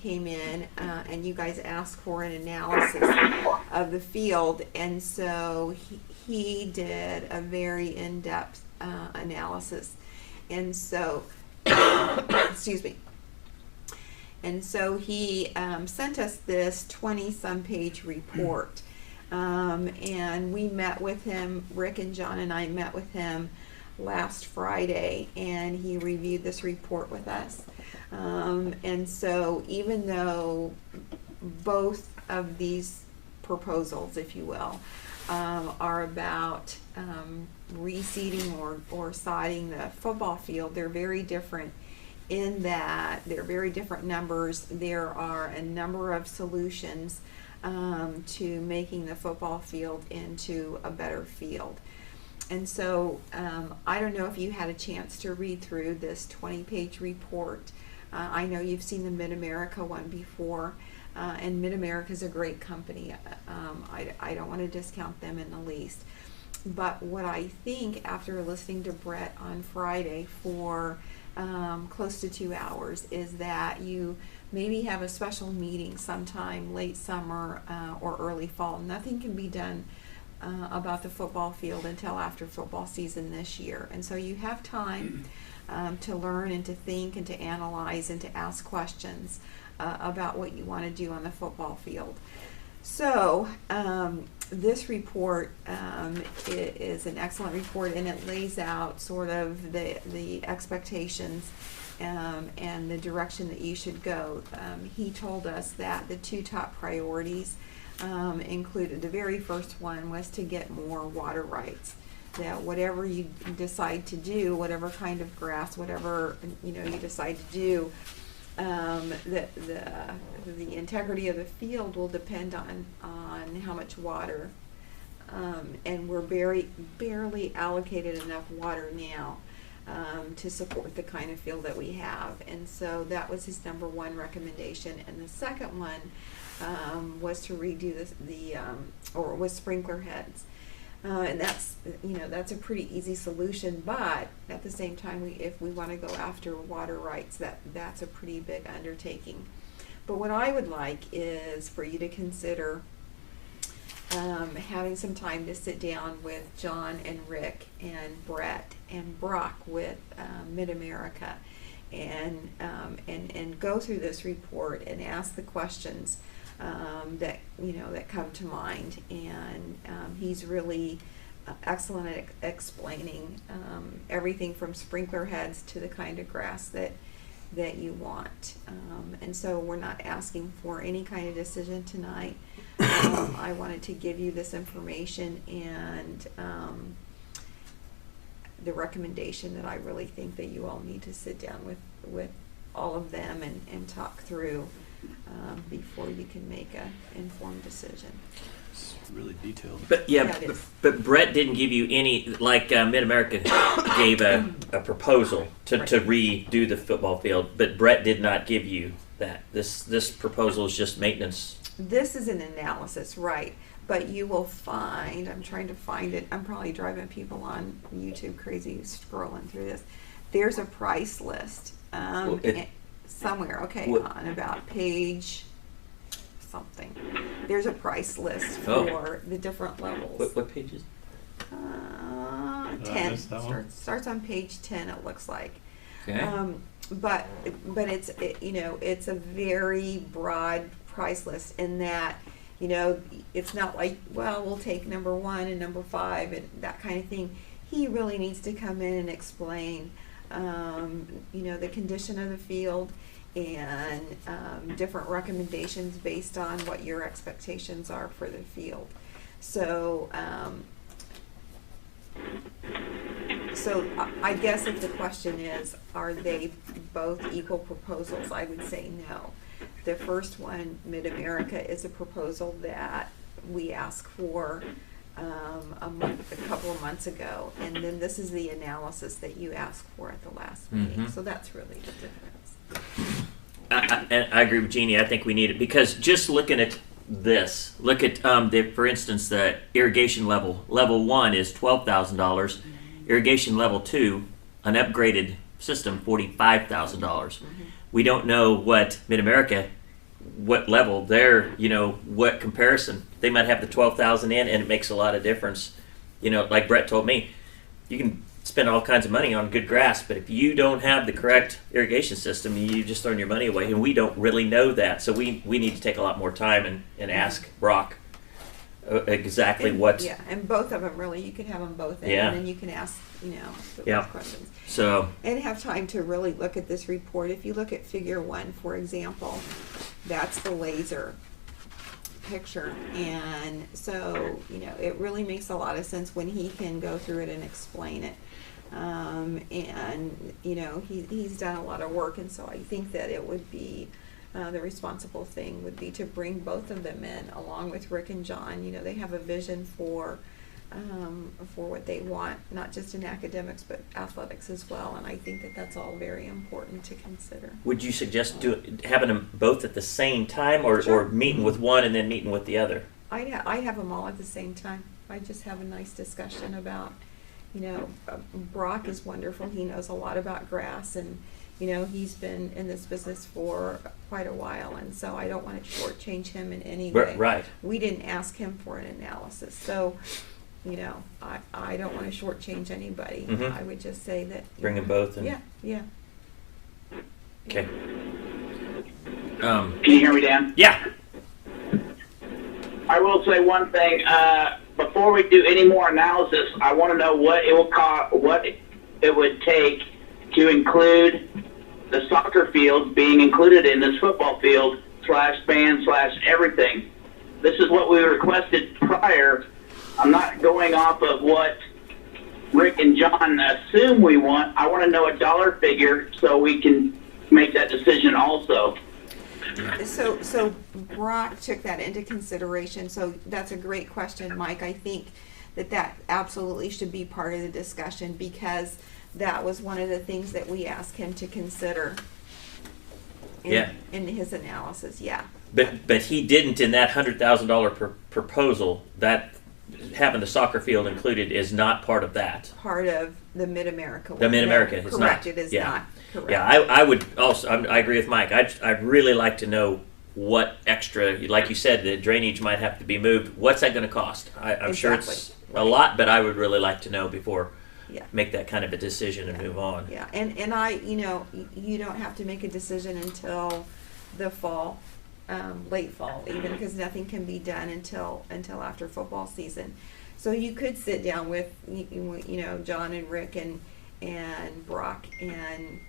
came in and you guys asked for an analysis of the field, and so he did a very in-depth analysis. And so excuse me. And so he sent us this 20-some page report. And we met with him, Rick and John and I met with him last Friday, and he reviewed this report with us. And so even though both of these proposals, if you will, are about reseeding or sodding the football field, they're very different in that they're very different numbers. There are a number of solutions to making the football field into a better field. And so I don't know if you had a chance to read through this 20-page report. I know you've seen the Mid-America one before, and Mid-America is a great company. I don't want to discount them in the least. But what I think, after listening to Brett on Friday for close to 2 hours, is that you maybe have a special meeting sometime late summer or early fall. Nothing can be done about the football field until after football season this year. And so you have time to learn and to think and to analyze and to ask questions about what you want to do on the football field. So this report is an excellent report, and it lays out sort of the expectations and the direction that you should go. He told us that the two top priorities included, the very first one was to get more water rights. That whatever you decide to do, whatever kind of grass, whatever you decide to do, the integrity of the field will depend on how much water, and we're barely allocated enough water now to support the kind of field that we have. And so that was his number one recommendation. And the second one was to redo or was sprinkler heads. And that's a pretty easy solution, but at the same time, if we want to go after water rights, that's a pretty big undertaking. But what I would like is for you to consider having some time to sit down with John and Rick and Brett and Brock with Mid-America and go through this report and ask the questions that come to mind. And he's really excellent at explaining everything from sprinkler heads to the kind of grass that you want. And so we're not asking for any kind of decision tonight. I wanted to give you this information and the recommendation that I really think that you all need to sit down with all of them and talk through before you can make an informed decision. It's really detailed. But but Brett didn't give you any, like Mid-America gave a proposal to redo the football field, but Brett did not give you that. This proposal is just maintenance. This is an analysis, right? But you will find, I'm trying to find it, I'm probably driving people on YouTube crazy scrolling through this. There's a price list somewhere, on about page something. There's a price list for the different levels. What page is it? 10. missed that one. Starts on page 10, it looks like. Okay. But it's a very broad price list in that, it's not like, well, we'll take number 1 and number 5 and that kind of thing. He really needs to come in and explain, the condition of the field and different recommendations based on what your expectations are for the field. So I guess if the question is, are they both equal proposals, I would say no. The first one, Mid-America, is a proposal that we asked for a couple of months ago, and then this is the analysis that you asked for at the last meeting. So that's really the difference. And I agree with Jeannie. I think we need it because just looking at this, look at for instance, the irrigation level. Level 1 is $12,000. Irrigation level 2, an upgraded system, $45,000. We don't know what Mid-America, what level they're, what comparison. They might have the 12,000 in, and it makes a lot of difference. Like Brett told me, you can spend all kinds of money on good grass, but if you don't have the correct irrigation system, you just throw your money away, and we don't really know that. So we need to take a lot more time and ask Brock exactly what. Yeah, and both of them really, you could have them both in, Yeah. and then you can ask, Yeah. those questions. So And have time to really look at this report. If you look at figure 1, for example, that's the laser picture, and so it really makes a lot of sense when he can go through it and explain it. And he's done a lot of work, and so I think that it would be the responsible thing would be to bring both of them in along with Rick and John. They have a vision for what they want, not just in academics but athletics as well, and I think that that's all very important to consider. would you suggest having them both at the same time, or Sure. or meeting with one and then meeting with the other? I have them all at the same time. I just have a nice discussion about, Brock is wonderful. He knows a lot about grass, and he's been in this business for quite a while, and so I don't want to shortchange him in any way. Right. We didn't ask him for an analysis, so I don't want to shortchange anybody. Mhm. I would just say that Bring them both in. Yeah. Okay. Can you hear me, Dan? Yeah. I will say one thing. Before we do any more analysis, I want to know what it will cost, what it would take to include the soccer field being included in this football field /band /everything. This is what we requested prior. I'm not going off of what Rick and John assume we want. I want to know a dollar figure so we can make that decision also. So Brock took that into consideration, so that's a great question, Mike. I think that absolutely should be part of the discussion, because that was one of the things that we asked him to consider in his analysis, yeah. But he didn't in that $100,000 proposal. That having the soccer field included is not part of that. Part of the Mid-America one. The Mid-America is Correct, not. it is Yeah. not. Correct. Yeah, I would also. I agree with Mike. I'd really like to know what extra, like you said, the drainage might have to be moved. What's that going to cost? I'm sure it's a lot, but I would really like to know before make that kind of a decision and move on. Yeah, and I, you don't have to make a decision until the fall, late fall, even, because nothing can be done until after football season. So you could sit down with, John and Rick and Brock and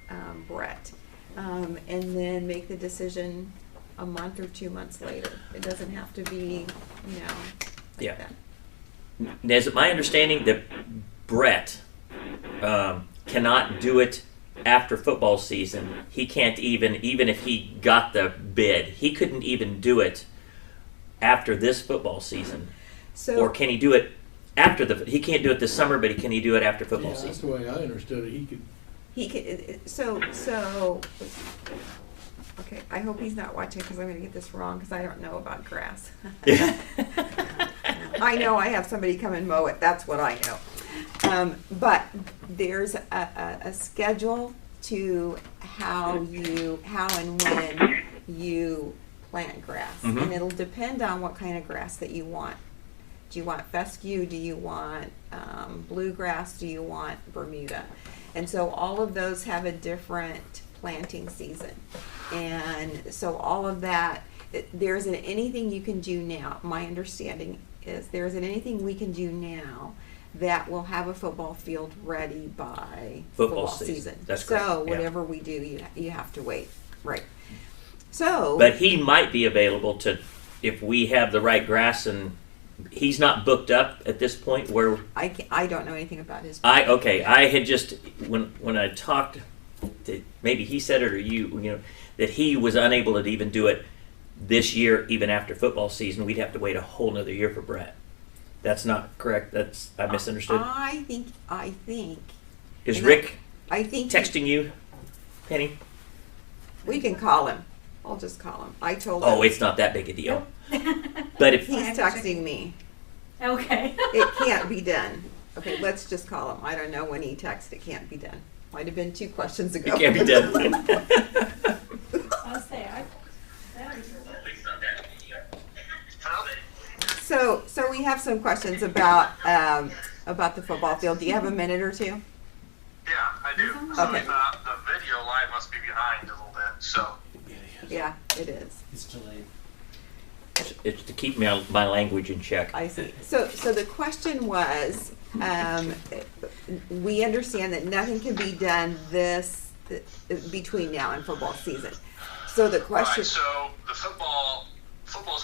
Brett, and then make the decision a month or 2 months later. It doesn't have to be, like that. Now, is it my understanding that Brett cannot do it after football season? He can't even if he got the bid, he couldn't even do it after this football season. So, or can he do it after he can't do it this summer, but can he do it after football Yeah, that's season? the way I understood it. he could, okay, I hope he's not watching, because I'm going to get this wrong, because I don't know about grass. Yeah. I know I have somebody come and mow it, that's what I know. But there's a schedule to how and when you plant grass. Mhm. And it'll depend on what kind of grass that you want. Do you want fescue? Do you want bluegrass? Do you want Bermuda? And so all of those have a different planting season. And so all of that, there isn't anything you can do now. My understanding is there isn't anything we can do now that will have a football field ready by Football season. That's correct, so yeah. whatever we do, you have to wait. Right. So. But he might be available to, if we have the right grass, and he's not booked up at this point where I don't know anything about his. I had just when I talked, maybe he said it or you that he was unable to even do it this year, even after football season. We'd have to wait a whole nother year for Brett. That's not correct. I misunderstood. I think. Is Rick I think texting you, Penny? we can call him. I'll just call him. I told him. Oh, it's not that big a deal. But if He's texting me. Okay. It can't be done. Okay, let's just call him. I don't know when he texted. It can't be done. Might have been 2 questions ago. it can't be done. I'll say, So we have some questions about the football field. Do you have a minute or two? Yeah, I do. Okay. So the video live must be behind a little bit, so. Yeah, it is. It's delayed. It's to keep my language in check. I see. So the question was, we understand that nothing can be done between now and football season. So the question. Right, so the football's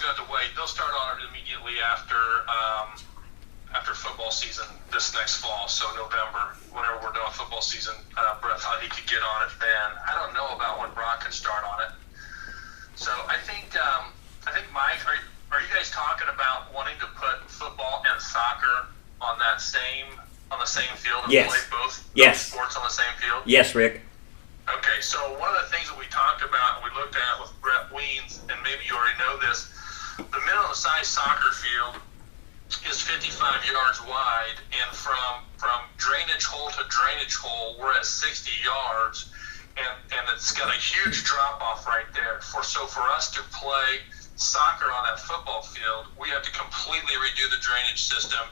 going to have to wait. They'll start on it immediately after football season this next fall, so November, whenever we're done with football season. Brett thought he could get on it then. I don't know about when Brock can start on it. So I think Mike, are you guys talking about wanting to put football and soccer on the same field and Yes. play both sports on the same field? Yes, Rick. Okay, so one of the things that we talked about and we looked at with Brett Weens, and maybe you already know this, the minimum size soccer field is 55 yards wide, and from drainage hole to drainage hole, we're at 60 yards, and it's got a huge drop off right there. So for us to play soccer on that football field, we have to completely redo the drainage system,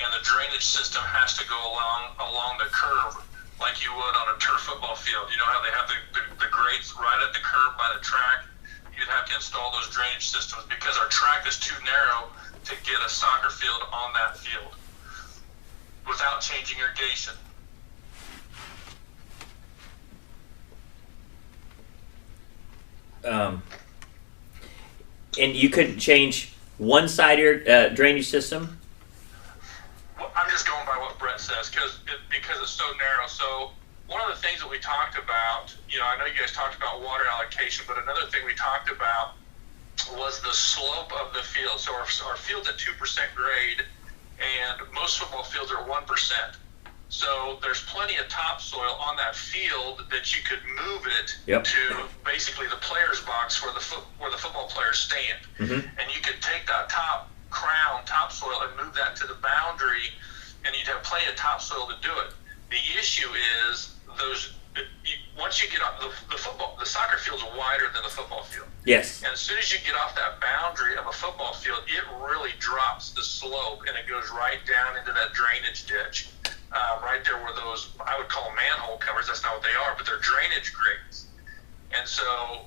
and the drainage system has to go along the curve like you would on a turf football field. You know how they have the grates right at the curb by the track? You'd have to install those drainage systems because our track is too narrow to get a soccer field on that field without changing irrigation. And you couldn't change one side of your drainage system? Well, I'm just going by what Brett says because it's so narrow. So one of the things that we talked about, I know you guys talked about water allocation, but another thing we talked about was the slope of the field. So our field's at 2% grade, and most football fields are 1%. So there's plenty of topsoil on that field that you could move it to basically the player's box where the football players stand. Mm-hmm. And you could take that topsoil and move that to the boundary, and you'd have plenty of topsoil to do it. The issue is once you get off the soccer field's wider than the football field. Yes. And as soon as you get off that boundary of a football field, it really drops the slope and it goes right down into that drainage ditch. Right there where those, I would call them manhole covers, that's not what they are, but they're drainage grates. And so,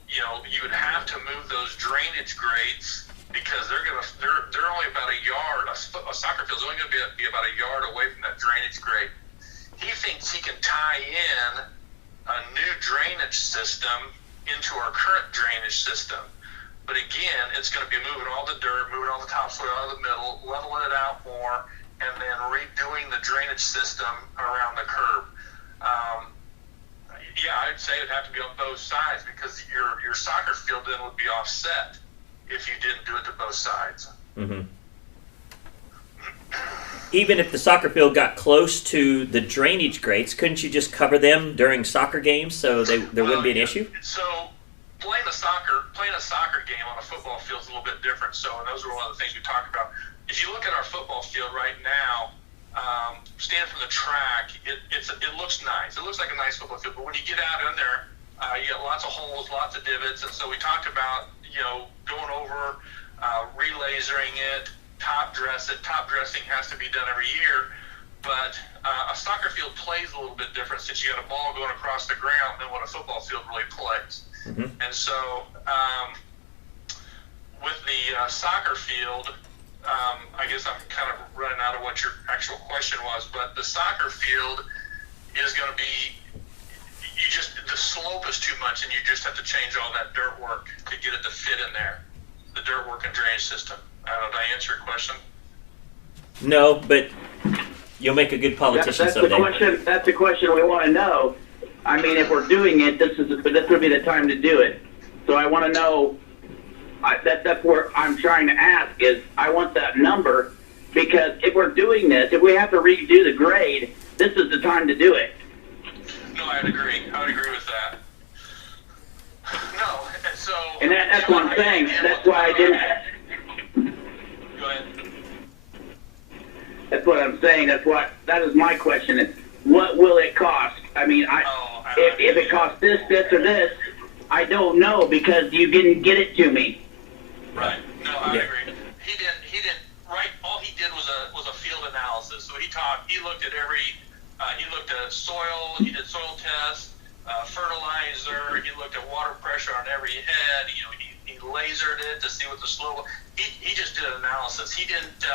you would have to move those drainage grates because they're only about a yard, a soccer field's only going to be about a yard away from that drainage grate. He thinks he can tie in a new drainage system into our current drainage system. But again, it's going to be moving all the dirt, moving all the topsoil out of the middle, leveling it out more, and then redoing the drainage system around the curb. I'd say it'd have to be on both sides because your soccer field then would be offset if you didn't do it to both sides. Mm-hmm. Even if the soccer field got close to the drainage grates, couldn't you just cover them during soccer games so there wouldn't be an issue? So playing a soccer game on a football field is a little bit different. So, and those are one of the things we talked about. If you look at our football field right now, standing from the track, it looks nice. It looks like a nice football field. But when you get out in there, you get lots of holes, lots of divots. And so we talked about, going over, relasering it, top dressing has to be done every year, but a soccer field plays a little bit different since you got a ball going across the ground than what a football field really plays. Mm-hmm. And so with the soccer field, I guess I'm kind of running out of what your actual question was, but the soccer field is going to be, the slope is too much, and you just have to change all that dirt work to get it to fit in there, the dirt work and drainage system. I don't know, did I answer your question? No, but you'll make a good politician that's someday. the question. That's the question we want to know. I mean, if we're doing it, this would be the time to do it. So I want to know. That's where I'm trying to ask is I want that number, because if we're doing this, if we have to redo the grade, this is the time to do it. No, I would agree. I would agree with that. No, and so. And that's what I'm saying. That's why I didn't. Go ahead. That's what I'm saying. That is my question. Is what will it cost? I mean, if it costs this, or this, I don't know, because you didn't get it to me. Right. No, I agree. He didn't. Right. All he did was a field analysis. So he looked at he looked at soil. He did soil tests, fertilizer. He looked at water pressure on every head. You know, he lasered it to see what the slope. He just did an analysis. He didn't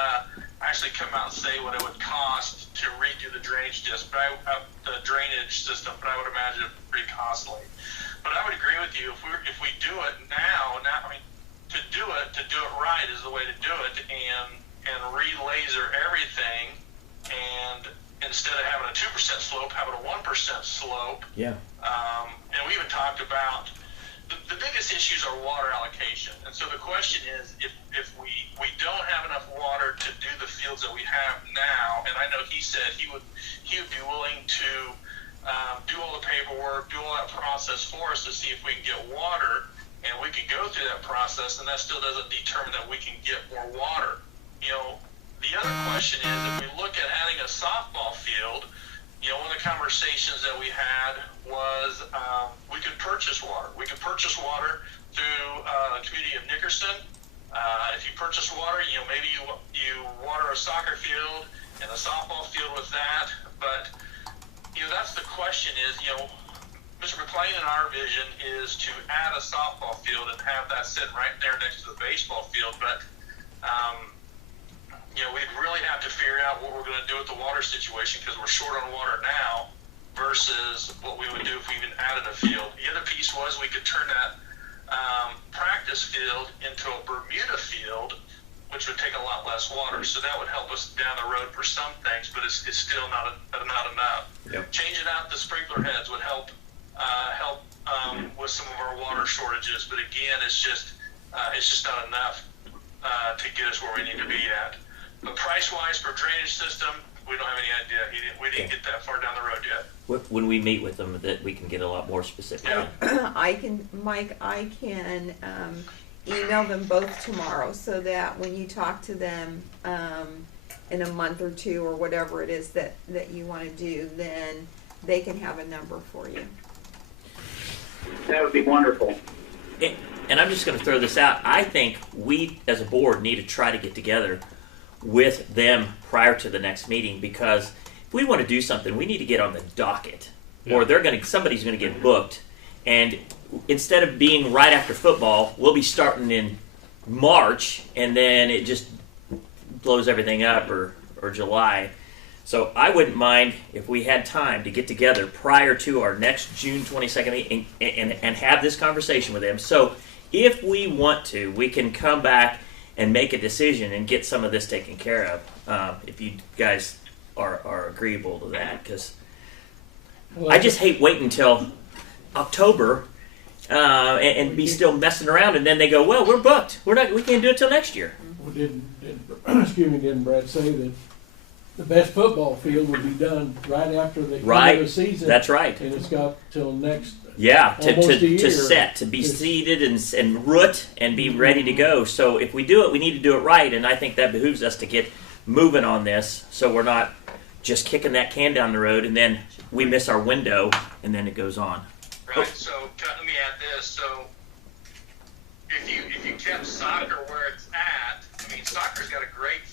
actually come out and say what it would cost to redo the drainage the drainage system. But I would imagine it's pretty costly. But I would agree with you, if we do it now, I mean, to do it right is the way to do it, and re-laser everything, and instead of having a 2% slope, having a 1% slope. Yeah. And we even talked about the biggest issues are water allocation. And so the question is, if we don't have enough water to do the fields that we have now, and I know he said he would be willing to do all the paperwork, do all that process for us to see if we can get water, and we can go through that process, and that still doesn't determine that we can get more water. You know, the other question is, if we look at adding a softball field, you know, one of the conversations that we had was we could purchase water. We could purchase water through the community of Nickerson. If you purchase water, you know, maybe you water a soccer field and a softball field with that, but you know, that's the question is, you know, Mr. McLean and our vision is to add a softball field and have that sitting right there next to the baseball field. But, you know, we'd really have to figure out what we're going to do with the water situation, because we're short on water now versus what we would do if we even added a field. The other piece was we could turn that practice field into a Bermuda field, which would take a lot less water. So that would help us down the road for some things, but it's still not enough. Yep. Changing out the sprinkler heads would help with some of our water shortages. But again, it's just not enough to get us where we need to be at. But price-wise for drainage system, we don't have any idea. We didn't get that far down the road yet. When we meet with them, that we can get a lot more specific. Yeah. I can email them both tomorrow, so that when you talk to them in a month or two or whatever it is that you want to do, then they can have a number for you. That would be wonderful. And I'm just going to throw this out. I think we, as a board, need to try to get together with them prior to the next meeting, because if we want to do something, we need to get on the docket, or somebody's going to get booked. And instead of being right after football, we'll be starting in March, and then it just blows everything up, or July. So I wouldn't mind if we had time to get together prior to our next June 22nd meeting and have this conversation with them. So if we want to, we can come back and make a decision and get some of this taken care of, if you guys are agreeable to that. Because I just hate waiting until October and be still messing around, and then they go, well, we're booked. We can't do it till next year. Well, didn't Brad say that the best football field would be done right after the end of the season? That's right. And it's got till next. Yeah, almost a year to set, to be seated and root and be ready to go. So if we do it, we need to do it right, and I think that behooves us to get moving on this, so we're not just kicking that can down the road and then we miss our window and then it goes on. Right. So let me add this. So if you kept soccer where it's at, I mean, soccer's got a great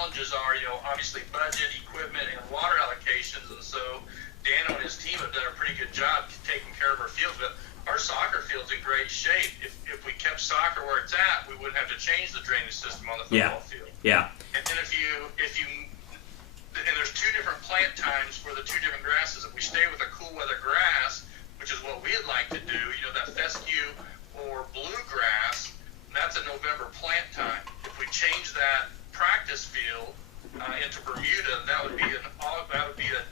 challenges are, obviously budget, equipment, and water allocations, and so Dan and his team have done a pretty good job taking care of our fields, but our soccer field's in great shape. If we kept soccer where it's at, we wouldn't have to change the drainage system on the football field. Yeah. And then if you and there's two different plant times for the two different grasses. If we stay with a cool weather grass, which is what we'd like to do, that fescue or bluegrass, that's a November plant time. If we change that practice field into Bermuda, that would be a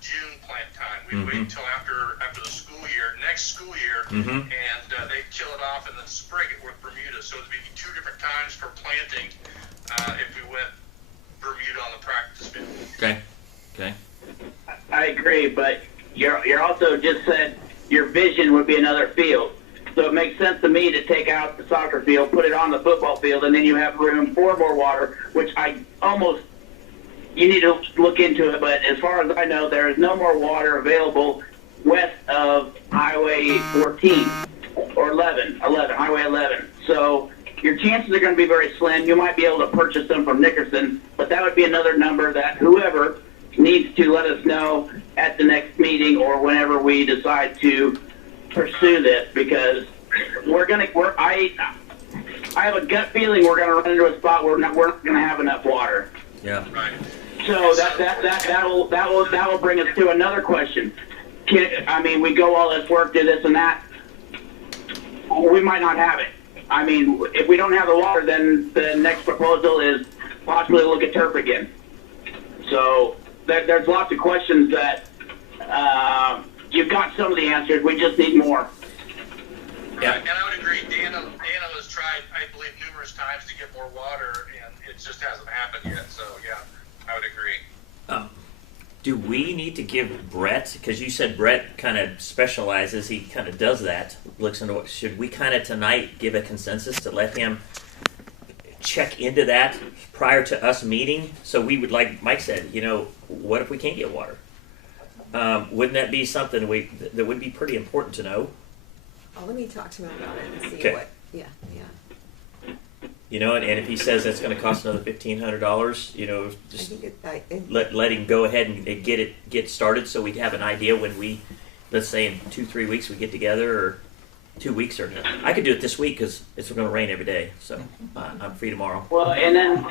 June plant time. We'd wait until after the school year, next school year, and they'd kill it off and then sprig it with Bermuda. So it'd be two different times for planting if we went Bermuda on the practice field. Okay. I agree, but you're also just said your vision would be another field. So it makes sense to me to take out the soccer field, put it on the football field, and then you have room for more water, which you need to look into it, but as far as I know, there is no more water available west of Highway 14 or 11, Highway 11. So your chances are going to be very slim. You might be able to purchase them from Nickerson, but that would be another number that whoever needs to let us know at the next meeting or whenever we decide to pursue this, because I have a gut feeling we're going to run into a spot where we're not going to have enough water. Yeah. Right. So that will bring us to another question. We go all this work, do this and that. We might not have it. If we don't have the water, then the next proposal is possibly look at turf again. So there's lots of questions that you've got some of the answers. We just need more. Yeah. And I would agree. Dana has tried, I believe, numerous times to get more water, and it just hasn't happened yet. So yeah, I would agree. Do we need to give Brett, because you said Brett kind of specializes, he kind of does that, looks into what, should we kind of tonight give a consensus to let him check into that prior to us meeting? So we would, like Mike said, what if we can't get water? Wouldn't that be something that would be pretty important to know? Oh, let me talk to him about it and see Okay. what. Yeah. And if he says that's going to cost another $1,500, I just think let him go ahead and get started, so we have an idea when we, let's say in 2-3 weeks we get together, or 2 weeks, or I could do it this week because it's going to rain every day, so I'm free tomorrow. Well, and then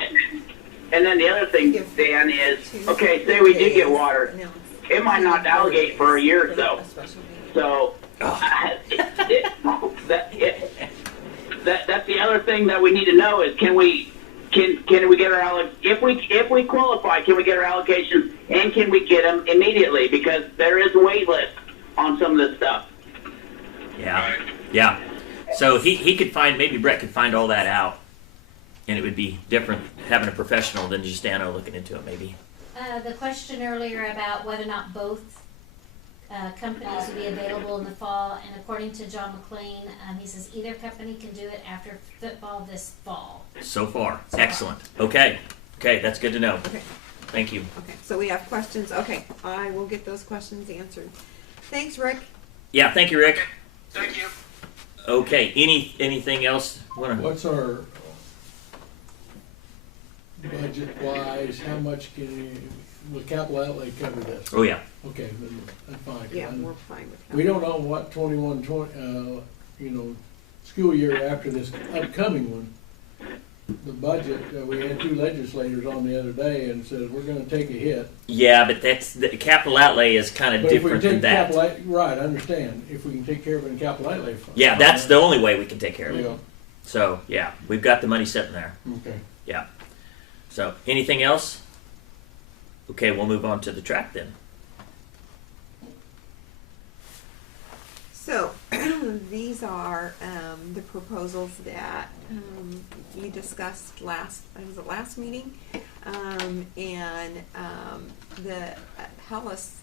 the other thing, Dan, is okay. Say we did get water, it might not alligate for a year or so. So that's the other thing that we need to know is can we get our if we qualify, can we get our allocations, and can we get them immediately, because there is a wait list on some of this stuff. Yeah. So he could maybe Brett could find all that out, and it would be different having a professional than just Dano looking into it, maybe. The question earlier about whether or not both companies will be available in the fall, and according to John McLean, he says either company can do it after football this fall. So far, excellent. Okay, that's good to know. Okay. Thank you. Okay, so we have questions. Okay, I will get those questions answered. Thanks, Rick. Yeah, thank you, Rick. Thank you. Okay, anything else? What's our budget-wise? How much will capital outlay cover this? Oh yeah. Okay, then that's fine. Yeah, we're fine with that. We don't know what 21-20, school year after this upcoming one. The budget, we had 2 legislators on the other day and said we're going to take a hit. Yeah, but the capital outlay is kind of different than that. Right, I understand. If we can take care of it in capital outlay fund. Yeah, that's the only way we can take care of it. Yeah. So yeah, we've got the money sitting there. Okay. Yeah. So anything else? Okay, we'll move on to the track then. So these are the proposals that you discussed last meeting, and the Hellas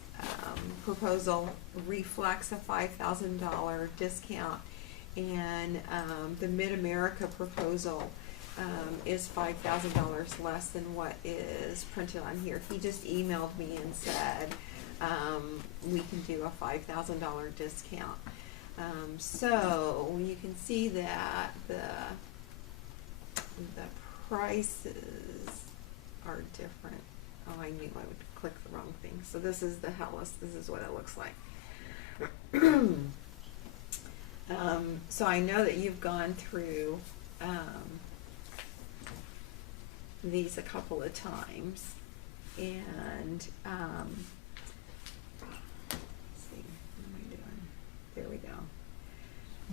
proposal reflects a $5,000 discount, and the Mid-America proposal is $5,000 less than what is printed on here. He just emailed me and said we can do a $5,000 discount. So you can see that the prices are different. Oh, I knew I would click the wrong thing. So this is the Hellas. This is what it looks like. So I know that you've gone through these a couple of times, and let's see, what am I doing? There we go.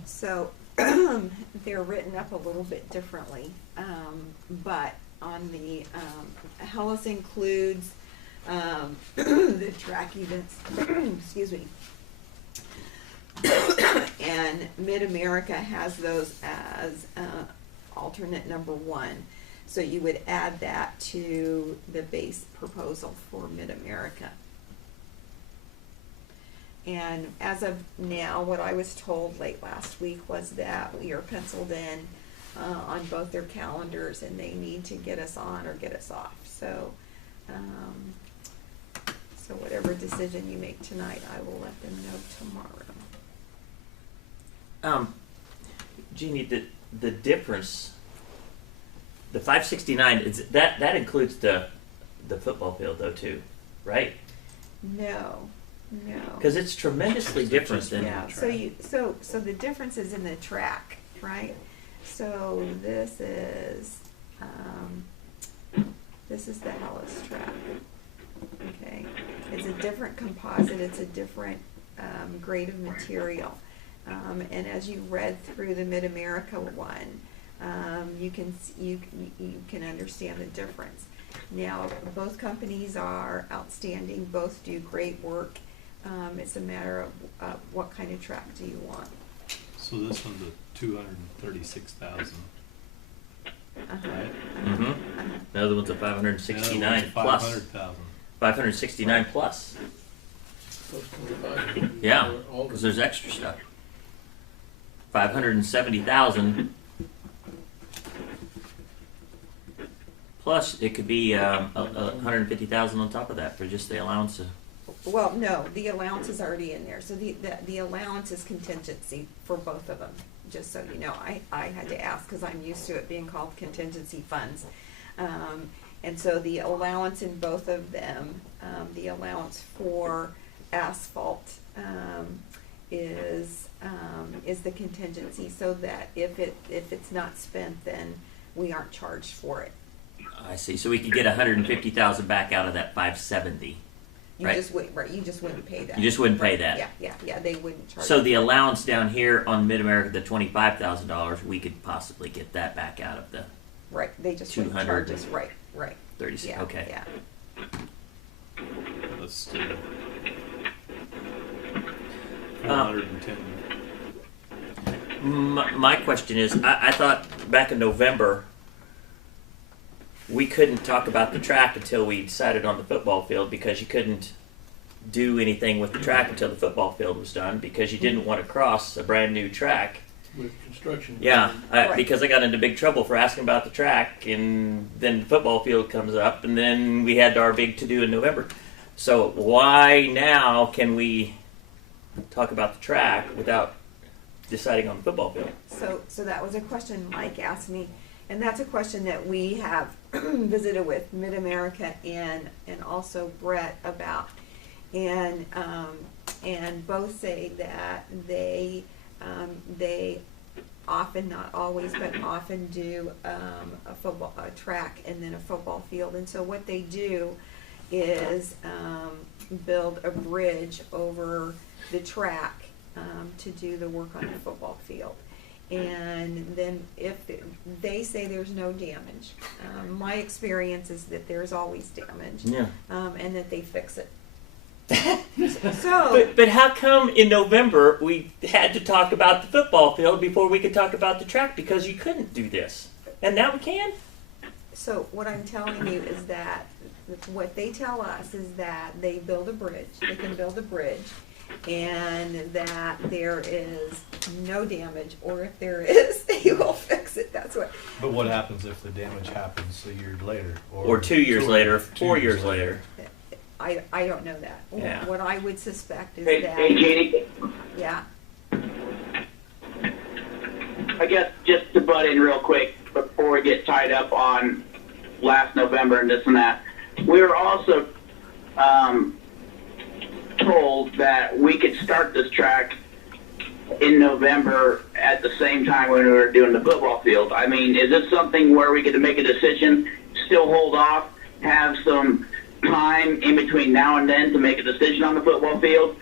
So they're written up a little bit differently, but on the Hellas includes the track events. Excuse me. And Mid-America has those as alternate number 1. So you would add that to the base proposal for Mid-America. And as of now, what I was told late last week was that we are penciled in on both their calendars, and they need to get us on or get us off. So, so whatever decision you make tonight, I will let them know tomorrow. Jeannie, the difference, the 569 is that includes the football field though too, right? No. Because it's tremendously different than Yeah. So the difference is in the track, right? So this is the Hellas track. Okay, it's a different composite. It's a different grade of material. And as you read through the Mid-America one, you can understand the difference. Now, both companies are outstanding. Both do great work. It's a matter of what kind of track do you want. So this one's a 236,000. Right? Mm-hmm. The other one's a 569 plus. 500,000. 569 plus. Yeah, because there's extra stuff. 570,000 plus it could be 150,000 on top of that for just the allowance. Well, no, the allowance is already in there. So the allowance is contingency for both of them. Just so you know, I had to ask because I'm used to it being called contingency funds. And so the allowance in both of them, the allowance for asphalt is the contingency, so that if it's not spent, then we aren't charged for it. I see. So we could get 150,000 back out of that 570. You right? You just wouldn't pay that. You just wouldn't pay that. Yeah. They wouldn't charge. So the allowance down here on Mid-America, the $25,000, we could possibly get that back out of the right. They just wouldn't charge us. Right. 36. Yeah, okay. Yeah. That's still 410. My question is, I thought back in November we couldn't talk about the track until we decided on the football field, because you couldn't do anything with the track until the football field was done, because you didn't want to cross a brand new track. With construction. Yeah, Right. because I got into big trouble for asking about the track, and then the football field comes up, and then we had our big to-do in November. So why now can we talk about the track without deciding on the football field? So that was a question Mike asked me, and that's a question that we have visited with Mid-America and also Brett about, and both say that they often, not always, but often do a track and then a football field. And so what they do is build a bridge over the track to do the work on the football field. And then if they say there's no damage, my experience is that there's always damage, Yeah. and that they fix it. So, But how come in November we had to talk about the football field before we could talk about the track? Because you couldn't do this, and now we can. so what I'm telling you is that what they tell us is that they build a bridge. They can build a bridge, and that there is no damage, or if there is, they will fix it. That's what. But what happens if the damage happens a year later? Or 2 years later, 4 years later. I don't know that. Yeah. What I would suspect is Hey, that. hey, Jeannie, Yeah. I guess just to butt in real quick before we get tied up on last November and this and that. We were also told that we could start this track in November at the same time when we were doing the football field. I mean, is this something where we get to make a decision, still hold off, have some time in between now and then to make a decision on the football field?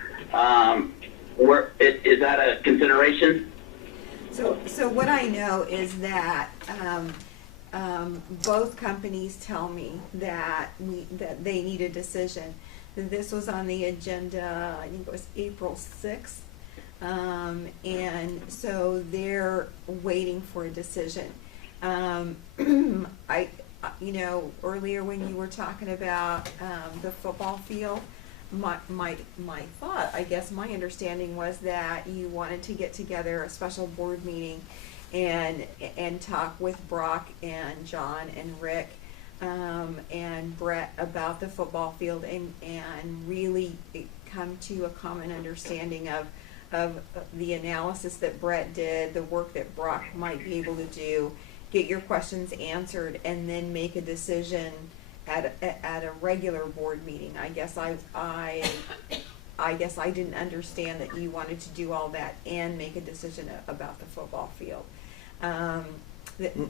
Is that a consideration? So what I know is that both companies tell me that they need a decision. This was on the agenda, I think it was April 6th. And so they're waiting for a decision. Earlier when you were talking about the football field, my thought, I guess my understanding was that you wanted to get together a special board meeting and talk with Brock and John and Rick and Brett about the football field and really come to a common understanding of the analysis that Brett did, the work that Brock might be able to do, get your questions answered, and then make a decision at a regular board meeting. I guess I didn't understand that you wanted to do all that and make a decision about the football field.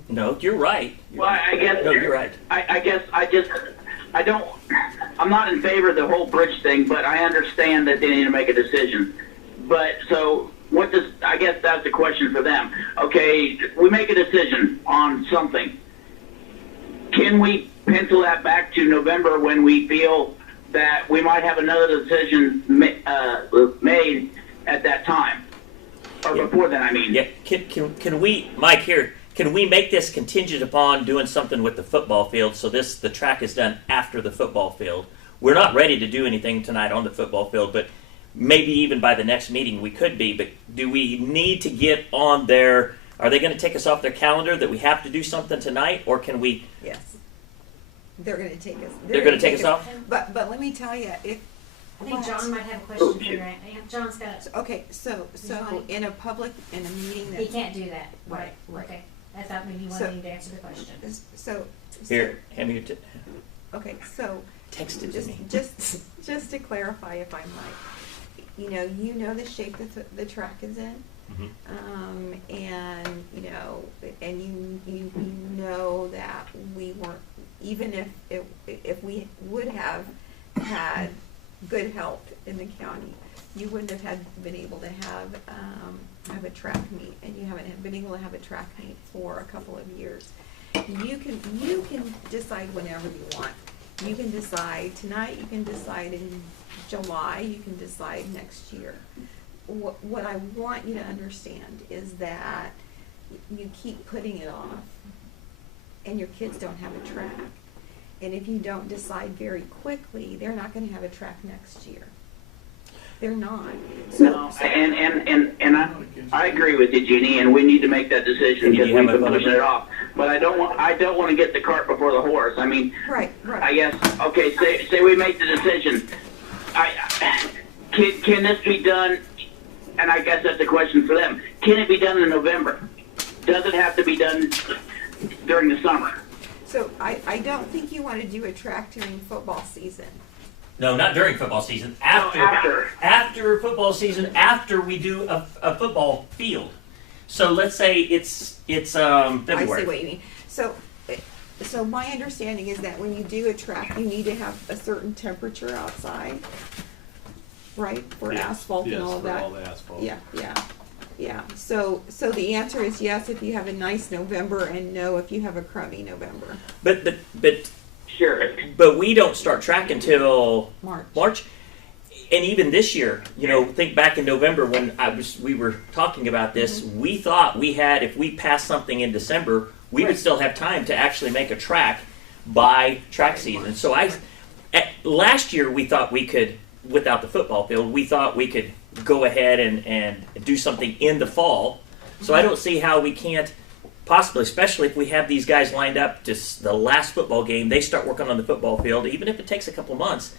No, you're right. Well, I guess. No, you're right. I'm not in favor of the whole bridge thing, but I understand that they need to make a decision. But so I guess that's the question for them. Okay, we make a decision on something. Can we pencil that back to November when we feel that we might have another decision made at that time? Or before then, I mean. Yeah, can we, Mike, here, can we make this contingent upon doing something with the football field so the track is done after the football field? We're not ready to do anything tonight on the football field, but maybe even by the next meeting we could be. But do we need to get on their, are they going to take us off their calendar that we have to do something tonight, or can we? Yes. They're going to take us. They're going to take us off? But let me tell you, I think John might have a question for you, right? John's got. Okay, so in a meeting that. He can't do that. Right. Okay. I thought maybe you wanted me to answer the question. Here, hand me your okay, so. Text it to me. Just to clarify, if I might, you know the shape that the track is in, and you know that we weren't, even if we would have had good help in the county, you wouldn't have been able to have a track meet, and you haven't been able to have a track meet for a couple of years. You can decide whenever you want. You can decide tonight, you can decide in July, you can decide next year. What I want you to understand is that you keep putting it off, and your kids don't have a track. And if you don't decide very quickly, they're not going to have a track next year. They're not. And I agree with you, Jeannie, and we need to make that decision because we've been pushing it off. But I don't want to get the cart before the horse. I mean, right. I guess, okay, say we make the decision. Can this be done? And I guess that's a question for them. Can it be done in November? Does it have to be done during the summer? So I don't think you want to do a track during football season. No, not during football season. After football season, after we do a football field. So let's say it's February. I see what you mean. So my understanding is that when you do a track, you need to have a certain temperature outside, right, for asphalt and all of that. Yes, for all the asphalt. Yeah. So the answer is yes if you have a nice November, and no if you have a crummy November. But sure. But we don't start track until March. And even this year, think back in November when we were talking about this, we thought we had, if we passed something in December, we would still have time to actually make a track by track season. So last year we thought we could, without the football field, we thought we could go ahead and do something in the fall. So I don't see how we can't possibly, especially if we have these guys lined up to the last football game, they start working on the football field, even if it takes a couple months.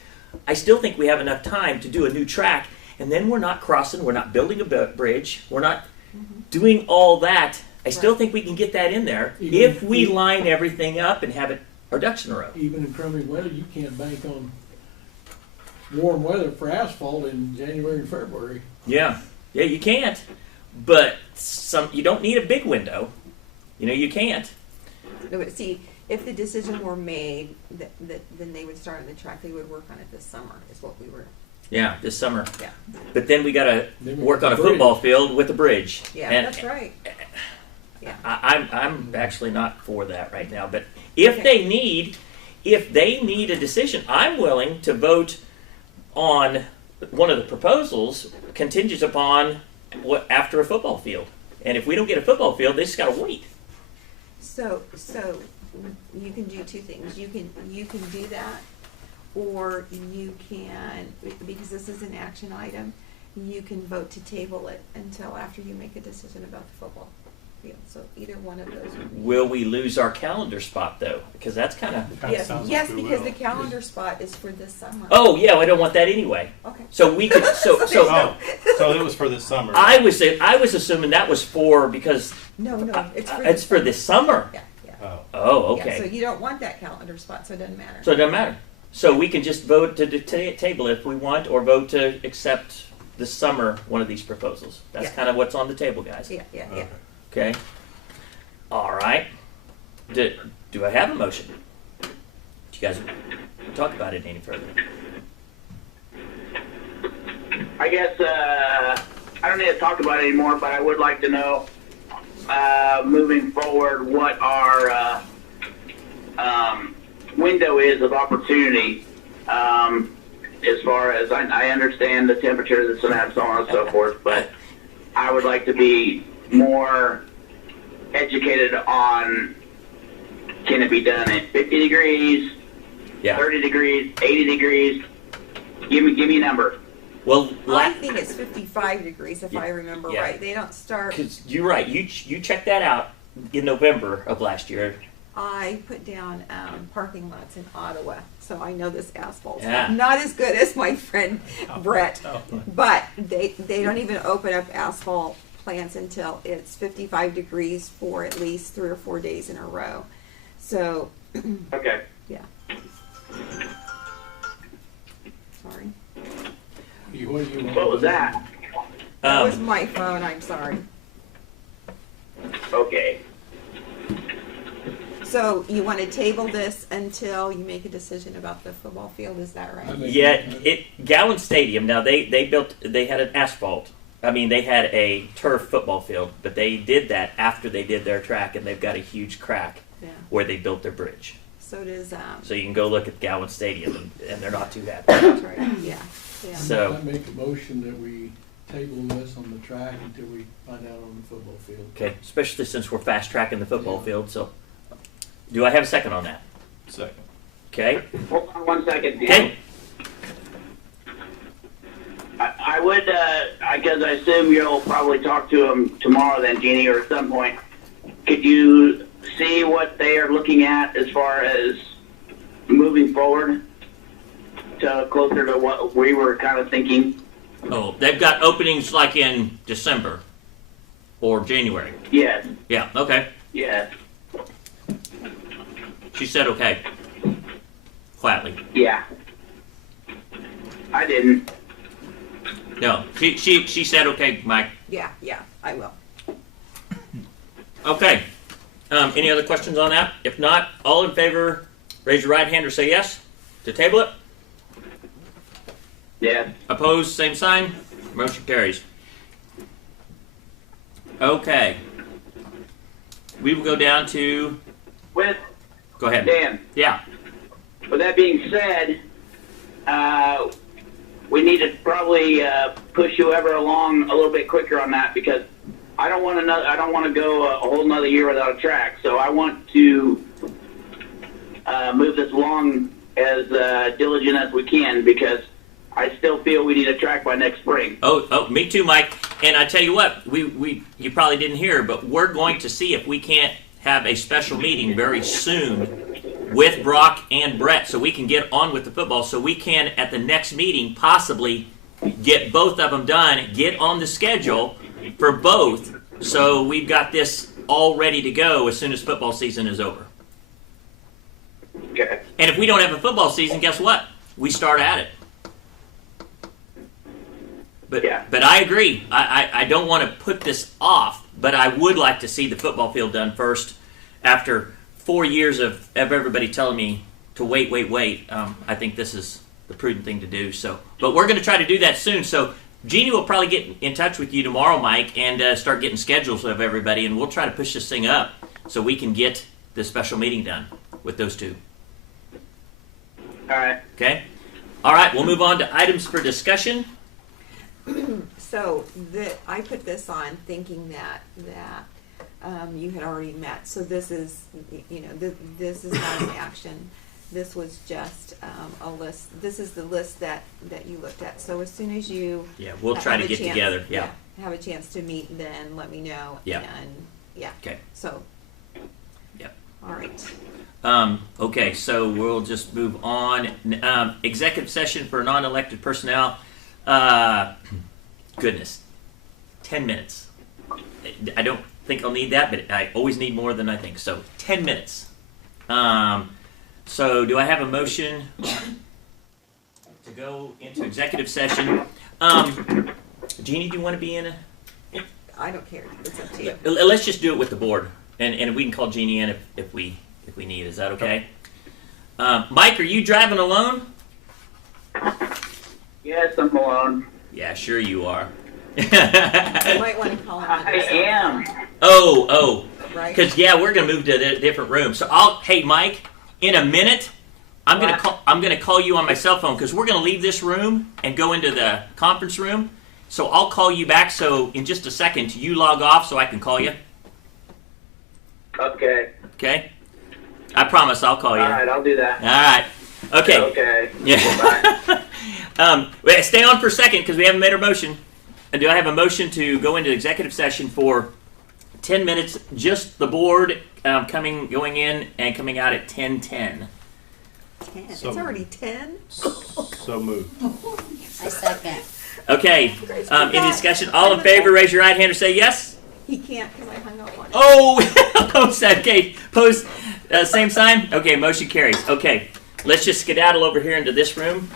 I still think we have enough time to do a new track, and then we're not crossing, we're not building a bridge, we're not doing all that. I still think we can get that in there if we line everything up and have it our ducks in a row. Even in crummy weather, you can't bank on warm weather for asphalt in January and February. Yeah, you can't. But you don't need a big window. You can't. No, but see, if the decision were made, then they would start on the track. They would work on it this summer. Is what we were. Yeah, this summer. Yeah. But then we got to Then we work got on a the bridge. football field with a bridge. Yeah, And that's right. Yeah. I'm actually not for that right now. But if Okay. they need a decision, I'm willing to vote on one of the proposals contingent upon what after a football field. And if we don't get a football field, they just got to wait. So you can do two things. You can do that, or you can, because this is an action item, you can vote to table it until after you make a decision about the football field. So either one of those. Would be Will we lose our calendar spot though? Because that's kind of. Kinda sounds yes, like we because will. the calendar spot is for this summer. Oh yeah, I don't want that anyway. Okay. So we could. So Oh, so it was for this summer. I was assuming that was for because No, it's for it's for this summer. Yeah. Oh. Oh, Yeah, okay. so you don't want that calendar spot, so it doesn't matter. So it doesn't matter. So we can just vote to table it if we want, or vote to accept this summer one of these proposals. That's Yeah. kind of what's on the table, guys. Yeah. Okay. Okay. All right. Do I have a motion? Do you guys talk about it any further? I guess I don't need to talk about it anymore, but I would like to know, moving forward, what our window is of opportunity. As far as I understand the temperatures and so on and so forth, but I would like to be more educated on, can it be done at 50 degrees, Yeah. 30 degrees, 80 degrees? Give me a number. Well, I think it's 55 degrees if I remember Yeah. right. They don't start. because you're right. You checked that out in November of last year. I put down parking lots in Ottawa, so I know this asphalt's Yeah. not as good as my friend Brett. Oh. But they don't even open up asphalt plants until it's 55 degrees for at least 3 or 4 days in a row. So, Okay. yeah. Sorry. What was that? That was my phone, I'm sorry. Okay. So you want to table this until you make a decision about the football field, is that right? Yeah, Gowan Stadium. Now they had an asphalt. I mean, they had a turf football field, but they did that after they did their track, and they've got a huge crack Yeah. where they built their bridge. So does, So you can go look at Gowan Stadium, and they're not too happy. that's right, yeah. So- I make a motion that we table this on the track until we find out on the football field. Okay, especially since we're fast tracking the football Yeah. field. So, do I have a second on that? Second. Okay. Hold on 1 second, Dan. Okay. I would, because I assume you'll probably talk to them tomorrow then, Jeannie, or at some point. Could you see what they are looking at as far as moving forward to closer to what we were kind of thinking? Oh, they've got openings like in December or January. Yes, Yeah. Okay. yes, She said okay. Quietly. yeah. I didn't. No. She said okay, Mike. Yeah, I will. Okay. Any other questions on that? If not, all in favor, raise your right hand or say yes to table it. Yes. Opposed, same sign. Motion carries. Okay. We will go down to. With Go ahead. Dan, Yeah. with that being said, we need to probably push whoever along a little bit quicker on that, because I don't want to go a whole nother year without a track. So I want to move this along as diligent as we can, because I still feel we need a track by next spring. Oh, me too, Mike. And I tell you what, you probably didn't hear, but we're going to see if we can't have a special meeting very soon with Brock and Brett, so we can get on with the football, so we can at the next meeting possibly get both of them done, get on the schedule for both, so we've got this all ready to go as soon as football season is over. Okay. And if we don't have a football season, guess what? We start at it. But Yeah. but I agree. I don't want to put this off, but I would like to see the football field done first. After 4 years of everybody telling me to wait. I think this is the prudent thing to do. So, but we're going to try to do that soon. So Jeannie will probably get in touch with you tomorrow, Mike, and start getting schedules of everybody, and we'll try to push this thing up so we can get the special meeting done with those two. All right. Okay? All right, we'll move on to items for discussion. So I put this on thinking that you had already met. So this is, this is not an action. This was just a list. This is the list that you looked at. So as soon as you We'll try to have a get chance- together. Yeah. have a chance to meet, then let me know. Yeah. And Okay. So. Yep. All right. Okay, so we'll just move on. Executive session for non-elected personnel. Goodness, 10 minutes. I don't think I'll need that, but I always need more than I think. So 10 minutes. So do I have a motion to go into executive session? Jeannie, do you want to be in a? I don't care. It's up to you. Let's just do it with the board, and we can call Jeannie in if we need. Is that okay? Mike, are you driving alone? Yes, I'm alone. Yeah, sure you are. You might want to call him. I am. Oh, Right. because we're gonna move to a different room. So hey Mike, in a minute, I'm gonna call you on my cell phone because we're gonna leave this room and go into the conference room. So I'll call you back. So in just a second, you log off so I can call you. Okay. Okay. I promise I'll call you. All right, I'll do that. All right. Okay. Okay. Yeah. Bye. Wait, stay on for a second because we haven't made our motion. And do I have a motion to go into executive session for 10 minutes? Just the board going in and coming out at 10:10. 10. So- It's already 10. So moved. I second. Okay. Any discussion? All in favor, raise your right hand or say yes. He can't because I hung up on him. Oh, post that. Okay, post same sign. Okay, motion carries. Okay, let's just skedaddle over here into this room.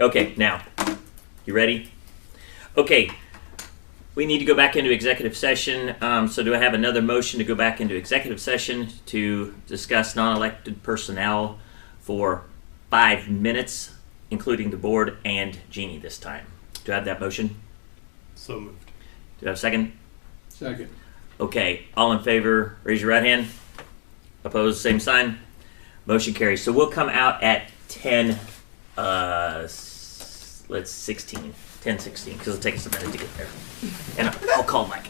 Okay, now, you ready? Okay, we need to go back into executive session. So do I have another motion to go back into executive session to discuss non-elected personnel for 5 minutes, including the board and Jeannie this time? Do I have that motion? So moved. Do I have a second? Second. Okay, all in favor, raise your right hand. Opposed, same sign. Motion carries. So we'll come out at 10, 16, 10:16, because it'll take us a minute to get there. And I'll call Mike.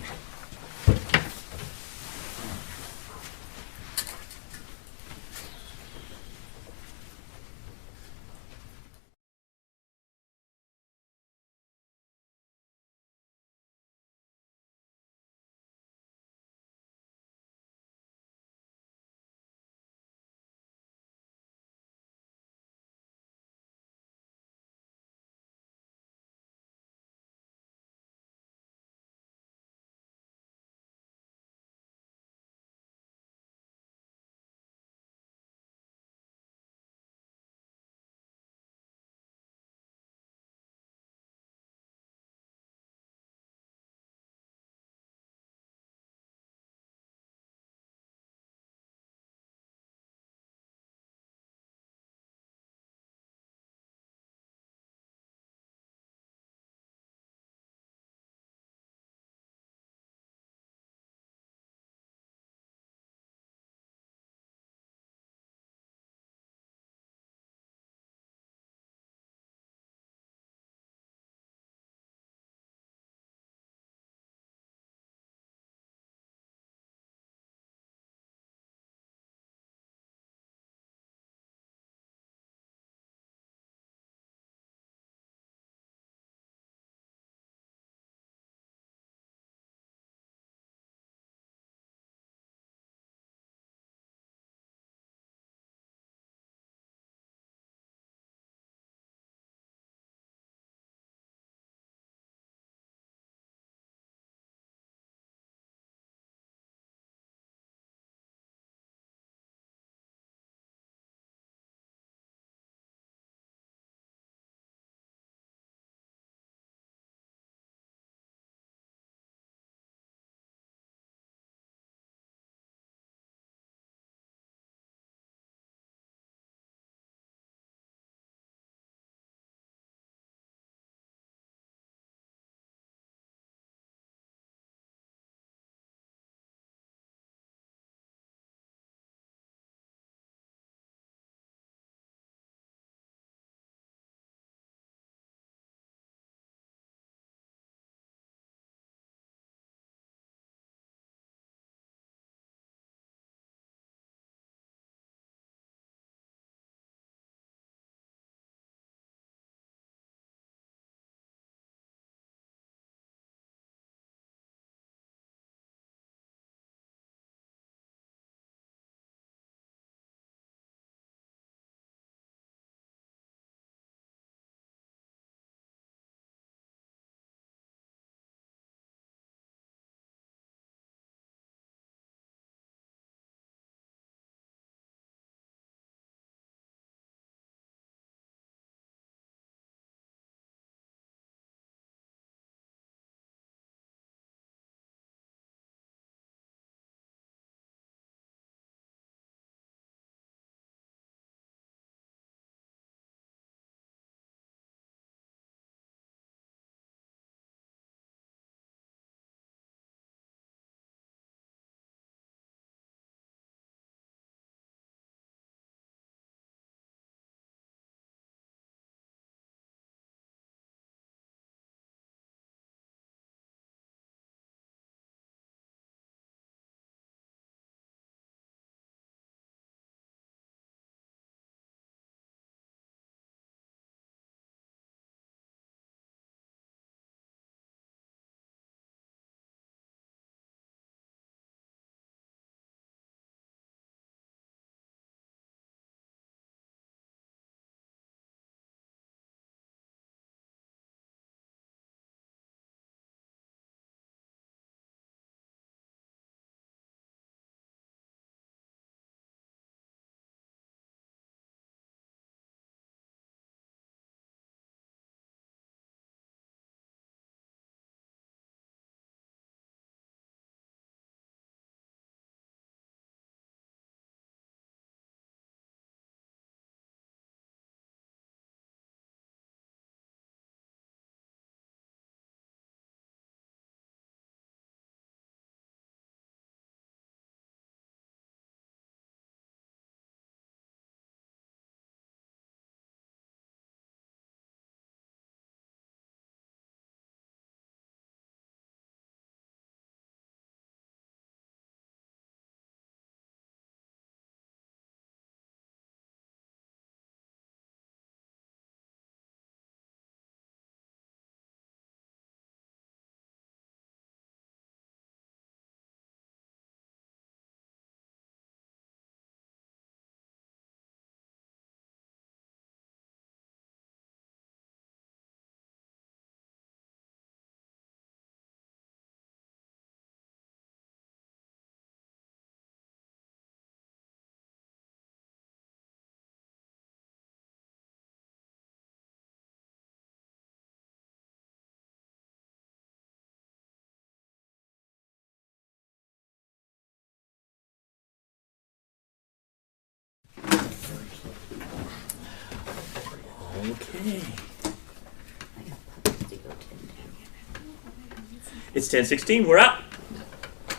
It's 10:16. We're out.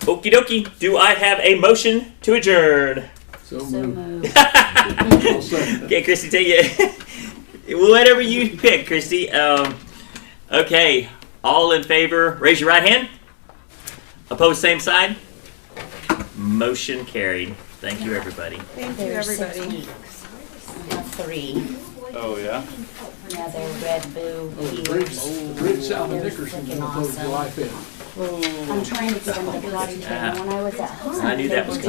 Okie dokie. Do I have a motion to adjourn? So So moved. moved. I'll second that. Okay, Christy, take it. Whatever you pick, Christy. Okay. All in favor, raise your right hand. Opposed, same side. Motion carried. Thank you, everybody. Thank you, There's 6 everybody. weeks. I have 3. Oh, yeah? Yeah, they're red, blue, Oh, the blue. bridge south of They're Nickerson freaking will close awesome. July 5th. I'm trying to get them to karate training. When I was at home, I knew they that was were